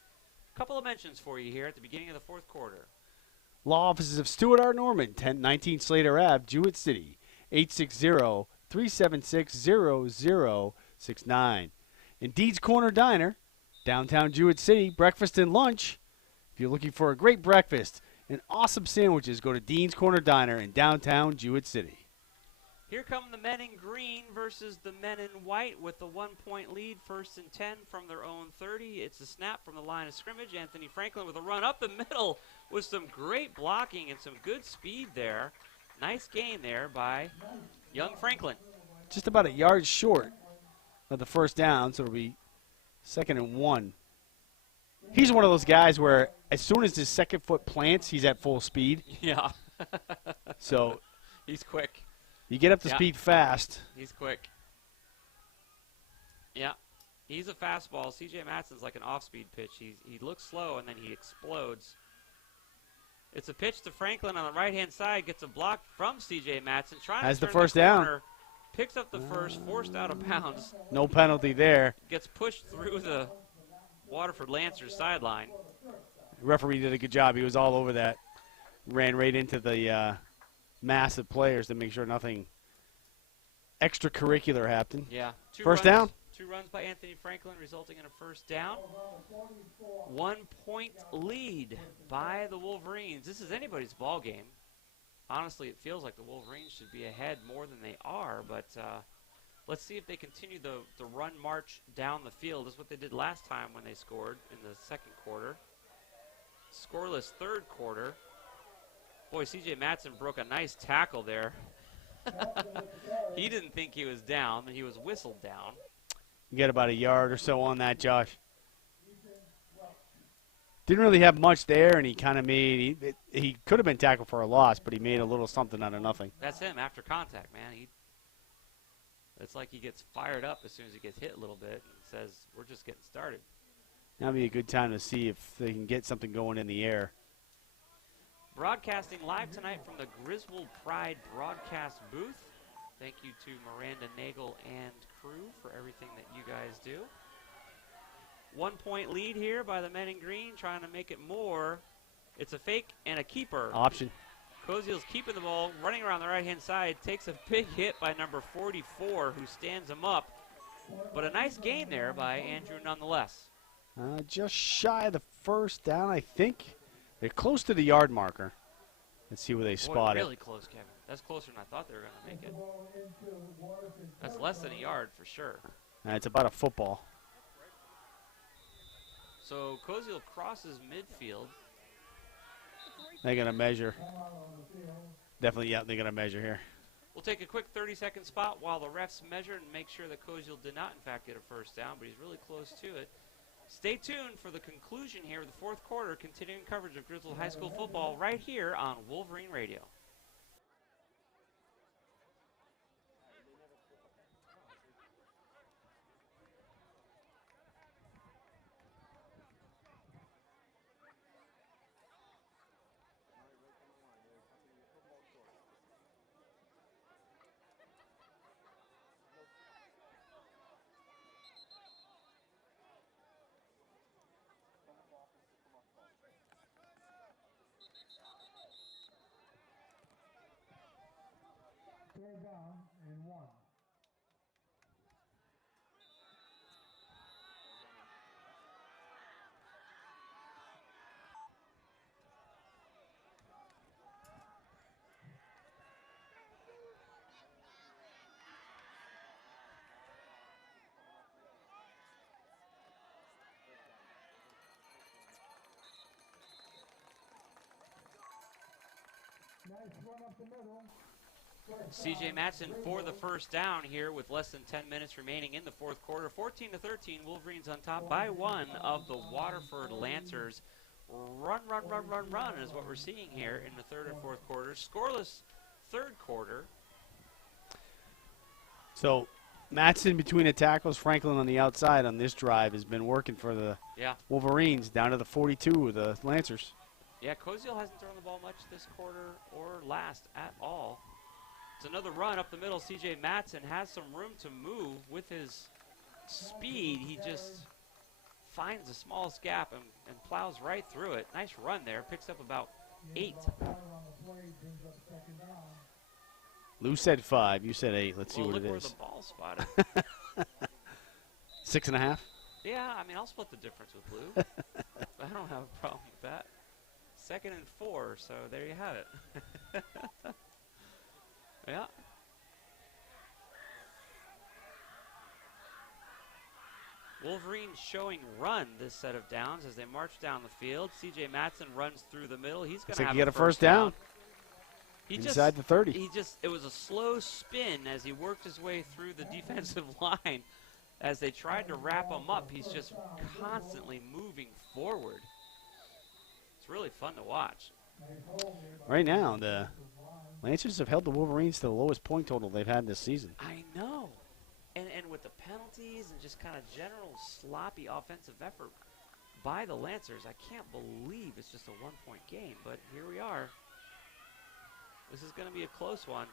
A couple of mentions for you here at the beginning of the fourth quarter. Law offices of Stuart R. Norman, 1019 Slater Ave, Jewett City, 860-376-0069. Indeed's Corner Diner, downtown Jewett City, breakfast and lunch. If you're looking for a great breakfast and awesome sandwiches, go to Dean's Corner Diner in downtown Jewett City. Here come the men in green versus the men in white with a 1-point lead, 1st and 10 from their own 30. It's a snap from the line of scrimmage. Anthony Franklin with a run up the middle with some great blocking and some good speed there. Nice gain there by young Franklin. Just about a yard short of the first down, so it'll be 2nd and 1. He's one of those guys where as soon as his second foot plants, he's at full speed. Yeah. So he's quick. you get up to speed fast. He's quick. Yeah. He's a fastball. C.J. Matson's like an off-speed pitch. He looks slow, and then he explodes. It's a pitch to Franklin on the right-hand side. Gets a block from C.J. Matson. Has the first down. Picks up the first, forced out of bounds. No penalty there. Gets pushed through the Waterford Lancers sideline. The referee did a good job. He was all over that. Ran right into the massive players to make sure nothing extracurricular happened. Yeah. First down. 2 runs by Anthony Franklin, resulting in a first down. 1-point lead by the Wolverines. This is anybody's ball game. honestly, it feels like the Wolverines should be ahead more than they are, but let's see if they continue the run march down the field. This is what they did last time when they scored in the second quarter. Scoreless third quarter. Boy, C.J. Matson broke a nice tackle there. He didn't think he was down. He was whistled down. You get about a yard or so on that, Josh. Didn't really have much there, and he kind of made he could have been tackled for a loss, but he made a little something out of nothing. That's him after contact, man. It's like he gets fired up as soon as he gets hit a little bit and says, we're just getting started. That'll be a good time to see if they can get something going in the air. Broadcasting live tonight from the Griswold Pride broadcast booth. Thank you to Miranda Nagel and crew for everything that you guys do. 1 point lead here by the men in green, trying to make it more. It's a fake and a keeper. Option. Koziel's keeping the ball, running around the right-hand side, takes a big hit by number 44, who stands him up. But a nice gain there by Andrew nonetheless. Just shy of the first down, I think. They're close to the yard marker. Let's see where they spot it. Really close, Kevin. That's closer than I thought they were going to make it. That's less than a yard for sure. It's about a football. So Koziel crosses midfield. They're going to measure. Definitely, yeah, they're going to measure here. We'll take a quick 30-second spot while the refs measure and make sure that Koziel did not, in fact, get a first down, but he's really close to it. Stay tuned for the conclusion here of the fourth quarter, continuing coverage of Griswold High School football right here on Wolverine Radio. Third down and 1. Nice run up the middle. C.J. Matson for the first down here with less than 10 minutes remaining in the fourth quarter. 14-13, Wolverines on top by 1 of the Waterford Lancers. Run is what we're seeing here in the third and fourth quarters. Scoreless third quarter. So Matson between the tackles, Franklin on the outside on this drive has been working for the Wolverines down to the 42 of the Lancers. Yeah, Koziel hasn't thrown the ball much this quarter or last at all. It's another run up the middle. C.J. Matson has some room to move with his speed. He just finds the smallest gap and plows right through it. Nice run there. Picks up about 8. Lou said 5. You said 8. Let's see what it is. Look where the ball spotted. 6.5? Yeah, I mean, I'll split the difference with Lou. I don't have a problem with that. 2nd and 4, so there you have it. Yeah. Wolverines showing run this set of downs as they march down the field. C.J. Matson runs through the middle. He's going to have a first down. He inside the 30. It was a slow spin as he worked his way through the defensive line. As they tried to wrap him up, he's just constantly moving forward. It's really fun to watch. Right now, the Lancers have held the Wolverines to the lowest point total they've had this season. I know. And with the penalties and just kind of general sloppy offensive effort by the Lancers, I can't believe it's just a 1-point game. But here we are. This is going to be a close one.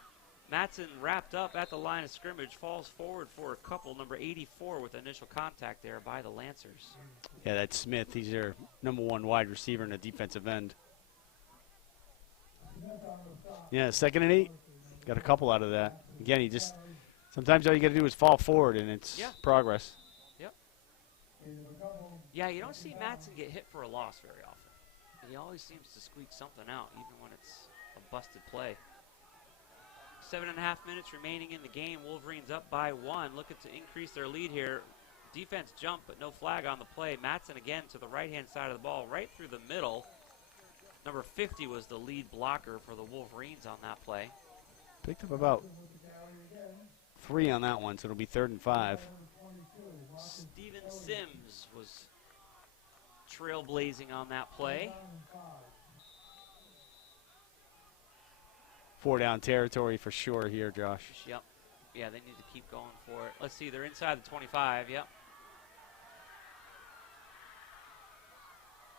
Matson wrapped up at the line of scrimmage, falls forward for a couple, number 84 with initial contact there by the Lancers. Yeah, that's Smith. He's their number 1 wide receiver in the defensive end. Yeah, 2nd and 8. Got a couple out of that. Again, sometimes all you got to do is fall forward, and it's progress. Yep. Yeah, you don't see Matson get hit for a loss very often. He always seems to squeak something out, even when it's a busted play. 7.5 minutes remaining in the game. Wolverines up by 1, looking to increase their lead here. Defense jump, but no flag on the play. Matson again to the right-hand side of the ball, right through the middle. Number 50 was the lead blocker for the Wolverines on that play. Picked up about 3 on that one, so it'll be 3rd and 5. Steven Sims was trailblazing on that play. 4-down territory for sure here, Josh. Yep. Yeah, they need to keep going for it. Let's see, they're inside the 25. Yep.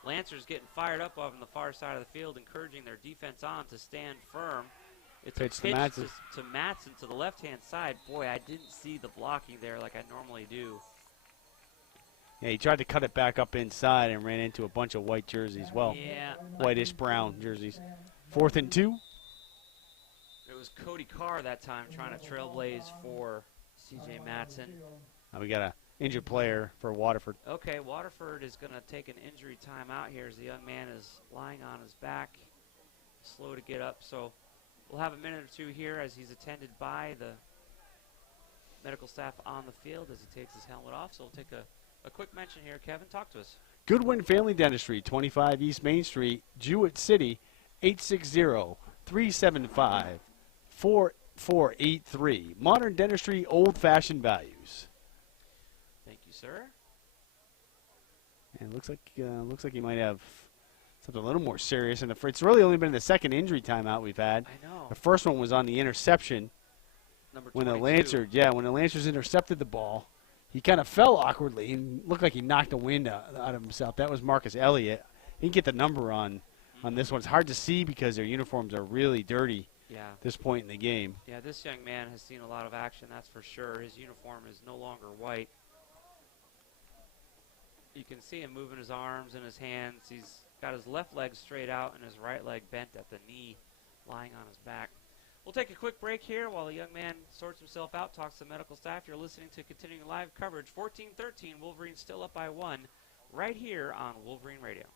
Lancers getting fired up on the far side of the field, encouraging their defense on to stand firm. It's Pitch a to pitch Madsen. to Matson to the left-hand side. Boy, I didn't see the blocking there like I normally do. Yeah, he tried to cut it back up inside and ran into a bunch of white jerseys. Well, Yeah. whitish brown jerseys. 4th and 2. It was Cody Carr that time trying to trailblaze for C.J. Matson. Now we got an injured player for Waterford. Okay, Waterford is going to take an injury timeout here as the young man is lying on his back, slow to get up. So we'll have a minute or two here as he's attended by the medical staff on the field as he takes his helmet off. So we'll take a quick mention here. Kevin, talk to us. Goodwin Family Dentistry, 25 East Main Street, Jewett City, 860-375-4483. Modern dentistry, old-fashioned values. Thank you, sir. And it looks like he might have something a little more serious. And it's really only been the second injury timeout we've had. I know. The first one was on the interception Number when the 22. Lancers intercepted the ball. He kind of fell awkwardly and looked like he knocked the wind out of himself. That was Marcus Elliott. He didn't get the number on this one. It's hard to see because their uniforms are really dirty Yeah. at this point in the game. Yeah, this young man has seen a lot of action, that's for sure. His uniform is no longer white. You can see him moving his arms and his hands. He's got his left leg straight out and his right leg bent at the knee, lying on his back. We'll take a quick break here while the young man sorts himself out, talks to medical staff. You're listening to continuing live coverage, 14-13, Wolverines still up by 1, right here on Wolverine Radio.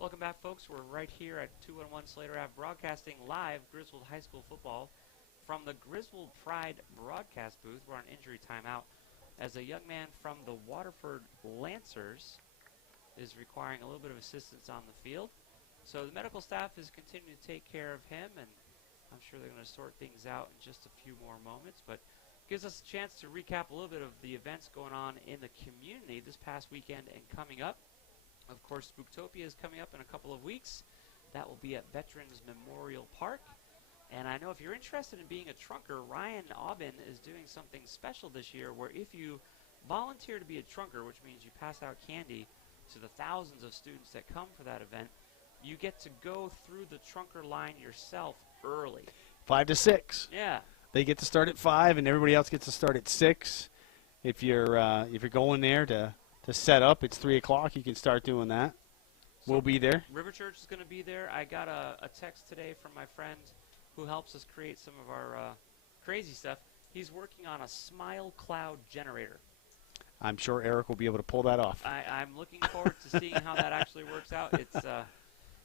Welcome back, folks. We're right here at 211 Slater Ave, broadcasting live Griswold High School football from the Griswold Pride broadcast booth. We're on injury timeout as a young man from the Waterford Lancers is requiring a little bit of assistance on the field. So the medical staff is continuing to take care of him, and I'm sure they're going to sort things out in just a few more moments. But gives us a chance to recap a little bit of the events going on in the community this past weekend and coming up. Of course, Spooktopia is coming up in a couple of weeks. That will be at Veterans Memorial Park. And I know if you're interested in being a trunker, Ryan Aubin is doing something special this year where if you volunteer to be a trunker, which means you pass out candy to the thousands of students that come for that event, you get to go through the trunker line yourself early. 5 to 6. Yeah. They get to start at 5, and everybody else gets to start at 6. If you're going there to set up, it's 3 o'clock. You can start doing that. So we'll be there. River Church is going to be there. I got a text today from my friend who helps us create some of our crazy stuff. He's working on a smile cloud generator. I'm sure Eric will be able to pull that off. I'm looking forward to seeing how that actually works out. It's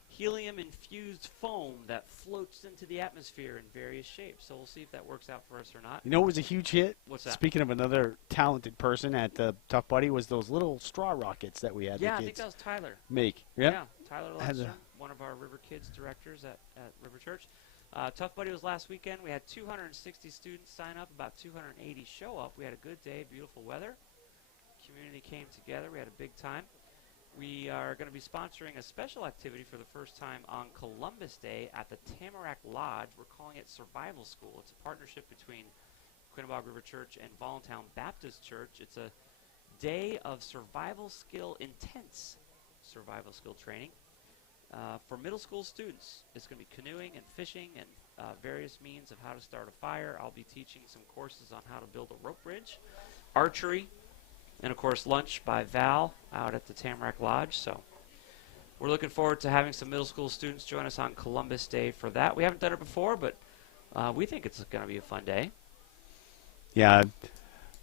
helium-infused foam that floats into the atmosphere in various shapes. So we'll see if that works out for us or not. You know what was a huge hit? What's that? Speaking of another talented person at the Tough Buddy, was those little straw rockets that we had Yeah, the I think kids that was Tyler. make. Yeah, Tyler Had Lundstrom, one of our River Kids directors at River Church. Tough Buddy was last weekend. We had 260 students sign up, about 280 show up. We had a good day, beautiful weather. Community came together. We had a big time. We are going to be sponsoring a special activity for the first time on Columbus Day at the Tamarack Lodge. We're calling it Survival School. It's a partnership between Quinnebog River Church and Voluntown Baptist Church. It's a day of intense survival skill training for middle school students. It's going to be canoeing and fishing and various means of how to start a fire. I'll be teaching some courses on how to build a rope bridge, archery, and, of course, lunch by Val out at the Tamarack Lodge. So we're looking forward to having some middle school students join us on Columbus Day for that. We haven't done it before, but we think it's going to be a fun day. Yeah,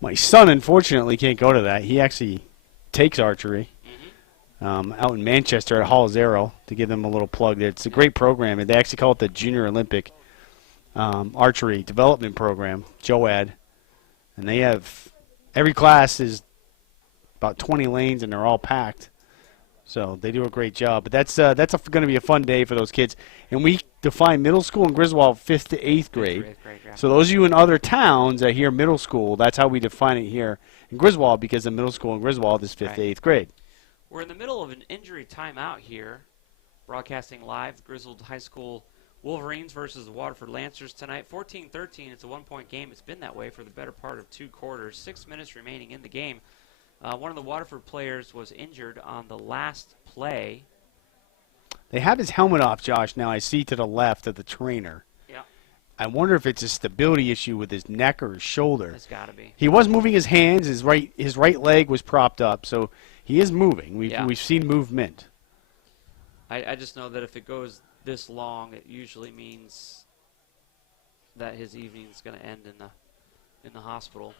my son, unfortunately, can't go to that. He actually takes archery out in Manchester at Hall Zero, to give them a little plug. It's a great program, and they actually call it the Junior Olympic Archery Development Program, JOAD. And they have every class is about 20 lanes, and they're all packed. So they do a great job. But that's going to be a fun day for those kids. And we define middle school in Griswold 5th to 8th grade. Yeah. So those of you in other towns that hear middle school, that's how we define it here in Griswold, because the middle school in Griswold is 5th to 8th grade. We're in the middle of an injury timeout here, broadcasting live Griswold High School Wolverines versus the Waterford Lancers tonight. 14-13, it's a one-point game. It's been that way for the better part of 2 quarters. 6 minutes remaining in the game. One of the Waterford players was injured on the last play. They have his helmet off, Josh, now I see to the left of the trainer. Yeah. I wonder if it's a stability issue with his neck or his shoulder. It's got to be. He was moving his hands. His right leg was propped up, so he is moving. We've seen movement. I just know that if it goes this long, it usually means that his evening is going to end in the hospital.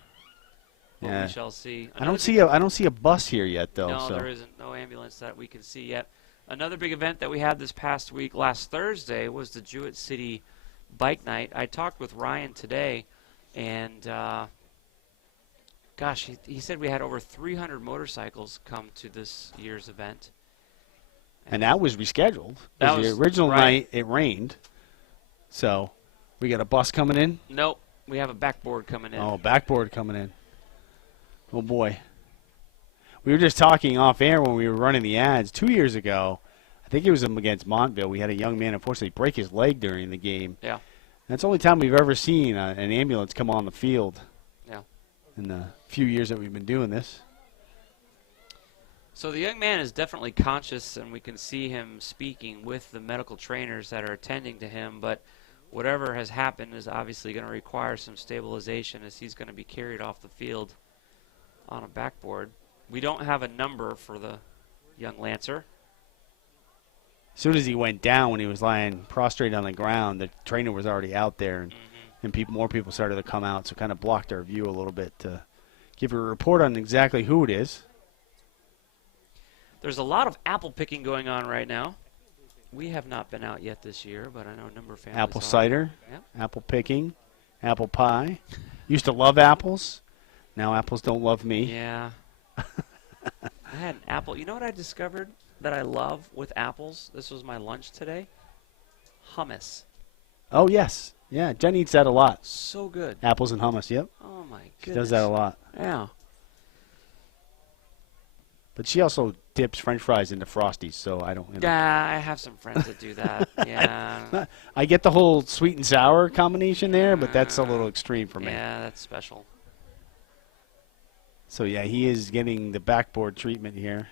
But Yeah. we shall see. I don't see a bus here yet, though. No, so. there isn't. No ambulance that we can see yet. Another big event that we had this past week, last Thursday, was the Jewett City Bike Night. I talked with Ryan today, and gosh, he said we had over 300 motorcycles come to this year's event. And that was rescheduled. That The was original right. night, it rained. So we got a bus coming in. Nope, we have a backboard coming in. Oh, backboard coming in. Oh, boy. We were just talking off air when we were running the ads 2 years ago. I think it was against Montville. We had a young man, unfortunately, break his leg during the game. Yeah. That's the only time we've ever seen an ambulance come on the field. Yeah. In the few years that we've been doing this. So the young man is definitely conscious, and we can see him speaking with the medical trainers that are attending to him, but whatever has happened is obviously going to require some stabilization as he's going to be carried off the field on a backboard. We don't have a number for the young Lancer. As soon as he went down, when he was lying prostrate on the ground, the trainer was already out there, and more people started to come out, so kind of blocked our view a little bit to give a report on exactly who it is. There's a lot of apple picking going on right now. We have not been out yet this year, but I know a number of families Apple are. cider, Yep. apple picking, apple pie. Used to love apples. Now apples don't love me. Yeah. I had an apple. You know what I discovered that I love with apples? This was my lunch today. Hummus. Oh, yes. Yeah, Jen eats that a lot. So good. Apples and hummus, yep. Oh, my goodness. She does that a lot. Yeah. But she also dips French fries into Frosties, so I don't. Yeah, I have some friends that do that. Yeah. I get the whole sweet and sour combination there, but that's a little extreme for me. Yeah, that's special. So, yeah, he is getting the backboard treatment here.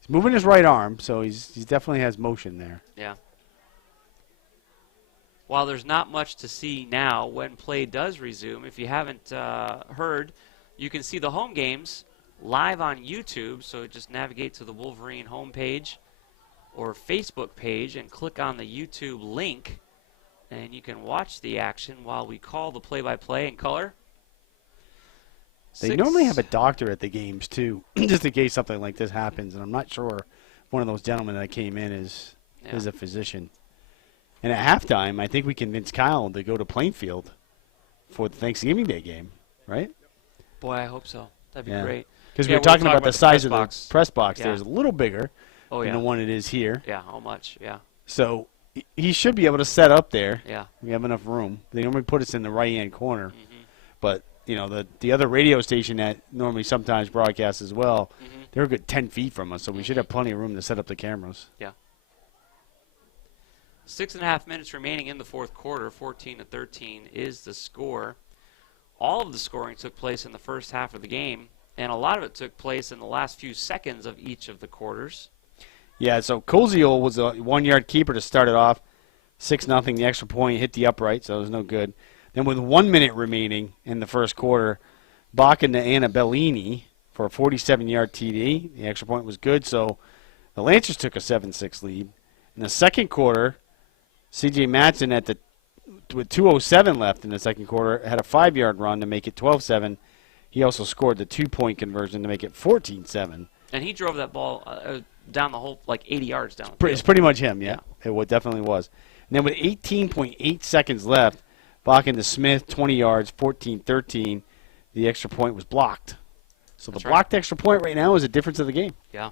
He's moving his right arm, so he definitely has motion there. Yeah. While there's not much to see now, when play does resume, if you haven't heard, you can see the home games live on YouTube. So just navigate to the Wolverine homepage or Facebook page and click on the YouTube link, And you can watch the action while we call the play-by-play in color. They normally have a doctor at the games, too, just in case something like this happens. And I'm not sure if one of those gentlemen that came in is a physician. And at halftime, I think we convinced Kyle to go to Plainfield for the Thanksgiving Day game, right? Boy, I hope so. That'd be great. Because Yeah, we were talking about the size of the box. press box. Yeah. There's a little bigger than the one it is here. Yeah, how much? Yeah. So he should be able to set up there. Yeah. We have enough room. They normally put us in the right-hand corner. But, you know, the other radio station that normally sometimes broadcasts as well, they're a good 10 feet from us, so we should have plenty of room to set up the cameras. Yeah. 6.5 minutes remaining in the fourth quarter. 14-13 is the score. All of the scoring took place in the first half of the game, and a lot of it took place in the last few seconds of each of the quarters. Yeah, so Koziol was a 1-yard keeper to start it off. 6-0, the extra point hit the upright, so it was no good. Then with 1 minute remaining in the first quarter, Bakken to Anna Bellini for a 47-yard TD. The extra point was good, so the Lancers took a 7-6 lead. In the second quarter, C.J. Matson with 2:07 left in the second quarter had a 5-yard run to make it 12-7. He also scored the 2-point conversion to make it 14-7. And he drove that ball down the whole, like 80 yards down. It's pretty much him, yeah. It definitely was. And then with 18.8 seconds left, Bakken to Smith, 20 yards, 14-13. The extra point was blocked. So the blocked extra point right now is the difference of the game. Yeah.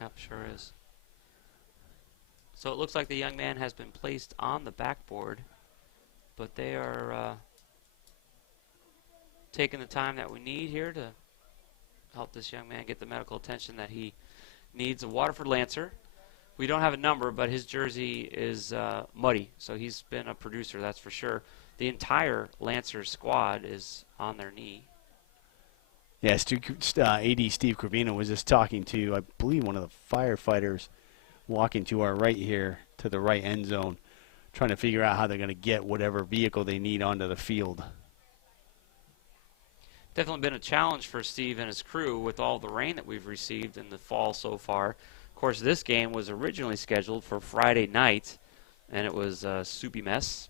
Yep, sure is. So it looks like the young man has been placed on the backboard, but they are taking the time that we need here to help this young man get the medical attention that he needs. A Waterford Lancer. We don't have a number, but his jersey is muddy, so he's been a producer, that's for sure. The entire Lancer squad is on their knee. Yeah, AD Steve Cravino was just talking to, I believe, one of the firefighters walking to our right here to the right end zone, trying to figure out how they're going to get whatever vehicle they need onto the field. Definitely been a challenge for Steve and his crew with all the rain that we've received in the fall so far. Of course, this game was originally scheduled for Friday night, and it was a soupy mess.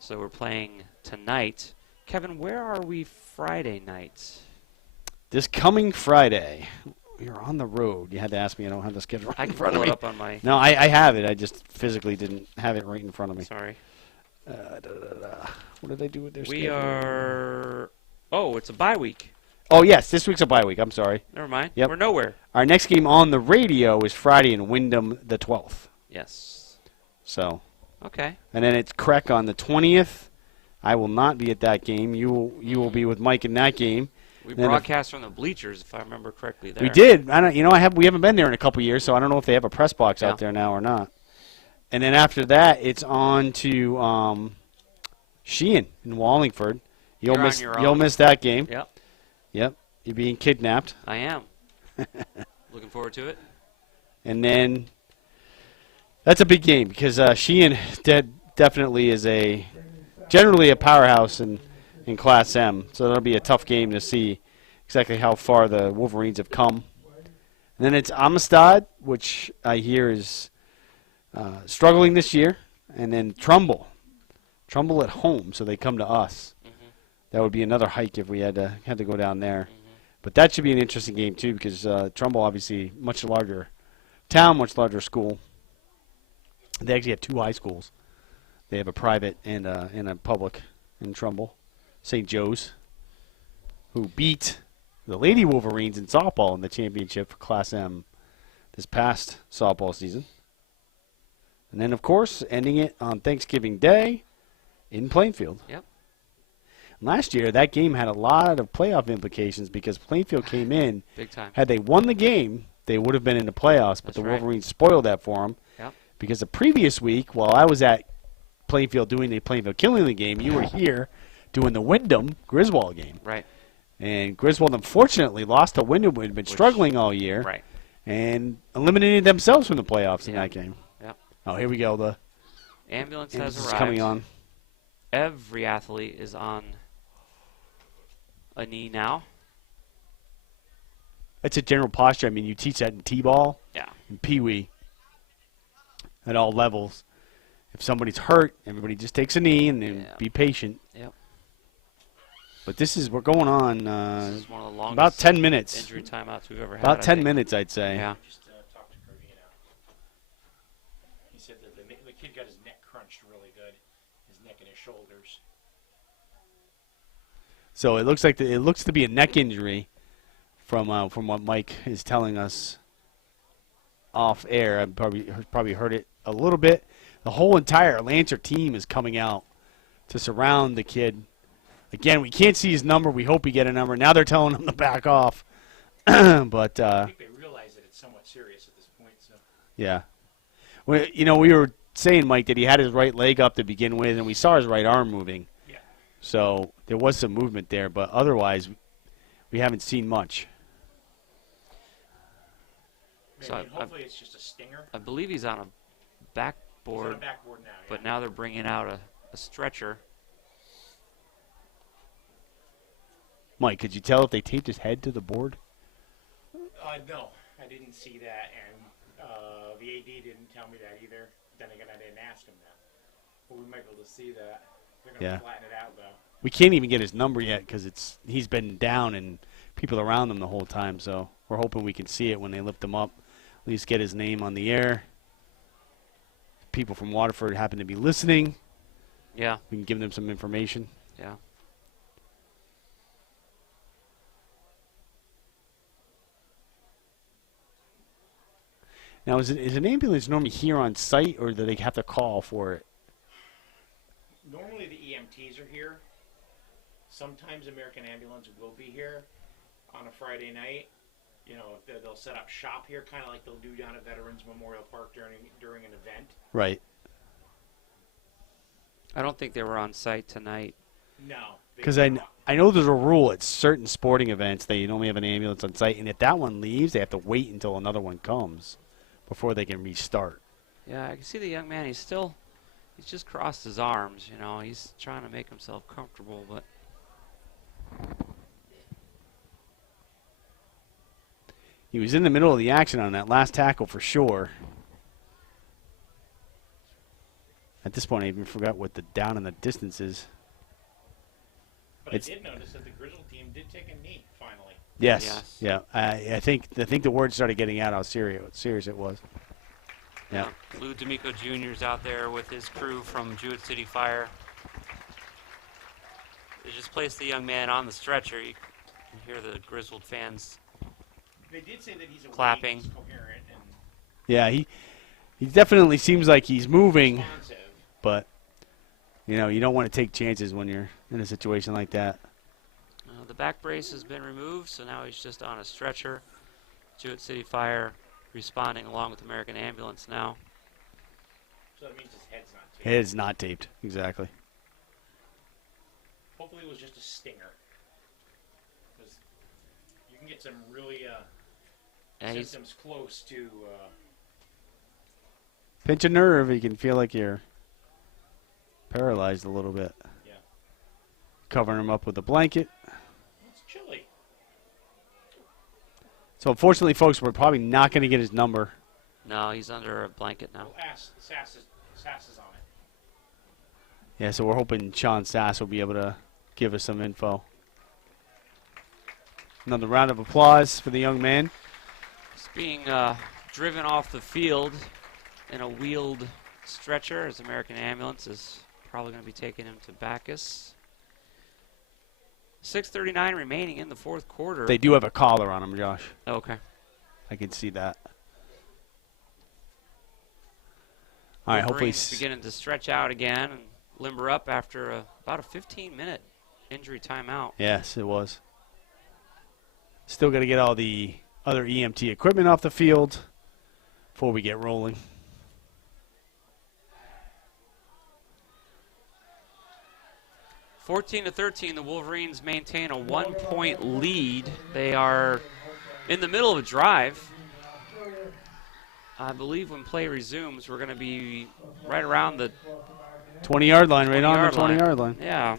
So we're playing tonight. Kevin, where are we Friday night? This coming Friday, we are on the road. You had to ask me. I don't have the schedule right I in can front of pull me. it up on my... No, I have it. I just physically didn't have it right in front of me. Sorry. What did they do with their schedule? We are... Oh, it's a bye week. Oh, yes. This week's a bye week. I'm sorry. Never mind. Yep. We're nowhere. Our next game on the radio is Friday in Wyndham the 12th. Yes. So. Okay. And then it's Crec on the 20th. I will not be at that game. You will be with Mike in that game. We broadcast from the bleachers, if I remember correctly. There. We did. We haven't been there in a couple years, so I don't know if they have a press box out there now or not. And then after that, it's on to Sheehan in Wallingford. You'll miss that game. Yep. Yep. You're being kidnapped. I am. Looking forward to it. And then that's a big game because Sheehan definitely is generally a powerhouse in Class M. So that'll be a tough game to see exactly how far the Wolverines have come. And then it's Amistad, which I hear is struggling this year. And then Trumbull at home, so they come to us. That would be another hike if we had to go down there. But that should be an interesting game too because Trumbull obviously much larger town, much larger school. They actually have two high schools. They have a private and a public in Trumbull, St. Joe's, who beat the Lady Wolverines in softball in the championship for Class M this past softball season. And then, of course, ending it on Thanksgiving Day in Plainfield. Yep. Last year, that game had a lot of playoff implications because Plainfield came in. Big time. Had they won the game, they would have been in the playoffs, but the Wolverines spoiled that for them. Yep. Because the previous week, while I was at Plainfield doing the Plainfield Killing the game, you were here doing the Wyndham Griswold game. Right. And Griswold, unfortunately, lost to Wyndham, who had been struggling all year. Right. And eliminated themselves from the playoffs in that game. Yep. Oh, here we go. The ambulance has arrived. Coming on. Every athlete is on a knee now. That's a general posture. I mean, you teach that in T-ball. Yeah. And Pee-wee. at all levels. If somebody's hurt, everybody just takes a knee and then Yeah. be patient. Yep. But we're going on This is one of the longest about 10 minutes. injury timeouts we've ever had. About I 10 think. minutes, I'd say. Yeah. Just talked to Carvina. He said that the kid got his neck crunched really good, his neck and his shoulders. So it looks to be a neck injury from what Mike is telling us off air. I probably heard it a little bit. The whole entire Lancer team is coming out to surround the kid. Again, we can't see his number. We hope we get a number. Now they're telling him to back off. But I think they realize that it's somewhat serious at this point. So yeah, we were saying, Mike, that he had his right leg up to begin with, and we saw his right arm moving. yeah, So there was some movement there, but otherwise, we haven't seen much. So hopefully it's just a stinger. I believe he's on a He's backboard, on a backboard now. Yeah. but now they're bringing out a stretcher. Mike, could you tell if they taped his head to the board? No, I didn't see that, and the AD didn't tell me that either. Then again, I didn't ask him that. But we might be able to see that. They're going to Yeah. flatten it out, though. We can't even get his number yet because he's been down and people around him the whole time. So we're hoping we can see it when they lift him up. At least get his name on the air. People from Waterford happen to be listening. Yeah. We can give them some information. Yeah. Now, is an ambulance normally here on site, or do they have to call for it? Normally the EMTs are here. Sometimes American Ambulance will be here on a Friday night. You know, they'll set up shop here, kind of like they'll do down at Veterans Memorial Park during an event. Right. I don't think they were on site tonight. No. Because I know there's a rule at certain sporting events that you only have an ambulance on site, and if that one leaves, they have to wait until another one comes before they can restart. Yeah, I can see the young man. He's just crossed his arms. You know, he's trying to make himself comfortable, but He was in the middle of the action on that last tackle for sure. At this point, I even forgot what the down in the distance is. But I did notice that the Griswold team did take a knee finally. Yes. Yes. Yeah. I think the word started getting out how serious it was. Yeah. Lou D'Amico Jr.'s out there with his crew from Jewett City Fire. They just placed the young man on the stretcher. You can hear the Griswold fans. They did say that he's awake, Clapping. he's coherent, and Yeah. He definitely seems like he's moving, responsive. but you don't want to take chances when you're in a situation like that. The back brace has been removed, so now he's just on a stretcher. Jewett City Fire responding along with American Ambulance now. So that means his head's not taped. It is not taped. Exactly. Hopefully it was just a stinger. Because you can get some really And he's symptoms close to Pinch a nerve, you can feel like you're paralyzed a little bit. Yeah. Covering him up with a blanket. it's chilly. So unfortunately, folks, we're probably not going to get his number. no, he's under a blanket now. Well, Sass is on it. Yeah, so we're hoping Sean Sass will be able to give us some info. Another round of applause for the young man. He's being driven off the field in a wheeled stretcher as American Ambulance is probably going to be taking him to Bacchus. 6:39 remaining in the fourth quarter. They do have a collar on him, Josh. Okay. I can see that. All right, hopefully. Wolverines beginning to stretch out again and limber up after about a 15-minute injury timeout. Yes, it was. Still got to get all the other EMT equipment off the field before we get rolling. (14 to 13), the Wolverines maintain a 1-point lead. They are in the middle of a drive. I believe when play resumes, we're going to be right around the 20-yard line, right on the 20-yard 20-yard line. Yeah,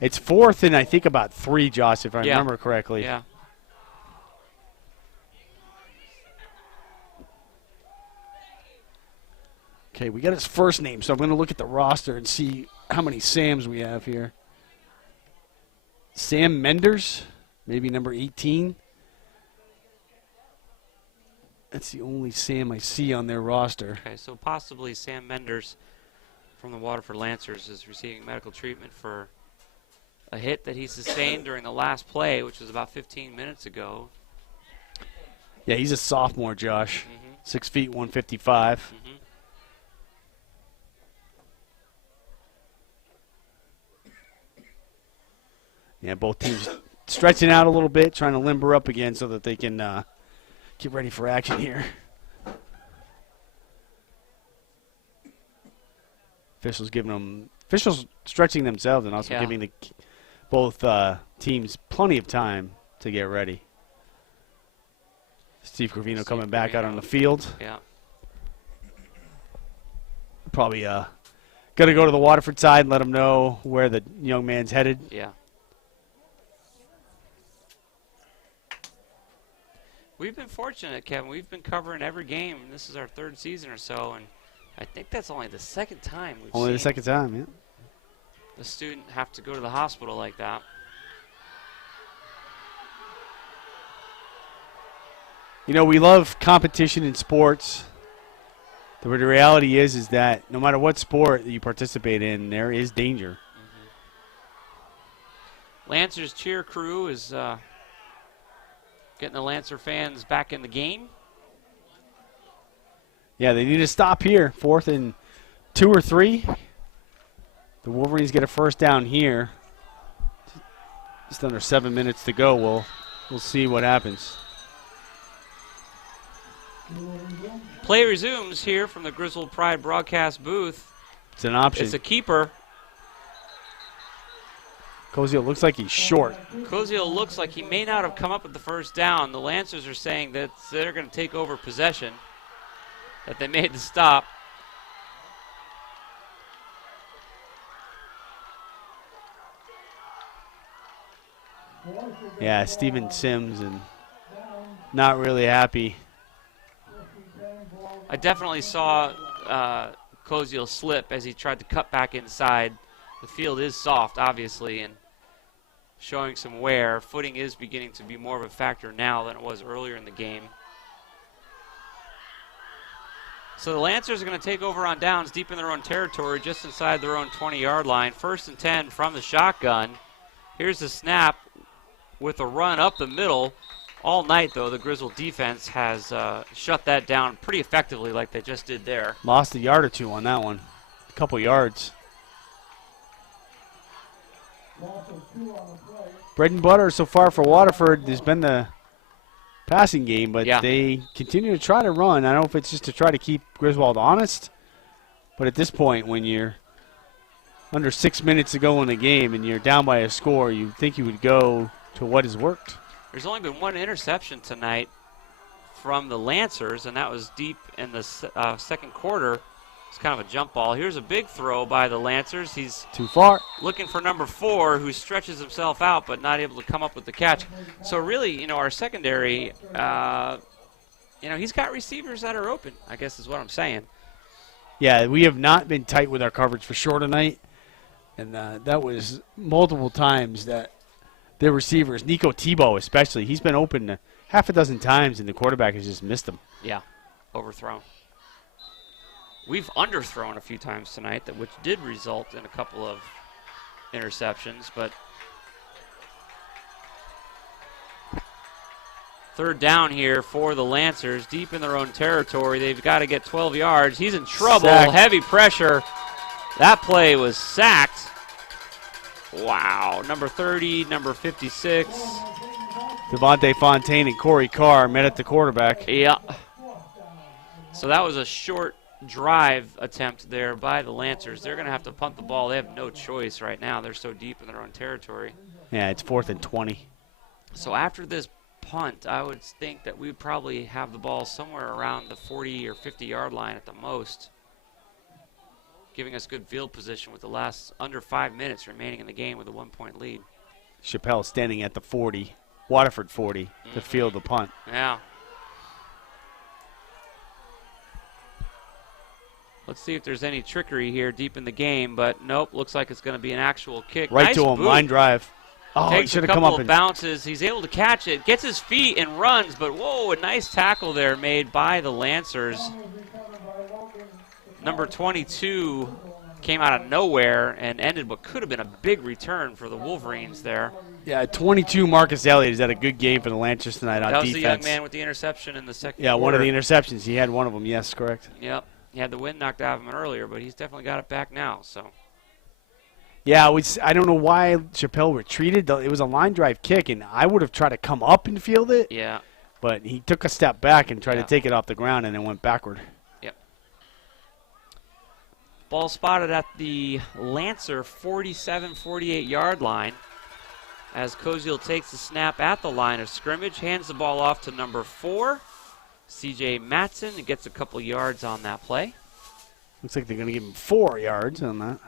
It's fourth and I think about 3, Josh, if I Yeah. remember correctly. yeah. Okay, we got his first name, so I'm going to look at the roster and see how many Sams we have here. Sam Menders, maybe number 18. That's the only Sam I see on their roster. Okay, so possibly Sam Menders from the Waterford Lancers is receiving medical treatment for a hit that he sustained during the last play, which was about 15 minutes ago. Yeah, he's a sophomore, Josh. Mm-hmm. 6 feet, 155. Mm-hmm. Yeah, both teams stretching out a little bit, trying to limber up again so that they can get ready for action here. Officials stretching themselves and also giving both teams plenty of time to get ready. Steve Gravino coming back out on the field. Yeah. Probably going to go to the Waterford side and let them know where the young man's headed. Yeah. We've been fortunate, Kevin. We've been covering every game. This is our third season or so, and I think that's only the second time we've Only seen the second time, yeah. the student have to go to the hospital like that. You know, we love competition in sports. The reality is that no matter what sport that you participate in, there is danger. Lancers cheer crew is getting the Lancer fans back in the game. Yeah, they need to stop here. 4th and 2 or 3. The Wolverines get a first down here. Just under 7 minutes to go. We'll see what happens. Play resumes here from the Griswold Pride broadcast booth. It's an option. It's a keeper. Cozio looks like he's short. Cozio looks like he may not have come up with the first down. The Lancers are saying that they're going to take over possession, that they made the stop. Yeah, Steven Sims and not really happy. I definitely saw Cozio slip as he tried to cut back inside. The field is soft, obviously, and showing some wear. Footing is beginning to be more of a factor now than it was earlier in the game. So the Lancers are going to take over on downs deep in their own territory, just inside their own 20-yard line. 1st and 10 from the shotgun. Here's the snap with a run up the middle. All night, though, the Griswold defense has shut that down pretty effectively like they just did there. Lost a yard or two on that one. A couple yards. Bread and butter so far for Waterford has been the passing game, but they continue to try to run. I don't know if it's just to try to keep Griswold honest, but at this point, when you're under 6 minutes to go in the game and you're down by a score, you think you would go to what has worked. There's only been one interception tonight from the Lancers, and that was deep in the second quarter. It's kind of a jump ball. Here's a big throw by the Lancers. He's too far. Looking for number 4, who stretches himself out but not able to come up with the catch. So really, our secondary, he's got receivers that are open, I guess is what I'm saying. Yeah, we have not been tight with our coverage for sure tonight, and that was multiple times that their receivers, Nico Tebow especially, he's been open half a dozen times, and the quarterback has just missed him. Yeah, overthrown. We've underthrown a few times tonight, which did result in a couple of interceptions, but 3rd down here for the Lancers, deep in their own territory. They've got to get 12 yards. He's in trouble. Sacked. Heavy pressure. That play was sacked. Wow. Number 30, number 56. Devontae Fontaine and Corey Carr met at the quarterback. Yeah. So that was a short drive attempt there by the Lancers. They're going to have to punt the ball. They have no choice right now. They're so deep in their own territory. Yeah, it's 4th and 20. So after this punt, I would think that we would probably have the ball somewhere around the 40 or 50-yard line at the most, giving us good field position with the last under 5 minutes remaining in the game with a 1-point lead. Chappelle standing at the 40, Waterford 40, to field the punt. Yeah. Let's see if there's any trickery here deep in the game, but nope, looks like it's going to be an actual kick. Right Nice to him, boot. line drive. Oh, he Takes should a have come couple up of bounces. He's able to catch it, gets his feet and runs, but whoa, a nice tackle there made by the Lancers. Number 22 came out of nowhere and ended what could have been a big return for the Wolverines there. Yeah, 22 Marcus Elliott has had a good game for the Lancers tonight on That was defense. the young man with the interception in the second Yeah, quarter. one of the interceptions. He had one of them. Yes, correct. Yep. He had the wind knocked out of him earlier, but he's definitely got it back now. So. Yeah, I don't know why Chappelle retreated. It was a line drive kick, and I would have tried to come up and field it. Yeah. But he took a step back and tried Yeah. to take it off the ground and then went backward. Yep. Ball spotted at the Lancer 47-48 yard line as Koziel takes the snap at the line of scrimmage, hands the ball off to number 4, C.J. Matson, and gets a couple yards on that play. Looks like they're going to give him 4 yards on that.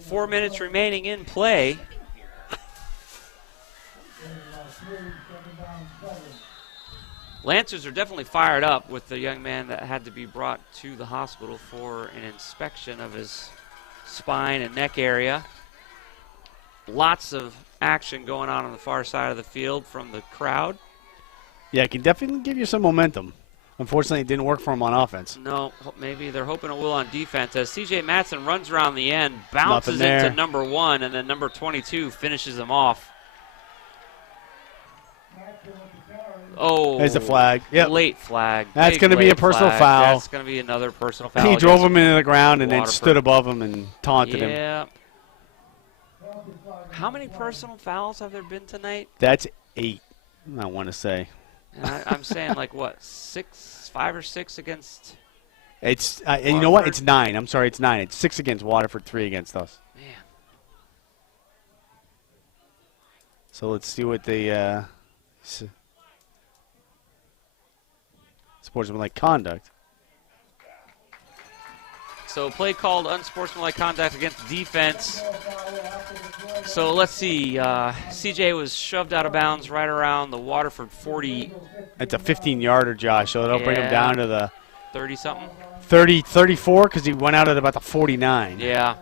4 minutes remaining in play. Lancers are definitely fired up with the young man that had to be brought to the hospital for an inspection of his spine and neck area. Lots of action going on the far side of the field from the crowd. Yeah, it can definitely give you some momentum. Unfortunately, it didn't work for him on offense. No, maybe they're hoping it will on defense as C.J. Matson runs around the end, bounces Nothing there. into number 1, and then number 22 finishes him off. Oh, There's a flag. Yep. Late flag. That's Big going to be a late personal flag. foul. That's going to be another personal foul. He drove against him into the ground and then Waterford. stood above him and taunted him. Yeah. How many personal fouls have there been tonight? That's 8, I want to say. And I'm saying like what, 5 or 6 against. It's and you know what? Waterford? It's 9. I'm sorry, it's 9. It's 6 against Waterford, 3 against us. Man. So let's see what the sportsmanlike conduct. So play called unsportsmanlike conduct against defense. So let's see. CJ was shoved out of bounds right around the Waterford 40, It's a 15-yarder, Josh, so it'll bring him Yeah. down to the 30-something. 34 because he went out at about the 49. Yeah.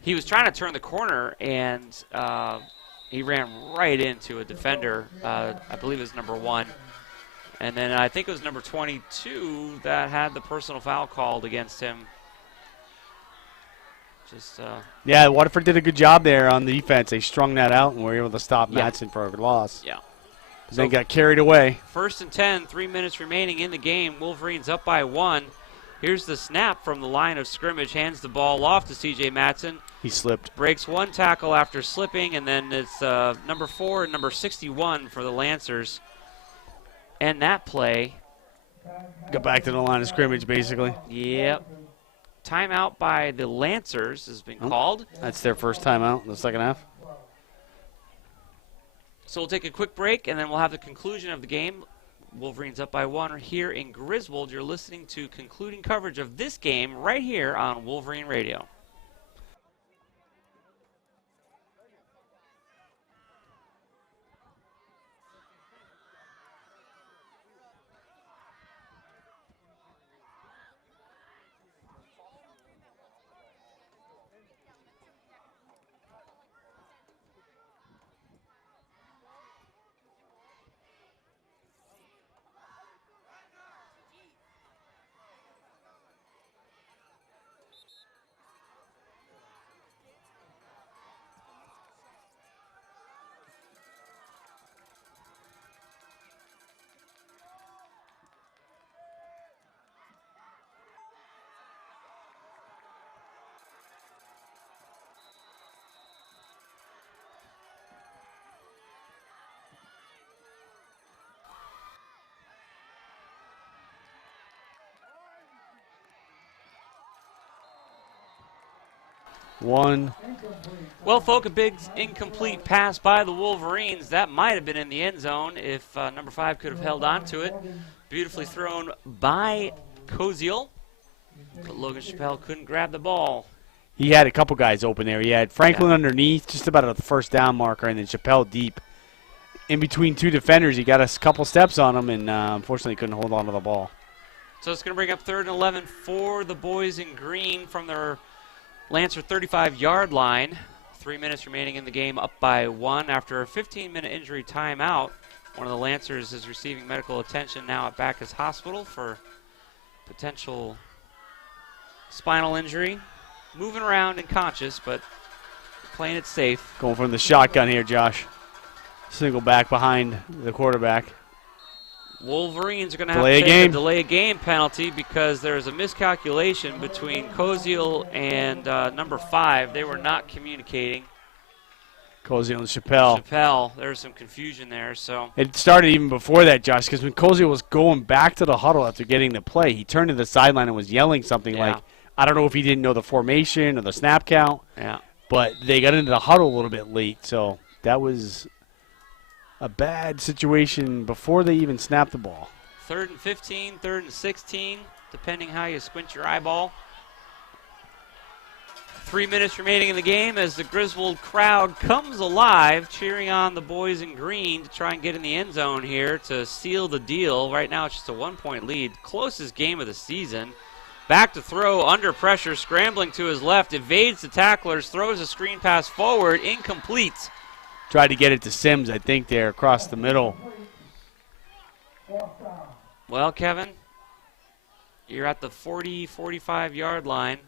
He was trying to turn the corner, and he ran right into a defender. I believe it was number 1. And then I think it was number 22 that had the personal foul called against him. Yeah, Waterford did a good job there on the defense. They strung that out and were able to stop Yeah. Matson for a loss. Yeah. They got carried away. 1st and 10, 3 minutes remaining in the game. Wolverines up by 1. Here's the snap from the line of scrimmage. Hands the ball off to C.J. Matson. He slipped. Breaks 1 tackle after slipping, and then it's number 4 and number 61 for the Lancers. And that play. Got back to the line of scrimmage, basically. Yep. Timeout by the Lancers has been called. That's their first timeout in the second half. So we'll take a quick break, and then we'll have the conclusion of the game. Wolverines up by 1 here in Griswold. You're listening to concluding coverage of this game right here on Wolverine Radio. One. Well, folk, a big incomplete pass by the Wolverines. That might have been in the end zone if number 5 could have held on to it. Beautifully thrown by Koziel, but Logan Chappelle couldn't grab the ball. He had a couple guys open there. He had Franklin underneath, just about at the first down marker, and then Chappelle deep. in between two defenders. He got a couple steps on him, and unfortunately couldn't hold on to the ball. So it's going to bring up 3rd and 11 for the boys in green from their Lancer 35-yard line. 3 minutes remaining in the game, up by 1 after a 15-minute injury timeout. One of the Lancers is receiving medical attention now at Backus Hospital for potential spinal injury. Moving around and conscious, but playing it safe. Going from the shotgun here, Josh. Single back behind the quarterback. Wolverines are going to have Delay to a take game. a delay game penalty because there's a miscalculation between Koziel and number 5. They were not communicating. Koziel and Chappelle. There's some confusion there. So It started even before that, Josh, because when Koziel was going back to the huddle after getting the play, he turned to the sideline and was yelling something Yeah. like, I don't know if he didn't know the formation or the snap count, yeah, but they got into the huddle a little bit late. So that was a bad situation before they even snapped the ball. 3rd and 15, 3rd and 16, depending how you squint your eyeball. 3 minutes remaining in the game as the Griswold crowd comes alive, cheering on the boys in green to try and get in the end zone here to seal the deal. Right now it's just a 1-point lead. Closest game of the season. Back to throw, under pressure, scrambling to his left, evades the tacklers, throws a screen pass forward, incomplete. Tried to get it to Sims, I think, there across the middle. Well, Kevin, you're at the 40, 45-yard line.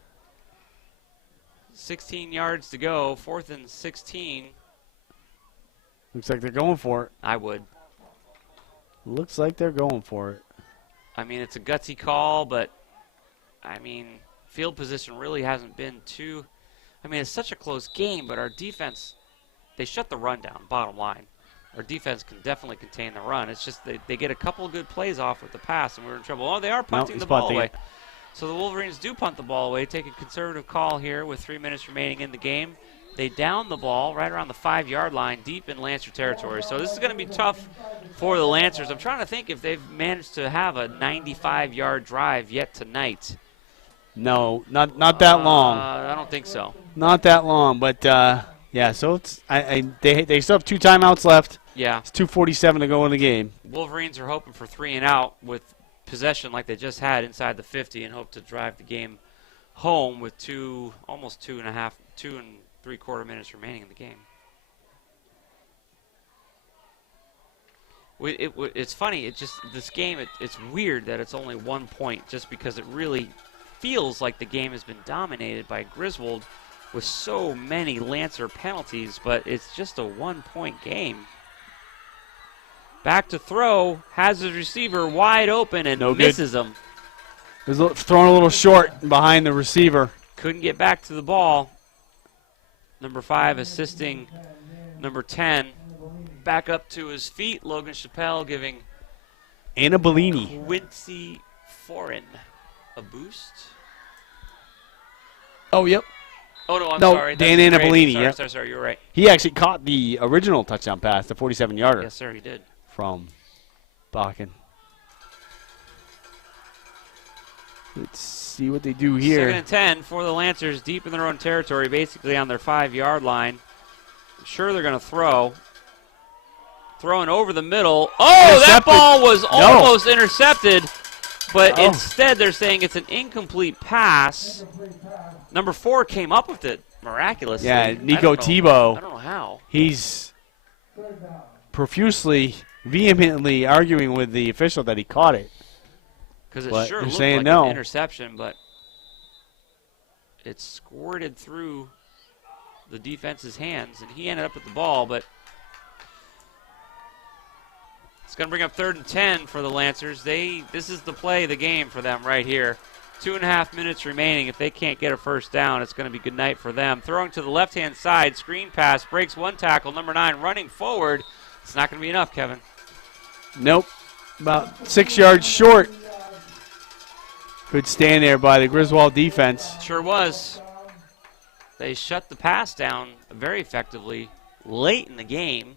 16 yards to go, 4th and 16. Looks like they're going for it. I would. Looks like they're going for it. I mean, it's a gutsy call, but, I mean, field position really hasn't been too. I mean, it's such a close game, but our defense, they shut the run down, bottom line. Our defense can definitely contain the run. It's just they get a couple of good plays off with the pass, and we're in trouble. Oh, they are punting the ball away. So the Wolverines do punt the ball away, take a conservative call here with 3 minutes remaining in the game. They down the ball right around the 5-yard line, deep in Lancer territory. So this is going to be tough for the Lancers. I'm trying to think if they've managed to have a 95-yard drive yet tonight. No, not that long. I don't think so. Not that long, but yeah. So it's they still have 2 timeouts left. Yeah. It's 2:47 to go in the game. Wolverines are hoping for 3 and out with possession like they just had inside the 50 and hope to drive the game home with almost 2 and 3/4 minutes remaining in the game. It's funny. This game. It's weird that it's only 1 point, just because it really feels like the game has been dominated by Griswold with so many Lancer penalties, but it's just a 1-point game. Back to throw, has his receiver wide open and misses him. He's throwing a little short behind the receiver. Couldn't get back to the ball. Number 5 assisting number 10. Back up to his feet. Logan Chappelle giving Anna Bellini. Quincy Foreign a boost. Oh, yep. Oh, no, I'm No, sorry. Dan That's Annabellini, great. yep. Sorry, you're right. He actually caught the original touchdown pass, the 47-yarder. Yes, sir, he did. From Bakken. Let's see what they do here. 2nd and 10 for the Lancers, deep in their own territory, basically on their 5-yard line. I'm sure they're going to throw. Throwing over the middle. Oh, that ball was almost intercepted, but instead they're saying it's an incomplete pass. Number 4 came up with it miraculously. Yeah, Nico Tebow. I don't know how. He's profusely, vehemently arguing with the official that he caught it. Because it But sure they're looked saying like no. an interception, but it squirted through the defense's hands, and he ended up with the ball, but it's going to bring up 3rd and 10 for the Lancers. This is the play of the game for them right here. 2.5 minutes remaining. If they can't get a first down, it's going to be good night for them. Throwing to the left-hand side, screen pass, breaks 1 tackle. Number 9 running forward. It's not going to be enough, Kevin. Nope. About 6 yards short. Good stand there by the Griswold defense. Sure was. They shut the pass down very effectively late in the game.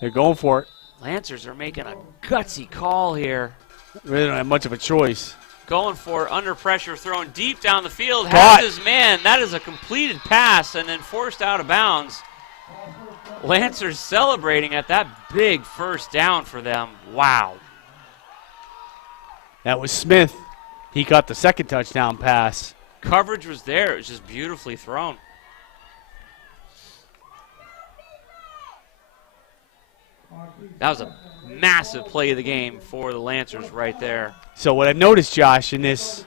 They're going for it. Lancers are making a gutsy call here. Really don't have much of a choice. Going for it, under pressure, thrown deep down the field. Caught. Has his man. That is a completed pass and then forced out of bounds. Lancers celebrating at that big first down for them. Wow. That was Smith. He caught the second touchdown pass. Coverage was there. It was just beautifully thrown. That was a massive play of the game for the Lancers right there. So what I've noticed, Josh, in this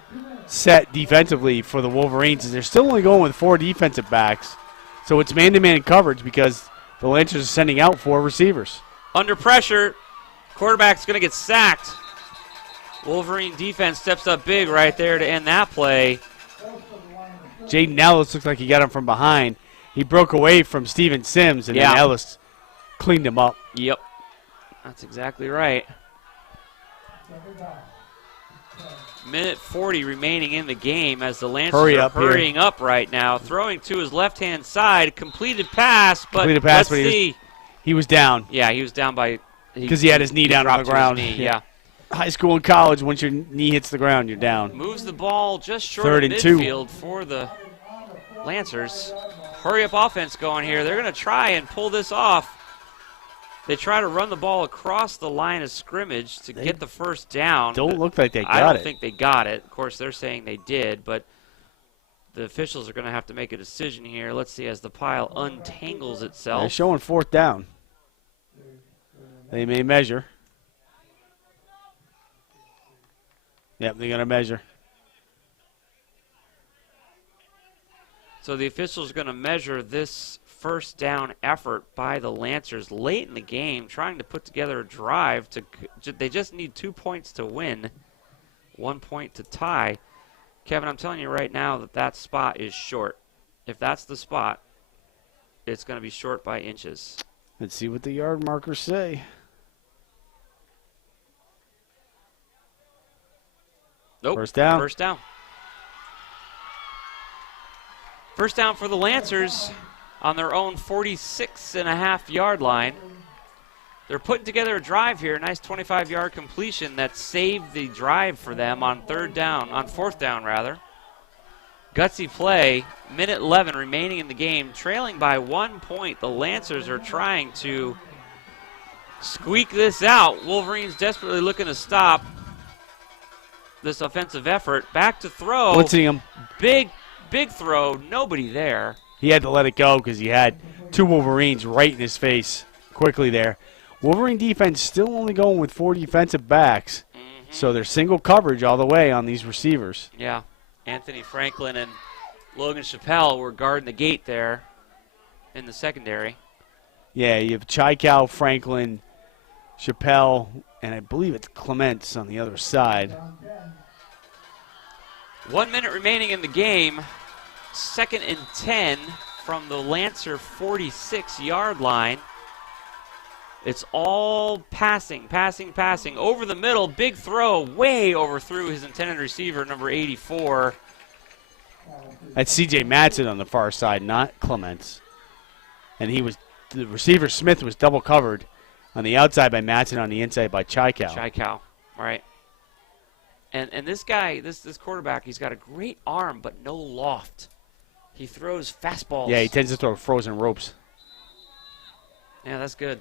set defensively for the Wolverines is they're still only going with 4 defensive backs. So it's man-to-man coverage because the Lancers are sending out 4 receivers. Under pressure, quarterback's going to get sacked. Wolverine defense steps up big right there to end that play. Jaden Ellis looks like he got him from behind. He broke away from Steven Sims, and then Ellis cleaned him up. Yep, that's exactly right. Minute 40 remaining in the game as the Lancers are hurrying up right now. Throwing to his left-hand side, completed pass, but let's see. He was down. Yeah, he was down by because he had his knee down on the ground. Yeah. High school and college, once your knee hits the ground, you're down. Moves the ball just short of midfield for the Lancers. Hurry-up offense going here. They're going to try and pull this off. They try to run the ball across the line of scrimmage to get the first down. Don't look like they got it. I don't think they got it. Of course, they're saying they did, but the officials are going to have to make a decision here. Let's see as the pile untangles itself. They're showing 4th down. They may measure. Yep, they're going to measure. So the officials are going to measure this first down effort by the Lancers late in the game, trying to put together a drive. They just need 2 points to win, 1 point to tie. Kevin, I'm telling you right now that spot is short. If that's the spot, it's going to be short by inches. Let's see what the yard markers say. Nope. First down. First down. First down for the Lancers on their own 46.5-yard line. They're putting together a drive here, a nice 25-yard completion that saved the drive for them on 4th down rather. Gutsy play, minute 11 remaining in the game, trailing by 1 point. The Lancers are trying to squeak this out. Wolverines desperately looking to stop this offensive effort. Back to throw. Blitzing him. Big throw, nobody there. He had to let it go because he had 2 Wolverines right in his face quickly there. Wolverine defense still only going with 4 defensive backs, so they're single coverage all the way on these receivers. Yeah, Anthony Franklin and Logan Chappelle were guarding the gate there in the secondary. Yeah, you have Chaikau, Franklin, Chappelle, and I believe it's Clements on the other side. 1 minute remaining in the game. 2nd and 10 from the Lancer 46-yard line. It's all passing. Over the middle, big throw, way overthrew his intended receiver, number 84. That's C.J. Madsen on the far side, not Clements. And the receiver, Smith, was double covered on the outside by Madsen, on the inside by Chaikau. Right. And this guy, this quarterback, he's got a great arm, but no loft. He throws fastballs. Yeah, he tends to throw frozen ropes. Yeah, that's good.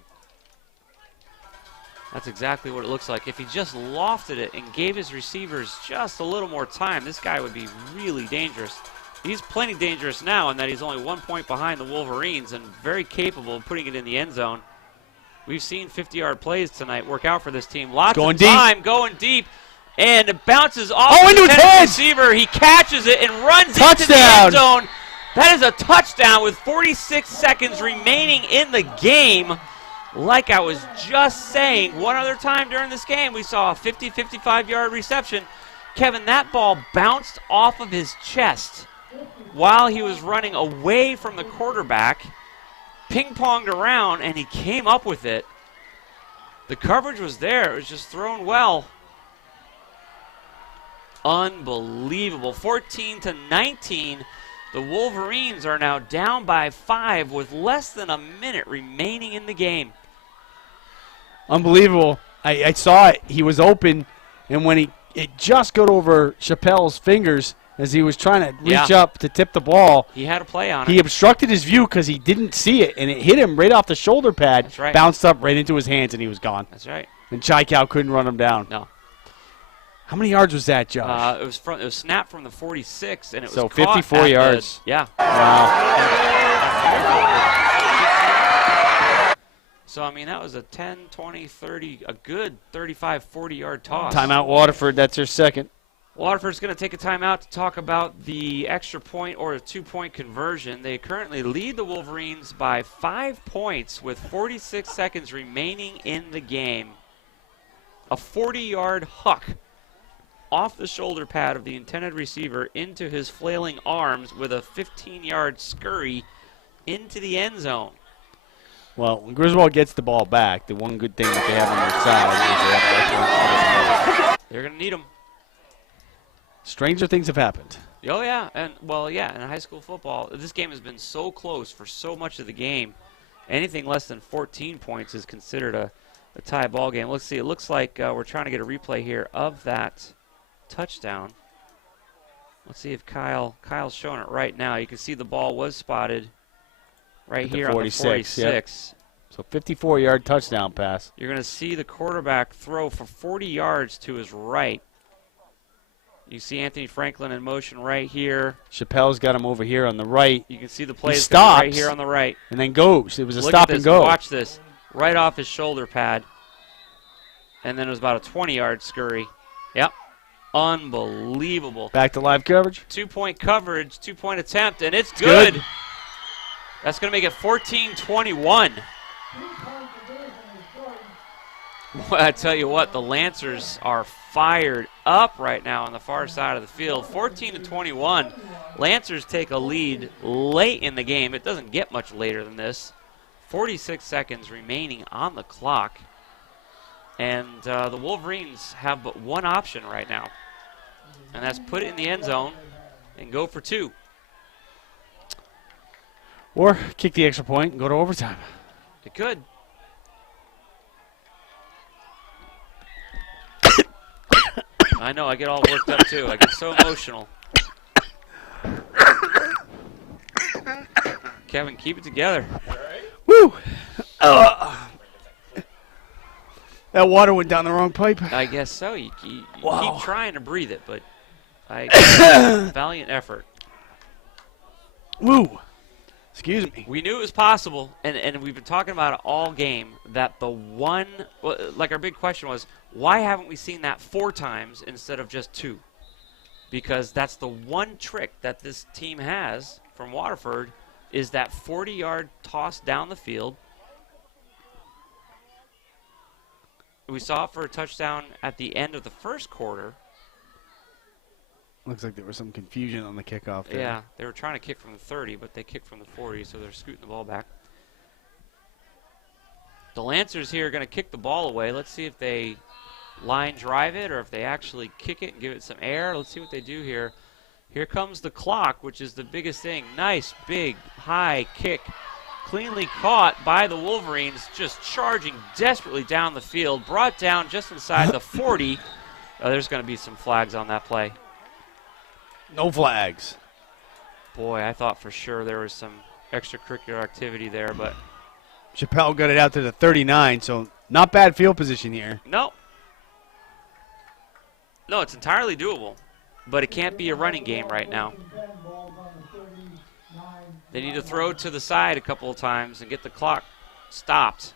That's exactly what it looks like. If he just lofted it and gave his receivers just a little more time, this guy would be really dangerous. He's plenty dangerous now in that he's only 1 point behind the Wolverines and very capable of putting it in the end zone. We've seen 50-yard plays tonight work out for this team. Lots of time going deep. And it bounces off into his head. Receiver. He catches it and runs into the end zone. That is a touchdown with 46 seconds remaining in the game. Like I was just saying, one other time during this game, we saw a 50, 55-yard reception. Kevin, that ball bounced off of his chest while he was running away from the quarterback, ping-ponged around, and he came up with it. The coverage was there. It was just thrown well. Unbelievable. 14-19. The Wolverines are now down by 5 with less than a minute remaining in the game. Unbelievable. I saw it. He was open, and when it just got over Chappelle's fingers, as he was trying to reach Yeah. up to tip the ball. He had a play on He it. obstructed his view because he didn't see it, and it hit him right off the shoulder pad. That's right. Bounced up right into his hands, and he was gone. That's right. And Chai Cow couldn't run him down. No. How many yards was that, Josh? It was snapped from the 46, and it was So caught 54 at the- yards. yeah. Wow. So, I mean, that was a 10, 20, 30, a good 35, 40-yard toss. Timeout Waterford. That's their second. Waterford's going to take a timeout to talk about the extra point or a 2-point conversion. They currently lead the Wolverines by 5 points with 46 seconds remaining in the game. A 40-yard huck off the shoulder pad of the intended receiver into his flailing arms with a 15-yard scurry into the end zone. Well, when Griswold gets the ball back, the one good thing that they have on their side is they have They're going to need him. stranger things have happened. Oh, yeah. And, well, yeah, in high school football, this game has been so close for so much of the game. Anything less than 14 points is considered a tie ball game. Let's see. It looks like we're trying to get a replay here of that touchdown. Let's see if Kyle's showing it right now. You can see the ball was spotted right At the here on the 46, 46. yep. So 54-yard touchdown pass. You're going to see the quarterback throw for 40 yards to his right. You see Anthony Franklin in motion right here. Chappelle's got him over here on the right. You can see the plays stops. right here on the right. And then goes. It was a Look stop at this. and go. Watch this. Right off his shoulder pad. And then it was about a 20-yard scurry. Yep. Unbelievable. Back to live coverage. 2-point coverage, 2-point attempt, and it's good. good. That's going to make it 14-21. Well, I tell you what, the Lancers are fired up right now on the far side of the field. 14-21. Lancers take a lead late in the game. It doesn't get much later than this. 46 seconds remaining on the clock. And the Wolverines have but one option right now, and that's put it in the end zone and go for 2. Or kick the extra point and go to overtime. It could. I know, I get all worked up too. I get so emotional. Kevin, keep it together. Woo! That water went down the wrong pipe. I guess so. You Wow. keep trying to breathe it, but valiant effort. Woo! Excuse me. We knew it was possible, and we've been talking about it all game, that the one, well, like our big question was, why haven't we seen that 4 times instead of just 2? Because that's the one trick that this team has from Waterford, is that 40-yard toss down the field. We saw it for a touchdown at the end of the first quarter. Looks like there was some confusion on the kickoff there. Yeah, they were trying to kick from the 30, but they kicked from the 40, so they're scooting the ball back. The Lancers here are going to kick the ball away. Let's see if they line drive it or if they actually kick it and give it some air. Let's see what they do here. Here comes the clock, which is the biggest thing. Nice, big, high kick. Cleanly caught by the Wolverines, just charging desperately down the field. Brought down just inside the 40. There's going to be some flags on that play. No flags. Boy, I thought for sure there was some extracurricular activity there, but Chappelle got it out to the 39, so not bad field position here. no. No, it's entirely doable, but it can't be a running game right now. They need to throw to the side a couple of times and get the clock stopped.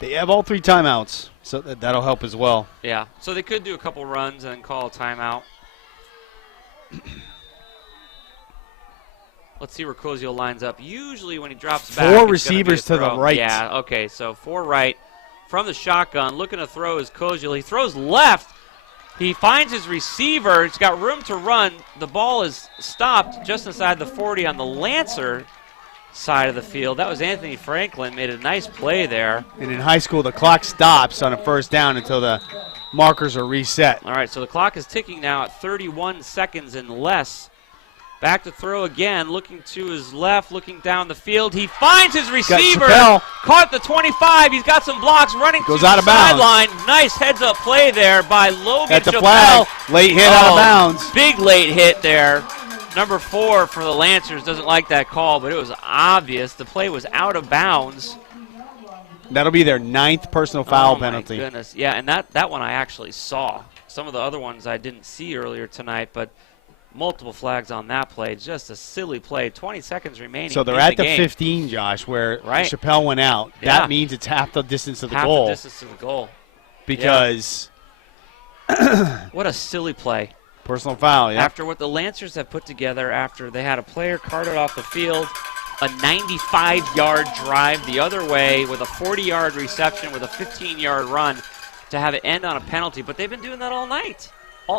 They have all 3 timeouts, so that'll help as well. Yeah, so they could do a couple runs and then call a timeout. Let's see where Cozio lines up. Usually when he drops back, 4 it's gonna be a receivers to the throw. right. Yeah, okay, so 4 right. From the shotgun, looking to throw is Cozio. He throws left. He finds his receiver. He's got room to run. The ball is stopped just inside the 40 on the Lancer side of the field. That was Anthony Franklin. Made a nice play there. And in high school, the clock stops on a first down until the markers are reset. All right, so the clock is ticking now at 31 seconds and less. Back to throw again, looking to his left, looking down the field. He finds his receiver. Chappelle. Caught the 25. He's got some blocks running Goes to out the of bounds. sideline. Nice heads-up play there by Logan At the Chappelle. flag, late hit out of bounds. Big late hit there. Number 4 for the Lancers doesn't like that call, but it was obvious. The play was out of bounds. That'll be their 9th personal foul penalty. Oh, my goodness. Yeah, and that one I actually saw. Some of the other ones I didn't see earlier tonight, but multiple flags on that play. Just a silly play. 20 seconds remaining. So they're in at the game. 15, Josh, where Right. Chappelle went out. Yeah. That means it's half the distance of the Half goal. the distance to the goal. Because What a silly play. personal foul, yeah. After what the Lancers have put together, after they had a player carted off the field, a 95-yard drive the other way with a 40-yard reception with a 15-yard run to have it end on a penalty. But they've been doing that all night.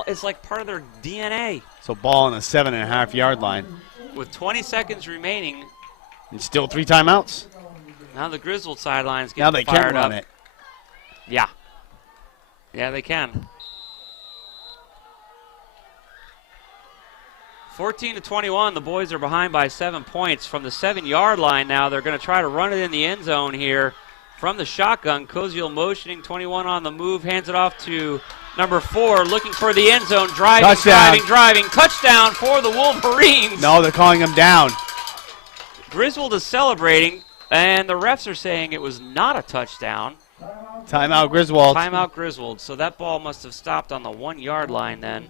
It's like part of their DNA. So ball on the 7.5-yard line. With 20 seconds remaining, And still 3 timeouts. now the Griswold sidelines Now getting they fired can run up. it. Yeah. Yeah, they can. 14-21, the boys are behind by 7 points from the 7-yard line now. They're going to try to run it in the end zone here from the shotgun. Koziel motioning, 21 on the move, hands it off to number 4, looking for the end zone, driving. Touchdown for the Wolverines. No, they're calling him down. Griswold is celebrating, and the refs are saying it was not a touchdown. Timeout Griswold. Timeout Griswold. So that ball must have stopped on the 1-yard line then.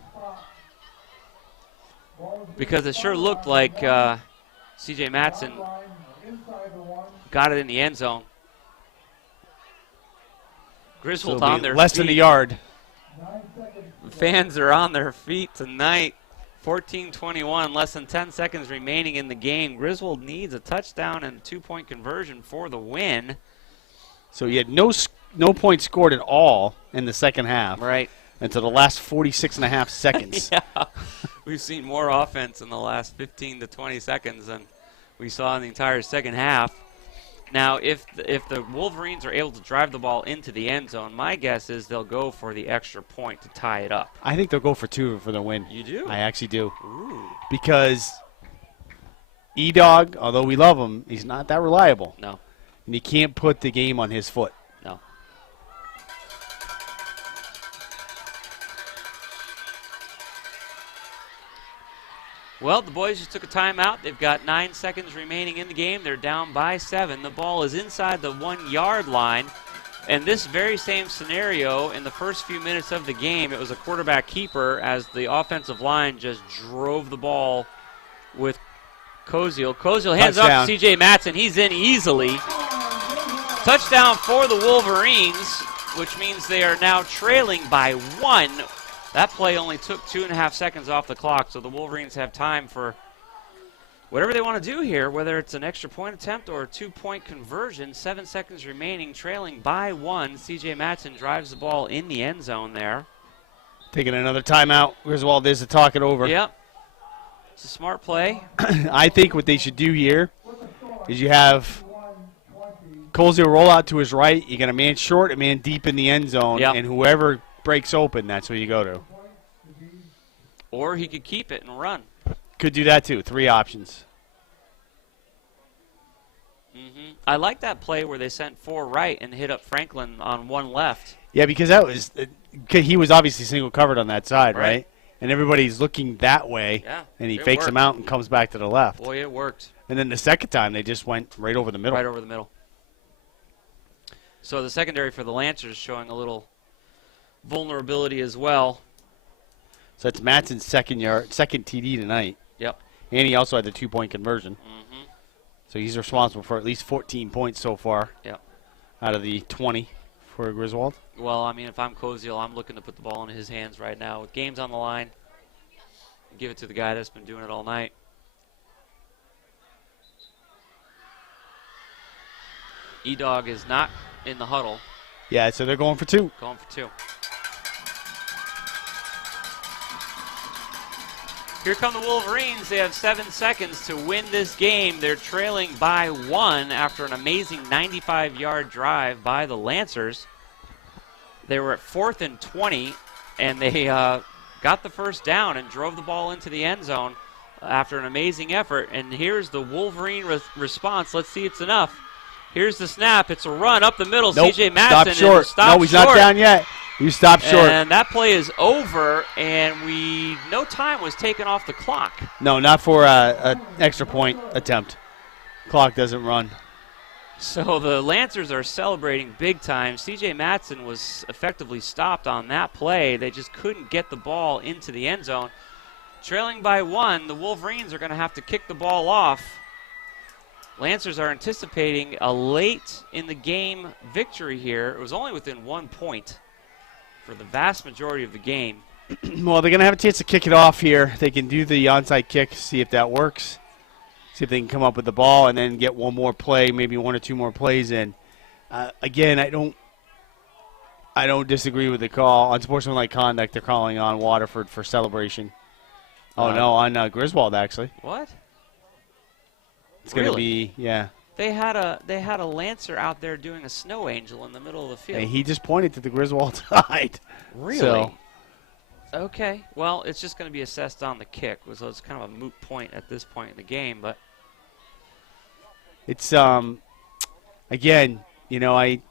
Because it sure looked like C.J. Matson got it in the end zone. Griswold on their less feet. than a yard. Fans are on their feet tonight. 14-21, less than 10 seconds remaining in the game. Griswold needs a touchdown and a 2-point conversion for the win. So he had no points scored at all in the second half. Right. Until the last 46.5 seconds. Yeah. We've seen more offense in the last 15 to 20 seconds than we saw in the entire second half. Now, if the Wolverines are able to drive the ball into the end zone, my guess is they'll go for the extra point to tie it up. I think they'll go for 2 for the win. You do? I actually do. Ooh. Because E-Dog, although we love him, he's not that reliable. No. And he can't put the game on his foot. No. Well, the boys just took a timeout. They've got 9 seconds remaining in the game. They're down by 7. The ball is inside the 1-yard line. And this very same scenario in the first few minutes of the game, it was a quarterback keeper as the offensive line just drove the ball with Koziel. Koziel hands off to C.J. Matson. He's in easily. Touchdown for the Wolverines, which means they are now trailing by 1. That play only took 2.5 seconds off the clock, so the Wolverines have time for whatever they want to do here, whether it's an extra point attempt or a 2-point conversion. 7 seconds remaining, trailing by 1. C.J. Matson drives the ball in the end zone there. Taking another timeout. Griswold is to talk it over. Yep. It's a smart play. I think what they should do here is you have Koziel roll out to his right. You got a man short, a man deep in the end zone, Yep. and whoever breaks open, that's where you go to. Or he could keep it and run. Could do that too. 3 options. I like that play where they sent 4 right and hit up Franklin on 1 left. Yeah, because he was obviously single covered on that side, right? And everybody's looking that way, Yeah, and he it fakes worked. him out and comes back to the left. Boy, it worked. And then the second time, they just went right over the middle. Right over the middle. So the secondary for the Lancers showing a little vulnerability as well. So it's Matson's second TD tonight. Yep. And he also had the 2-point conversion. Mm-hmm. So he's responsible for at least 14 points so far. Yep. Out of the 20 for Griswold. Well, I mean, if I'm Koziel, I'm looking to put the ball in his hands right now. With games on the line, give it to the guy that's been doing it all night. E-Dog is not in the huddle. Yeah, so they're going for 2. Going for 2. Here come the Wolverines. They have 7 seconds to win this game. They're trailing by 1 after an amazing 95-yard drive by the Lancers. They were at 4th and 20, and they got the first down and drove the ball into the end zone after an amazing effort. And here's the Wolverine response. Let's see it's enough. Here's the snap. It's a run up the middle. Nope. C.J. Matson. Stop short. No, he's not down yet. You stopped short. And that play is over, and no time was taken off the clock. No, not for an extra point attempt. Clock doesn't run. So the Lancers are celebrating big time. C.J. Matson was effectively stopped on that play. They just couldn't get the ball into the end zone. Trailing by 1, the Wolverines are going to have to kick the ball off. Lancers are anticipating a late in the game victory here. It was only within 1 point for the vast majority of the game. Well, they're going to have a chance to kick it off here. They can do the onside kick, see if that works. See if they can come up with the ball and then get one more play, maybe 1 or 2 more plays in. Again, I don't disagree with the call. Unsportsmanlike conduct, they're calling on Waterford for celebration. Oh, no, on Griswold, actually. What? It's going to be, yeah. They had a Lancer out there doing a snow angel in the middle of the field. Hey, he just pointed to the Griswold side. Really? So, okay. Well, it's just going to be assessed on the kick. So it's kind of a moot point at this point in the game. But it's, again, you know, I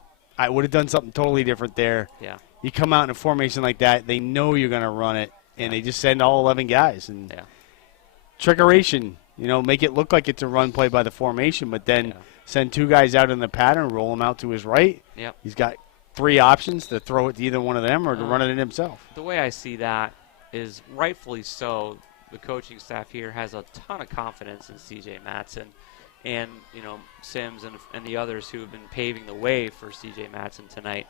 would have done something totally different there. Yeah. You come out in a formation like that, they know you're going to run it, and they just send all 11 guys. And trickeration, you know, make it look like it's a run play by the formation, but then send 2 guys out in the pattern, roll him out to his right. Yep. He's got 3 options to throw it to either one of them or to run it in himself. The way I see that is rightfully so. The coaching staff here has a ton of confidence in C.J. Matson and, you know, Sims and the others who have been paving the way for C.J. Matson tonight.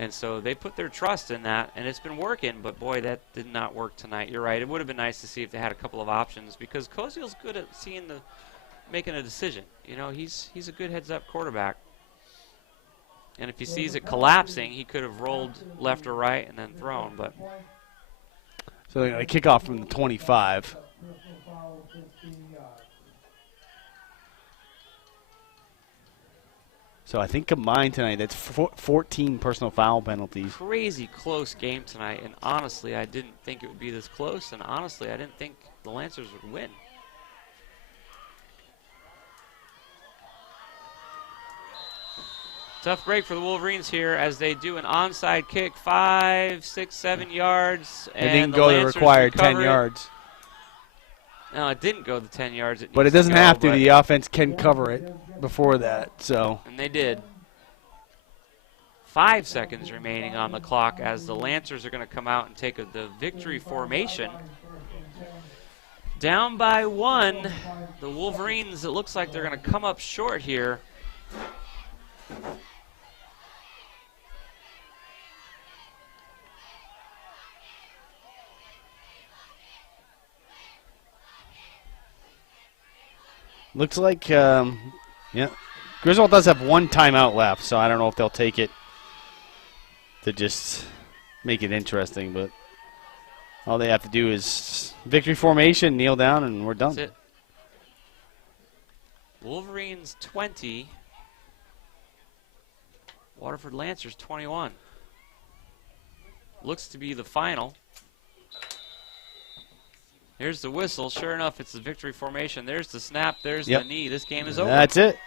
And so they put their trust in that, and it's been working. But, boy, that did not work tonight. You're right. It would have been nice to see if they had a couple of options because Koziel's good at making a decision. You know, he's a good heads-up quarterback. And if he sees it collapsing, he could have rolled left or right and then thrown. But so they're going to kick off from the 25. So I think combined tonight, that's 14 personal foul penalties. Crazy close game tonight, and honestly, I didn't think it would be this close, and honestly, I didn't think the Lancers would win. Tough break for the Wolverines here as they do an onside kick, 5, 6, 7 yards. It didn't go the required 10 yards. No, it didn't go the 10 yards. But it doesn't have to. The offense can cover it before that. So. And they did. 5 seconds remaining on the clock as the Lancers are going to come out and take the victory formation. Down by 1. The Wolverines, it looks like they're going to come up short here. Looks like, Griswold does have 1 timeout left, so I don't know if they'll take it to just make it interesting. But all they have to do is victory formation, kneel down, and we're done. That's it. Wolverines 20. Waterford Lancers 21. Looks to be the final. Here's the whistle. Sure enough, it's the victory formation. There's the snap. There's the knee. This game is over. That's it.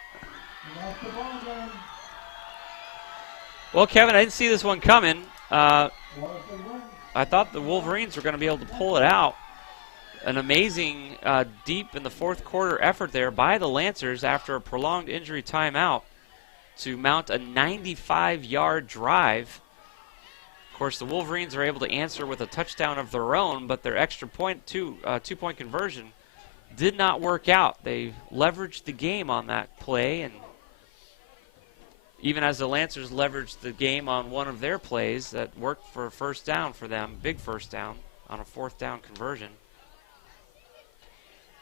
Well, Kevin, I didn't see this one coming. I thought the Wolverines were going to be able to pull it out. An amazing deep in the 4th quarter effort there by the Lancers after a prolonged injury timeout to mount a 95-yard drive. Of course, the Wolverines are able to answer with a touchdown of their own, but their extra point, two-point conversion did not work out. They leveraged the game on that play, and even as the Lancers leveraged the game on one of their plays that worked for a first down for them, big first down on a 4th down conversion.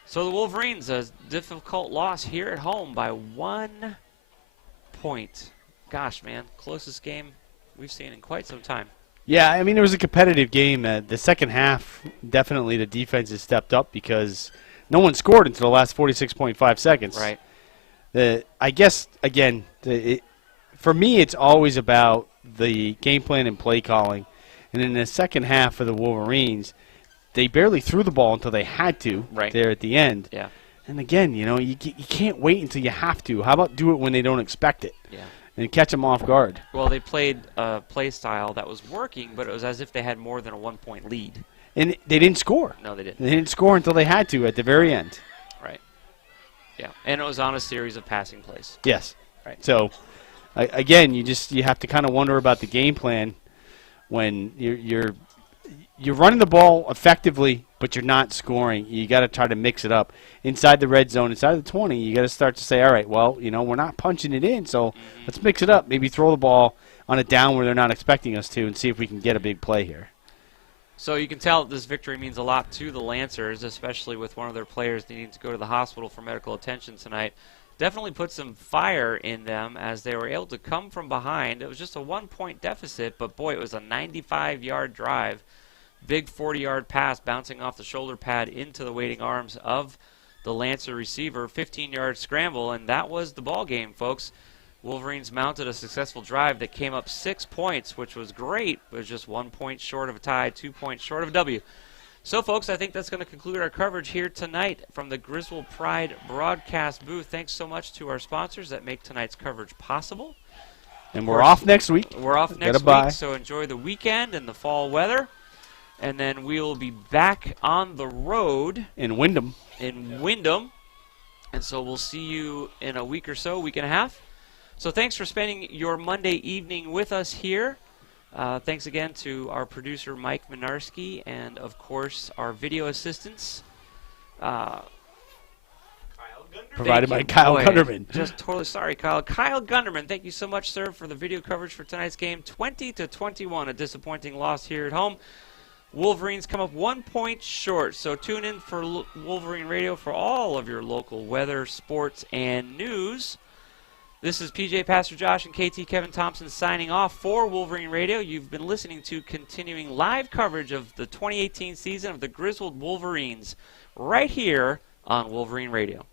So the Wolverines, a difficult loss here at home by 1 point. Gosh, man, closest game we've seen in quite some time. Yeah, I mean, it was a competitive game. The second half, definitely the defense has stepped up because no one scored until the last 46.5 seconds. Right. I guess, again, for me, it's always about the game plan and play calling. And in the second half for the Wolverines, they barely threw the ball until they had to there at the end. Yeah. And again, you know, you can't wait until you have to. How about do it when they don't expect it? Yeah. and catch them off guard. Well, they played a play style that was working, but it was as if they had more than a 1-point lead. And they didn't score. No, they didn't. They didn't score until they had to at the very end. Right. Yeah, and it was on a series of passing plays. Yes. Right. So, again, you have to kind of wonder about the game plan when you're running the ball effectively, but you're not scoring. You got to try to mix it up inside the red zone, inside the 20. You got to start to say, all right, well, we're not punching it in, so let's mix it up. Maybe throw the ball on a down where they're not expecting us to, and see if we can get a big play here. So you can tell that this victory means a lot to the Lancers, especially with one of their players needing to go to the hospital for medical attention tonight. Definitely put some fire in them as they were able to come from behind. It was just a 1-point deficit, but boy, it was a 95-yard drive. Big 40-yard pass bouncing off the shoulder pad into the waiting arms of the Lancer receiver. 15-yard scramble, and that was the ball game, folks. Wolverines mounted a successful drive that came up 6 points, which was great. It was just 1 point short of a tie, 2 points short of a W. So, folks, I think that's going to conclude our coverage here tonight from the Griswold Pride broadcast booth. Thanks so much to our sponsors that make tonight's coverage possible. And we're off next week. We're off next week, so enjoy the weekend and the fall weather. And then we'll be back on the road. In Wyndham. And so we'll see you in a week or so, week and a half. So thanks for spending your Monday evening with us here. Thanks again to our producer, Mike Minarski, and, of course, our video assistants. Provided by Kyle Gunderman. Just totally sorry, Kyle. Kyle Gunderman, thank you so much, sir, for the video coverage for tonight's game. 20-21, a disappointing loss here at home. Wolverines come up 1 point short, so tune in for Wolverine Radio for all of your local weather, sports, and news. This is PJ Pastor Josh and KT Kevin Thompson signing off for Wolverine Radio. You've been listening to continuing live coverage of the 2018 season of the Griswold Wolverines right here on Wolverine Radio.